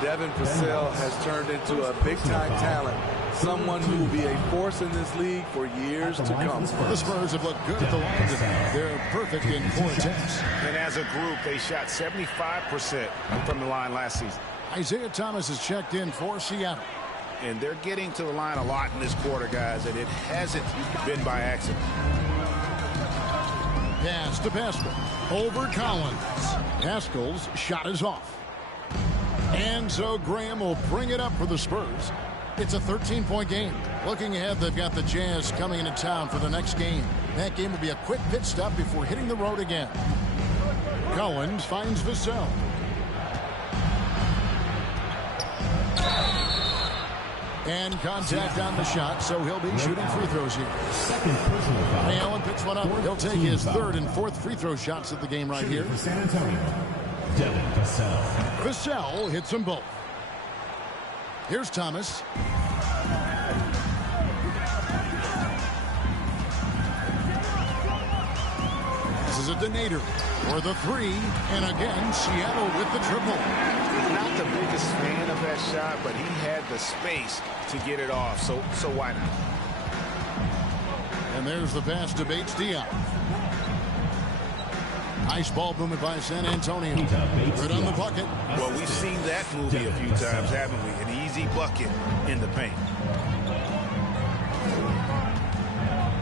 Devin Vassell has turned into a big-time talent. Someone who will be a force in this league for years to come. The Spurs have looked good at the line today. They're perfect in 4 attempts. And as a group, they shot 75% from the line last season. Isaiah Thomas has checked in for Seattle. And they're getting to the line a lot in this quarter, guys, and it hasn't been by accident. Pass to Pascal. Over Collins. Pascal's shot is off. And so Graham will bring it up for the Spurs. It's a 13-point game. Looking ahead, they've got the Jazz coming into town for the next game. That game will be a quick pit stop before hitting the road again. Collins finds Vassell. And contact on the shot, so he'll be shooting free throws here. Ray Allen picks one up. He'll take his 3rd and 4th free throw shots of the game right here. For San Antonio, Devin Vassell. Vassell hits them both. Here's Thomas. This is a Donator for the 3. And again, Seattle with the triple. Not the biggest fan of that shot, but he had the space to get it off, so why not? And there's the pass to Bates Diop. Nice ball movement by San Antonio. Good on the bucket. Well, we've seen that movie a few times, haven't we? An easy bucket in the paint.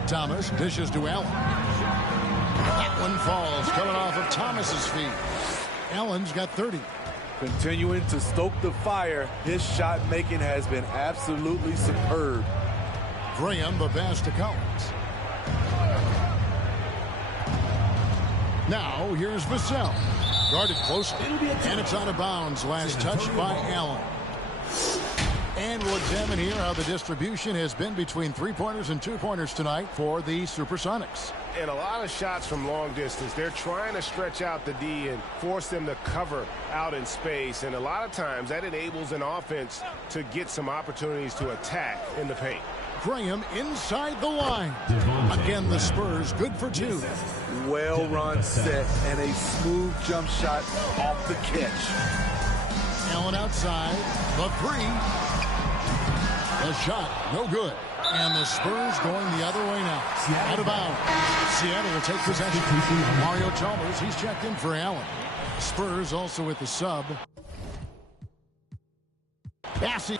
Thomas dishes to Allen. That one falls, coming off of Thomas's feet. Allen's got 30. Continuing to stoke the fire, his shot making has been absolutely superb. Graham, the pass to Collins. Now, here's Vassell. Guarded closely, and it's out of bounds. Last touch by Allen. And we'll examine here how the distribution has been between 3-pointers and 2-pointers tonight for the Supersonics. And a lot of shots from long distance. They're trying to stretch out the D and force them to cover out in space. And a lot of times that enables an offense to get some opportunities to attack in the paint. Graham inside the line. Again, the Spurs good for 2. Well-run set and a smooth jump shot off the catch. Allen outside. The 3. The shot, no good. And the Spurs going the other way now. Out of bounds. Seattle will take possession. Mario Chalmers, he's checked in for Allen. Spurs also with the sub. Bassey.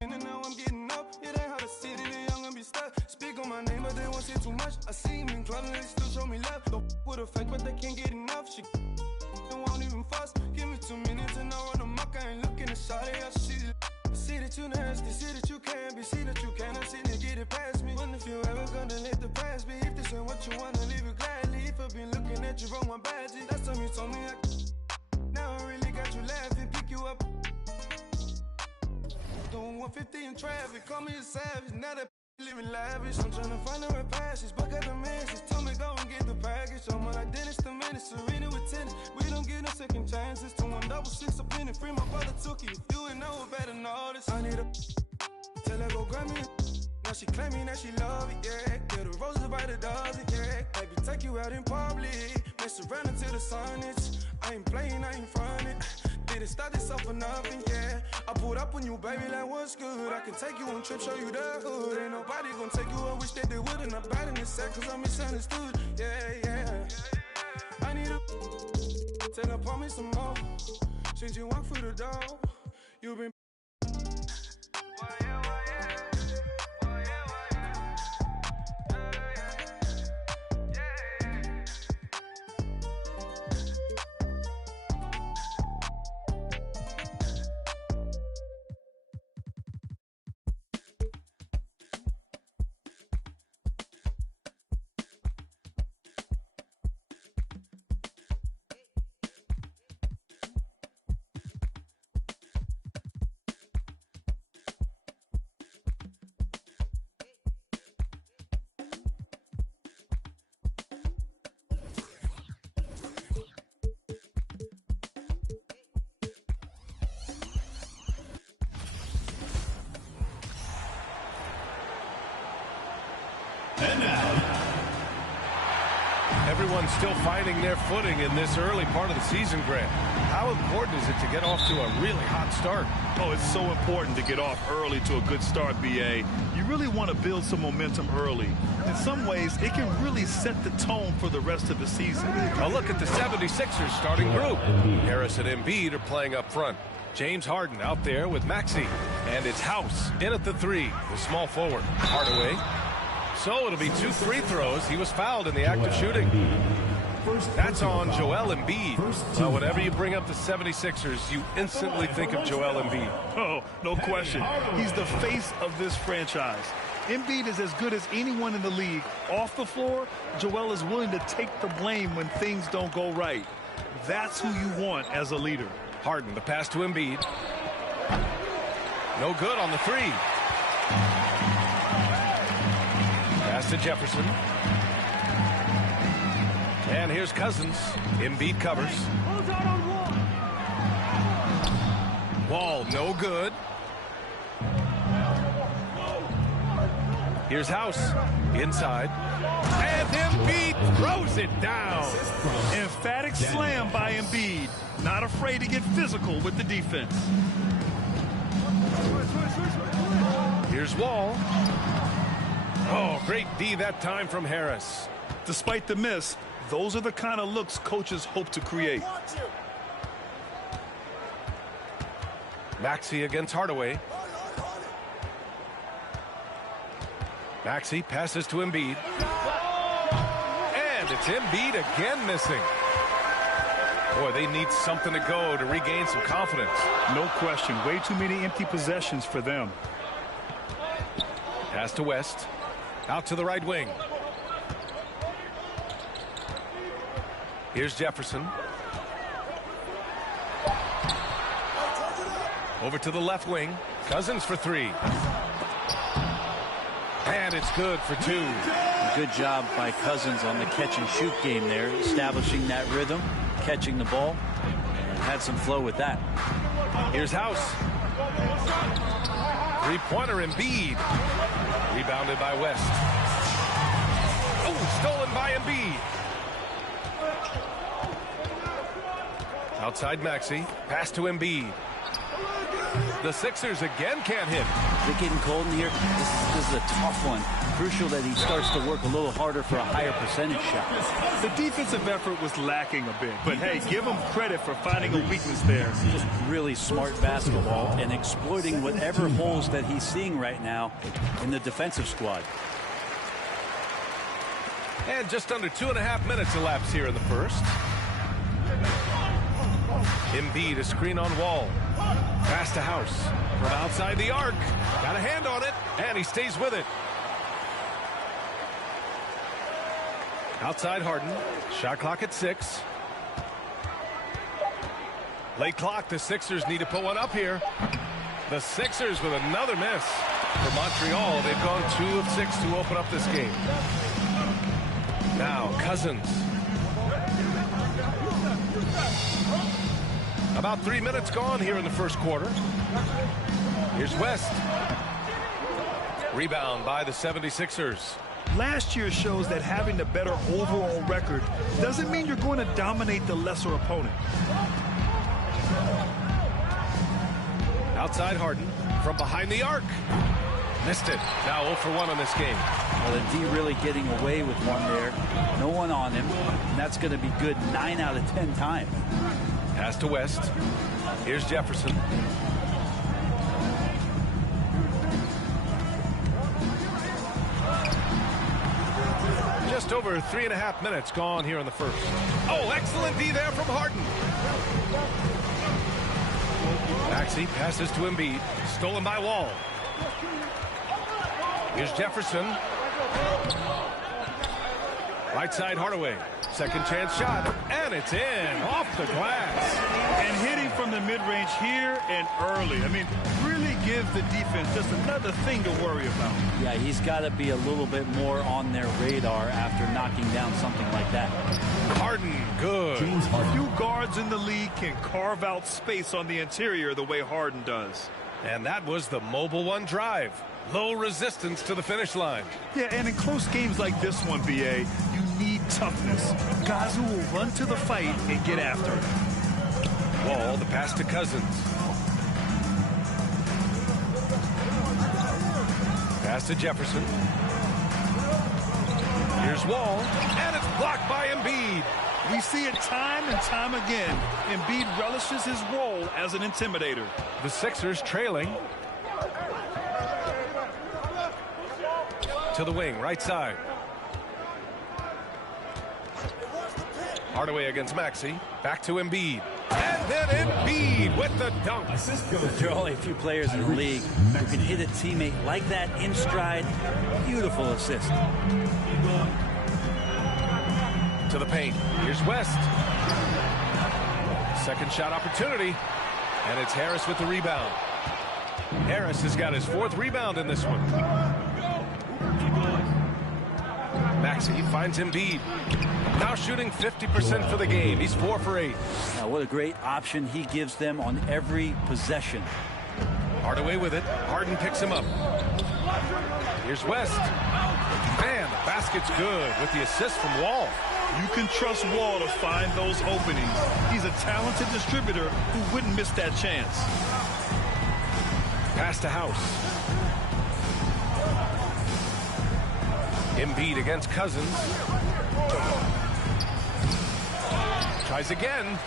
And now I'm getting up, it ain't how to sit in the young and be stuck. Speak on my name, but they won't say too much. I see him in club and they still show me love. Don't with a fake, but they can't get enough. She won't even fuss. Give me 2 minutes and I run the muck. I ain't looking to shot it. I see that you nasty, see that you can be, see that you cannot see to get it past me. Wonder if you ever gonna let the past be. If this ain't what you wanna, leave it gladly. If I've been looking at you wrong, my badges. Last time you told me now I really got you laughing, pick you up. Doing 150 in traffic, call me a savage. Now that living lavish, I'm trying to find the right passage. Buck at the message, told me go and get the package. I'm like Dennis the Menace, Serena with tennis. We don't get no second chances. To 166 up in it, free my brother took it. If you ain't know better know this. I need a tell her go grab me. Now Now she claiming that she love it, yeah. Get the roses by the dozen, yeah. Maybe take you out in public, mess around until the sun is. I ain't playing, I ain't frontin'. Didn't start this off for nothing, yeah. I pulled up on you, baby, like what's good. I can take you on trips, show you the hood. Ain't nobody gonna take you, I wish that they would. And I'm bad in this set, cause I'm misunderstood, yeah. I need a take up on me some more. Since you walk through the door, you've been And now, everyone's still finding their footing in this early part of the season, Grant. How important is it to get off to a really hot start? Oh, it's so important to get off early to a good start, B.A. You really want to build some momentum early. In some ways, it can really set the tone for the rest of the season. A look at the 76ers starting group. Harris and Embiid are playing up front. James Harden out there with Maxey. And it's House in at the 3, the small forward. Hardaway. So it'll be 2 free throws. He was fouled in the act of shooting. That's on Joel Embiid. Well, whenever you bring up the 76ers, you instantly think of Joel Embiid. Oh, no question. He's the face of this franchise. Embiid is as good as anyone in the league. Off the floor, Joel is willing to take the blame when things don't go right. That's who you want as a leader. Harden, the pass to Embiid. No good on the 3. Pass to Jefferson. And here's Cousins. Embiid covers. Wall, no good. Here's House. Inside. And Embiid throws it down. Emphatic slam by Embiid. Not afraid to get physical with the defense. Here's Wall. Oh, great D that time from Harris. Despite the miss, those are the kind of looks coaches hope to create. Maxey against Hardaway. Maxey passes to Embiid. And it's Embiid again missing. Boy, they need something to go to regain some confidence. No question. Way too many empty possessions for them. Pass to West. Out to the right wing. Here's Jefferson. Over to the left wing. Cousins for 3. And it's good for 2. Good job by Cousins on the catch-and-shoot game there, establishing that rhythm, catching the ball, and had some flow with that. Here's House. 3-pointer Embiid. Rebounded by West. Oh, stolen by Embiid. Outside Maxey. Pass to Embiid. The Sixers again can't hit. They're getting cold in here. This is a tough one. Crucial that he starts to work a little harder for a higher percentage shot. The defensive effort was lacking a bit. But, hey, give him credit for finding a weakness there. Just really smart basketball and exploiting whatever holes that he's seeing right now in the defensive squad. And just under 2.5 minutes elapsed here in the first. Embiid, a screen on Wall. Pass to House. From outside the arc. Got a hand on it, and he stays with it. Outside Harden. Shot clock at 6. Late clock. The Sixers need to put one up here. The Sixers with another miss. For Montreal, they've gone 2 of 6 to open up this game. Now, Cousins. About 3 minutes gone here in the first quarter. Here's West. Rebound by the 76ers. Last year shows that having the better overall record doesn't mean you're going to dominate the lesser opponent. Outside Harden from behind the arc. Missed it. Now 0 for 1 on this game. Well, the D really getting away with one there. No one on him. And that's going to be good 9 out of 10 times. Pass to West. Here's Jefferson. Just over 3.5 minutes gone here in the first. Oh, excellent D there from Harden. Maxey passes to Embiid. Stolen by Wall. Here's Jefferson. Right side Hardaway. Second chance shot. And it's in. Off the glass. And hitting from the mid-range here and early. I mean, really give the defense just another thing to worry about. Yeah, he's got to be a little bit more on their radar after knocking down something like that. Harden, good. Few guards in the league can carve out space on the interior the way Harden does. And that was the mobile one drive. Low resistance to the finish line. Yeah, and in close games like this one, BA, you need toughness. Guys who will run to the fight and get after it. Wall, the pass to Cousins. Pass to Jefferson. Here's Wall, and it's blocked by Embiid. We see it time and time again. Embiid relishes his role as an intimidator. The Sixers trailing. To the wing, right side. Hardaway against Maxey. Back to Embiid. And then Embiid with the dunk. There are only a few players in the league who can hit a teammate like that in stride. Beautiful assist. To the paint. Here's West. Second shot opportunity. And it's Harris with the rebound. Harris has got his 4th rebound in this one. Maxey finds Embiid. Now shooting 50% for the game. He's 4 for 8. Now what a great option he gives them on every possession. Hardaway with it. Harden picks him up. Here's West. Man, the basket's good with the assist from Wall. You can trust Wall to find those openings. He's a talented distributor who wouldn't miss that chance. Pass to House. Embiid against Cousins. Tries again.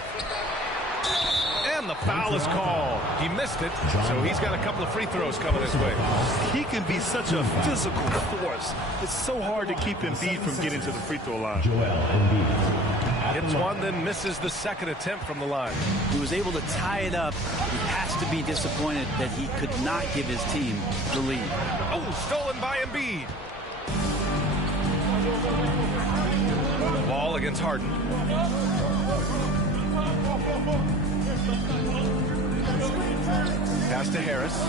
And the foul is called. He missed it, so he's got a couple of free throws coming his way. He can be such a physical force. It's so hard to keep Embiid from getting to the free throw line. Hits one, then misses the second attempt from the line. He was able to tie it up. He has to be disappointed that he could not give his team the lead. Oh, stolen by Embiid. Wall against Harden. Pass to Harris.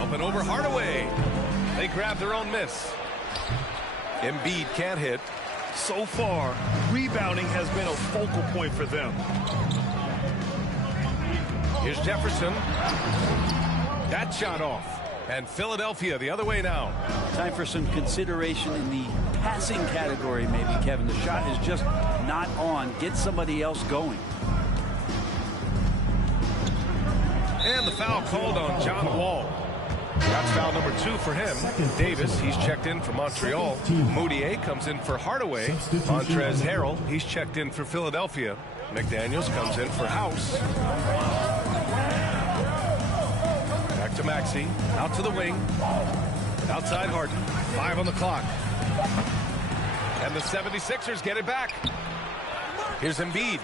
Up and over Hardaway. They grab their own miss. Embiid can't hit. So far, rebounding has been a focal point for them. Here's Jefferson. That shot off. And Philadelphia the other way now. Time for some consideration in the passing category, maybe, Kevin. The shot is just not on. Get somebody else going. And the foul called on John Wall. That's foul number 2 for him. Davis, he's checked in for Montreal. Moutier comes in for Hardaway. Montrezl Harrell, he's checked in for Philadelphia. McDaniels comes in for House. Back to Maxey. Out to the wing. Outside Harden. 5 on the clock. And the 76ers get it back. Here's Embiid.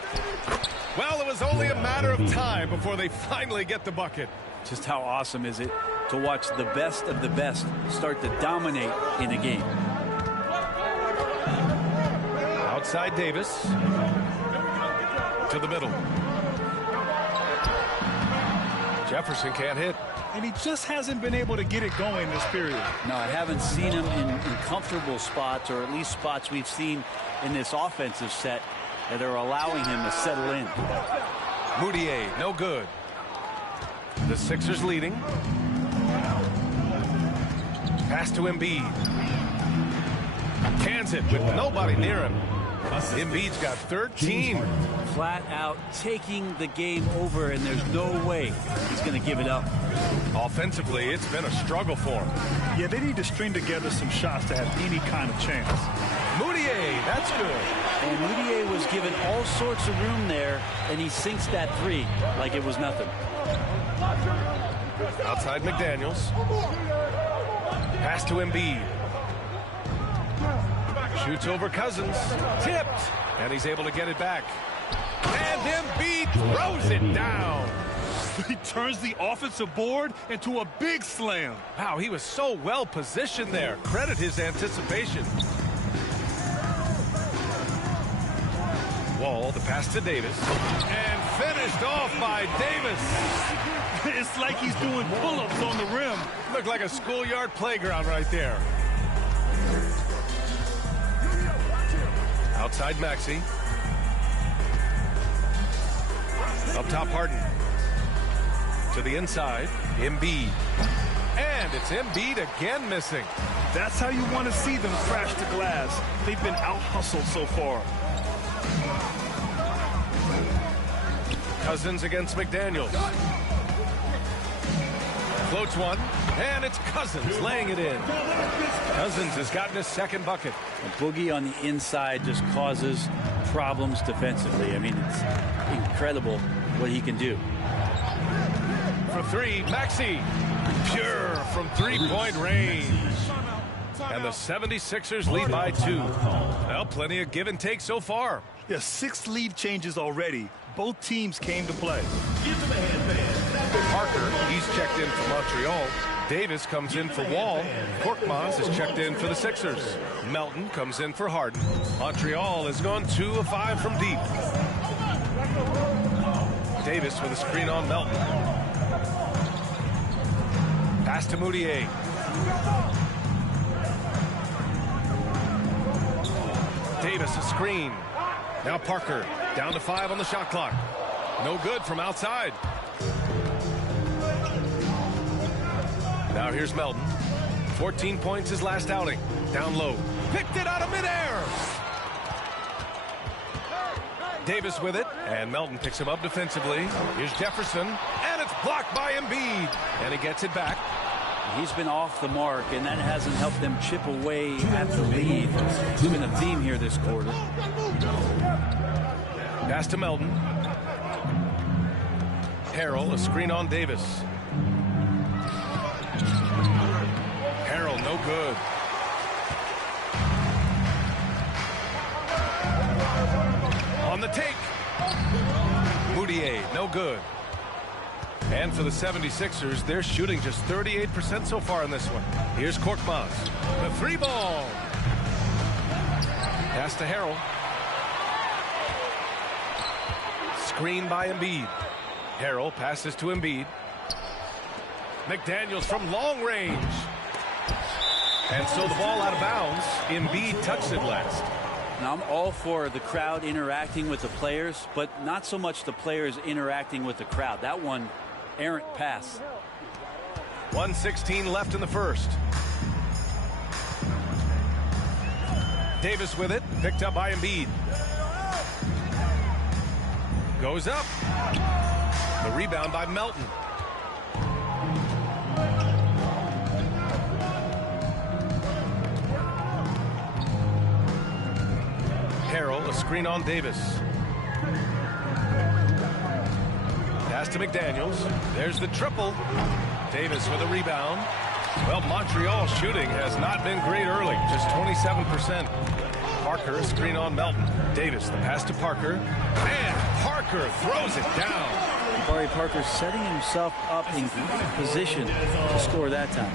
Well, it was only a matter of time before they finally get the bucket. Just how awesome is it to watch the best of the best start to dominate in a game. Outside Davis. To the middle. Jefferson can't hit. And he just hasn't been able to get it going this period. No, I haven't seen him in comfortable spots, or at least spots we've seen in this offensive set that are allowing him to settle in. Moutier, no good. The Sixers leading. Pass to Embiid. Cans it with nobody near him. Embiid's got 13. Flat out taking the game over, and there's no way he's going to give it up. Offensively, it's been a struggle for him. Yeah, they need to string together some shots to have any kind of chance. Moutier, that's good. And Moutier was given all sorts of room there, and he sinks that three like it was nothing. Outside McDaniels. Pass to Embiid. Shoots over Cousins. Tipped. And he's able to get it back. And Embiid throws it down. He turns the offensive board into a big slam. Wow, he was so well positioned there. Credit his anticipation. Wall, the pass to Davis. And finished off by Davis. It's like he's doing pull-ups on the rim. Looked like a schoolyard playground right there. Outside Maxey. Up top Harden. To the inside, Embiid. And it's Embiid again missing. That's how you want to see them crash the glass. They've been out-hustled so far. Cousins against McDaniels. Floats one, and it's Cousins laying it in. Cousins has gotten his second bucket. A Boogie on the inside just causes problems defensively. I mean, it's incredible what he can do. For three, Maxey. Pure from three-point range. And the 76ers lead by 2. Well, plenty of give and take so far. Yeah, 6 lead changes already. Both teams came to play. Parker, he's checked in for Montreal. Davis comes in for Wall. Korkmaz is checked in for the Sixers. Melton comes in for Harden. Montreal has gone 2 of 5 from deep. Davis with a screen on Melton. Pass to Moutier. Davis a screen. Now Parker down to 5 on the shot clock. No good from outside. Now here's Melton. 14 points his last outing. Down low. Picked it out of midair. Davis with it. And Melton picks him up defensively. Here's Jefferson. And it's blocked by Embiid. And he gets it back. He's been off the mark, and that hasn't helped them chip away at the lead. It's been a theme here this quarter. Pass to Melton. Harrell, a screen on Davis. Harrell, no good. On the take. Moutier, no good. And for the 76ers, they're shooting just 38% so far in this one. Here's Korkmaz. The 3-ball. Pass to Harrell. Screen by Embiid. Harrell passes to Embiid. McDaniels from long range. And so the ball out of bounds. Embiid touched it last. Now, I'm all for the crowd interacting with the players, but not so much the players interacting with the crowd. That one, errant pass. 1:16 left in the first. Davis with it, picked up by Embiid. Goes up. The rebound by Melton. Harrell, a screen on Davis. Pass to McDaniels. There's the triple. Davis with a rebound. Well, Montreal shooting has not been great early, just 27%. Parker, a screen on Melton. Davis, the pass to Parker. And Parker throws it down. Jabari Parker setting himself up in position to score that time.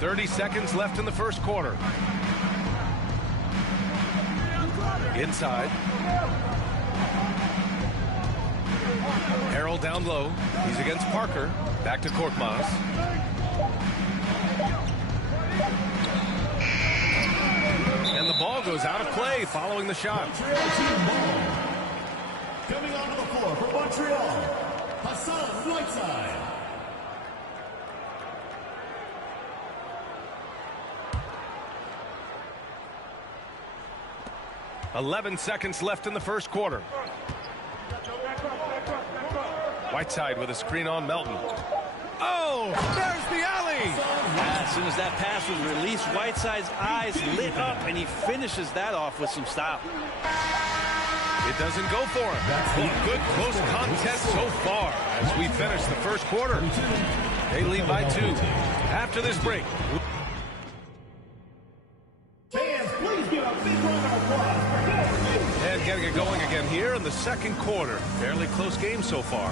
30 seconds left in the first quarter. Inside. Harrell down low. He's against Parker. Back to Korkmaz. And the ball goes out of play following the shot. Coming onto the floor for Montreal, Hassan Whiteside. 11 seconds left in the first quarter. Whiteside with a screen on Melton. Oh, there's the alley. As soon as that pass was released, Whiteside's eyes lit up, and he finishes that off with some style. It doesn't go for him. Well, good close contest so far as we finish the first quarter. They lead by 2. After this break. Fans, please give a big round of applause. And getting it going again here in the second quarter. Fairly close game so far.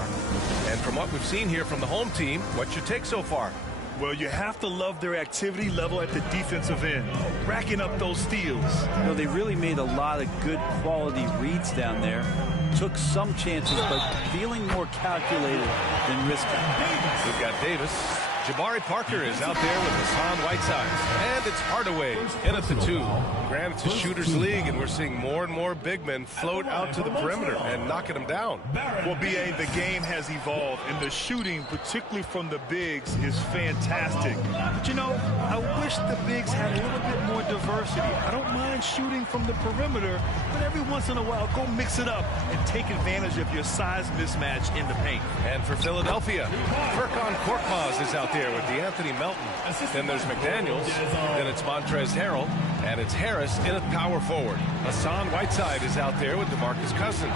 And from what we've seen here from the home team, what's your take so far? Well, you have to love their activity level at the defensive end, racking up those steals. You know, they really made a lot of good quality reads down there. Took some chances, but feeling more calculated than risky. We've got Davis. Jabari Parker is out there with Hassan Whiteside. And it's Hardaway in at the 2. Granted, it's a shooter's league, and we're seeing more and more big men float out to the perimeter and knocking them down. Well, B.A., the game has evolved, and the shooting, particularly from the bigs, is fantastic. But, you know, I wish the bigs had a little bit more diversity. I don't mind shooting from the perimeter, but every once in a while, go mix it up and take advantage of your size mismatch in the paint. And for Philadelphia, Furkan Korkmaz is out there with DeAnthony Melton. Then there's McDaniels. Then it's Montrezl Harrell. And it's Harris in at power forward. Hassan Whiteside is out there with DeMarcus Cousins.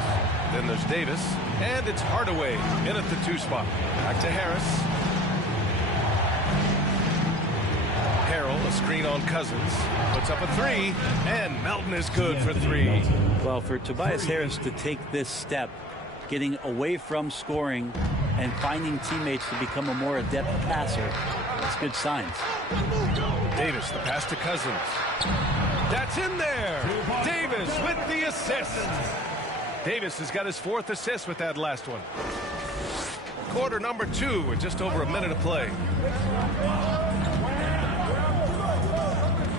Then there's Davis. And it's Hardaway in at the 2 spot. Back to Harris. Harrell, a screen on Cousins. Puts up a 3. And Melton is good for 3. Well, for Tobias Harris to take this step, getting away from scoring and finding teammates to become a more adept passer, it's good signs. Davis, the pass to Cousins. That's in there. Davis with the assist. Davis has got his 4th assist with that last one. Quarter number 2 with just over a minute of play.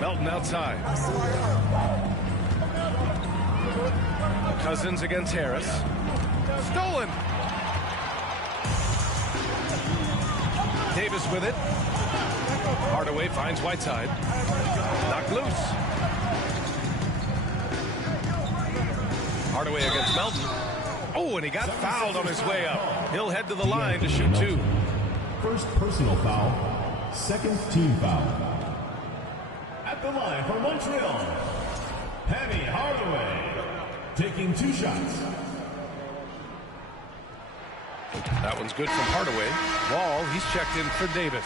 Melton outside. Cousins against Harris. Stolen. Davis with it. Hardaway finds Whiteside. Knocked loose. Hardaway against Melton. Oh, and he got fouled on his way up. He'll head to the line to shoot 2. First personal foul, second team foul. At the line for Montreal, Penny Hardaway, taking 2 shots. That one's good from Hardaway. Wall, he's checked in for Davis.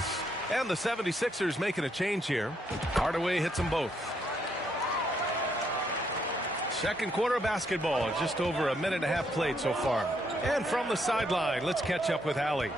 And the 76ers making a change here. Hardaway hits them both. Second quarter of basketball. Just over a minute and a half played so far. And from the sideline, let's catch up with Allie.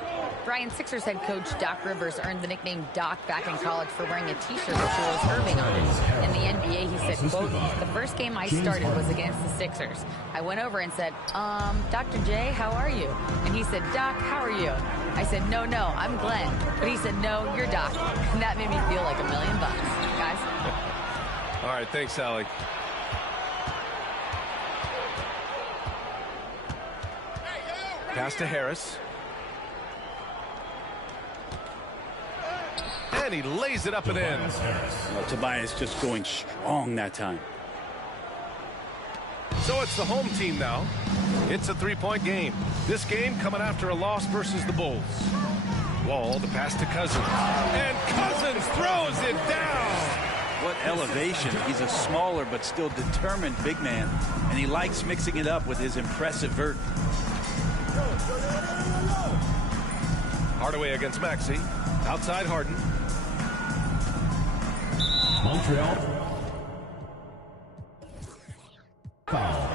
Brian, Sixers head coach Doc Rivers earned the nickname Doc back in college for wearing a T-shirt with Julius Erving on it. In the NBA, he said, quote, "The first game I started was against the Sixers. I went over and said, Dr. J, how are you?" And he said, "Doc, how are you?" I said, no, I'm Glenn." But he said, "No, you're Doc." And that made me feel like $1 million, guys. All right, thanks, Allie. Pass to Harris. And he lays it up and in. Well, Tobias just going strong that time. So it's the home team now. It's a 3-point game. This game coming after a loss versus the Bulls. Wall, the pass to Cousins. And Cousins throws it down. What elevation. He's a smaller but still determined big man. And he likes mixing it up with his impressive vert. Hardaway against Maxey. Outside Harden. Montreal. Foul.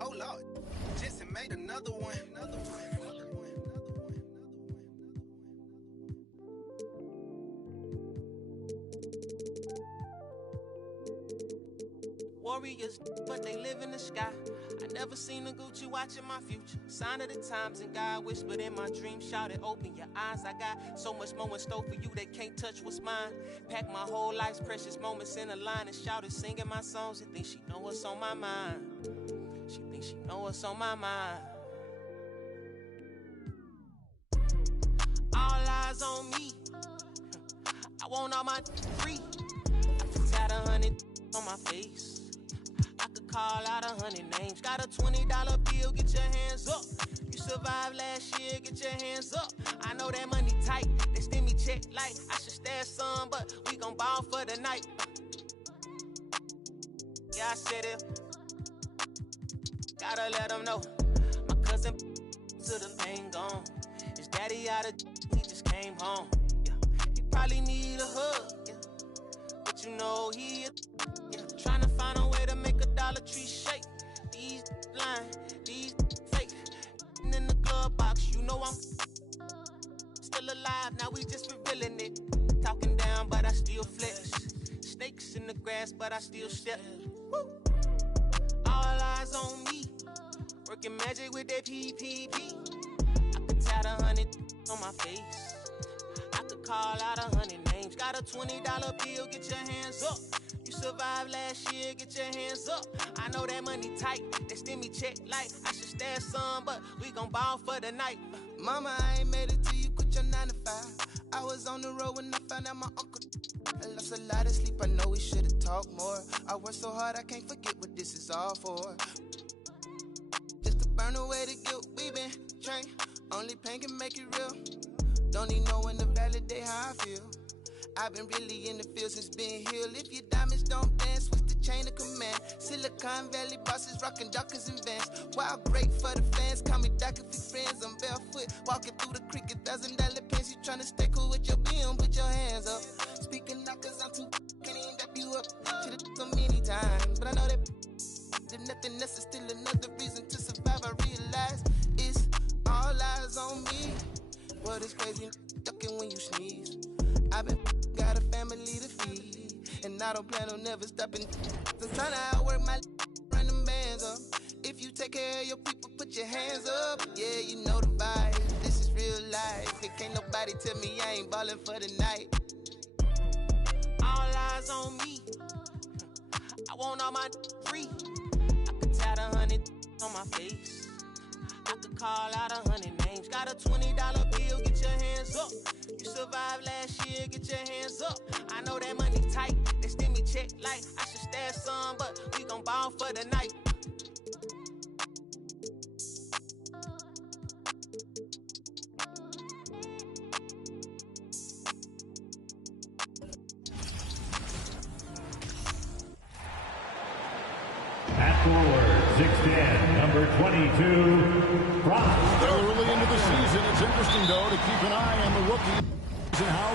Oh Lord, Jensen made another one. warriors, but they live in the sky. I never seen a Gucci watching my future. Sign of the times, and God whispered in my dream, shouted, open your eyes. I got so much more in store for you, they can't touch what's mine. Pack my whole life's precious moments in a line and shouted, singing my songs. She thinks she know what's on my mind. She thinks she know what's on my mind. All eyes on me. I want all my free. I just had 100 on my face. I could call out 100 names. Got a $20 bill, get your hands up. You survived last year, get your hands up. I know that money tight, they send me check like I should stash some, but we gon' ball for the night. Yeah, I said it. Gotta let them know. My cousin to the pain gone. His daddy out of he just came home. Yeah, he probably need a hug. Yeah, but you know he trying to find a way to make a Dollar Tree shake. These lying, these fake. And in the glove box, you know I'm still alive. Now we just revealing it. Talking down, but I still flex. Snakes in the grass, but I still step. Woo. All eyes on me. Working magic with that PPP. I could tat 100 on my face. I could call out 100 names. Got a $20 bill, get your hands up. You survived last year, get your hands up. I know that money tight, they send me check like I should stash some, but we gon' ball for the night. Mama, I ain't made it till you quit your 9 to 5. I was on the road when I found out my uncle. I lost a lot of sleep, I know we should've talked more. I worked so hard, I can't forget what this is all for. Just to burn away the guilt, we been trained. Only pain can make it real. Don't need no one to validate how I feel. I've been really in the field since being healed. If your diamonds don't dance, what's the chain of command? Silicon Valley bosses rocking Dockers and Vans. Wild great for the fans, call me Doc if we friends. I'm barefoot, walking through the creek, $1,000 pants. You tryna stay cool with your BM, put your hands up. Speaking out cause I'm too can't even dap you up. Should've so many times, but I know that nothing else is still another reason to survive. I realize it's all eyes on me. What is crazy, ducking when you sneeze. I've been got a family to feed, and I don't plan on never stopping. So trying to outwork my run them bands up. If you take care of your people, put your hands up. Yeah, you know the vibe. This is real life. It can't nobody tell me I ain't ballin' for the night. All eyes on me. I want all my free. I could tat 100 on my face. I could call out 100 names. Got a $20 bill, get your hands up. You survived last year, get your hands up. I know that money tight, they send me check like I should stash some, but we gon' ball for the night. At forward, 6'10", number 22, Brock. Early into the season, it's interesting, though, to keep an eye on the rookies and how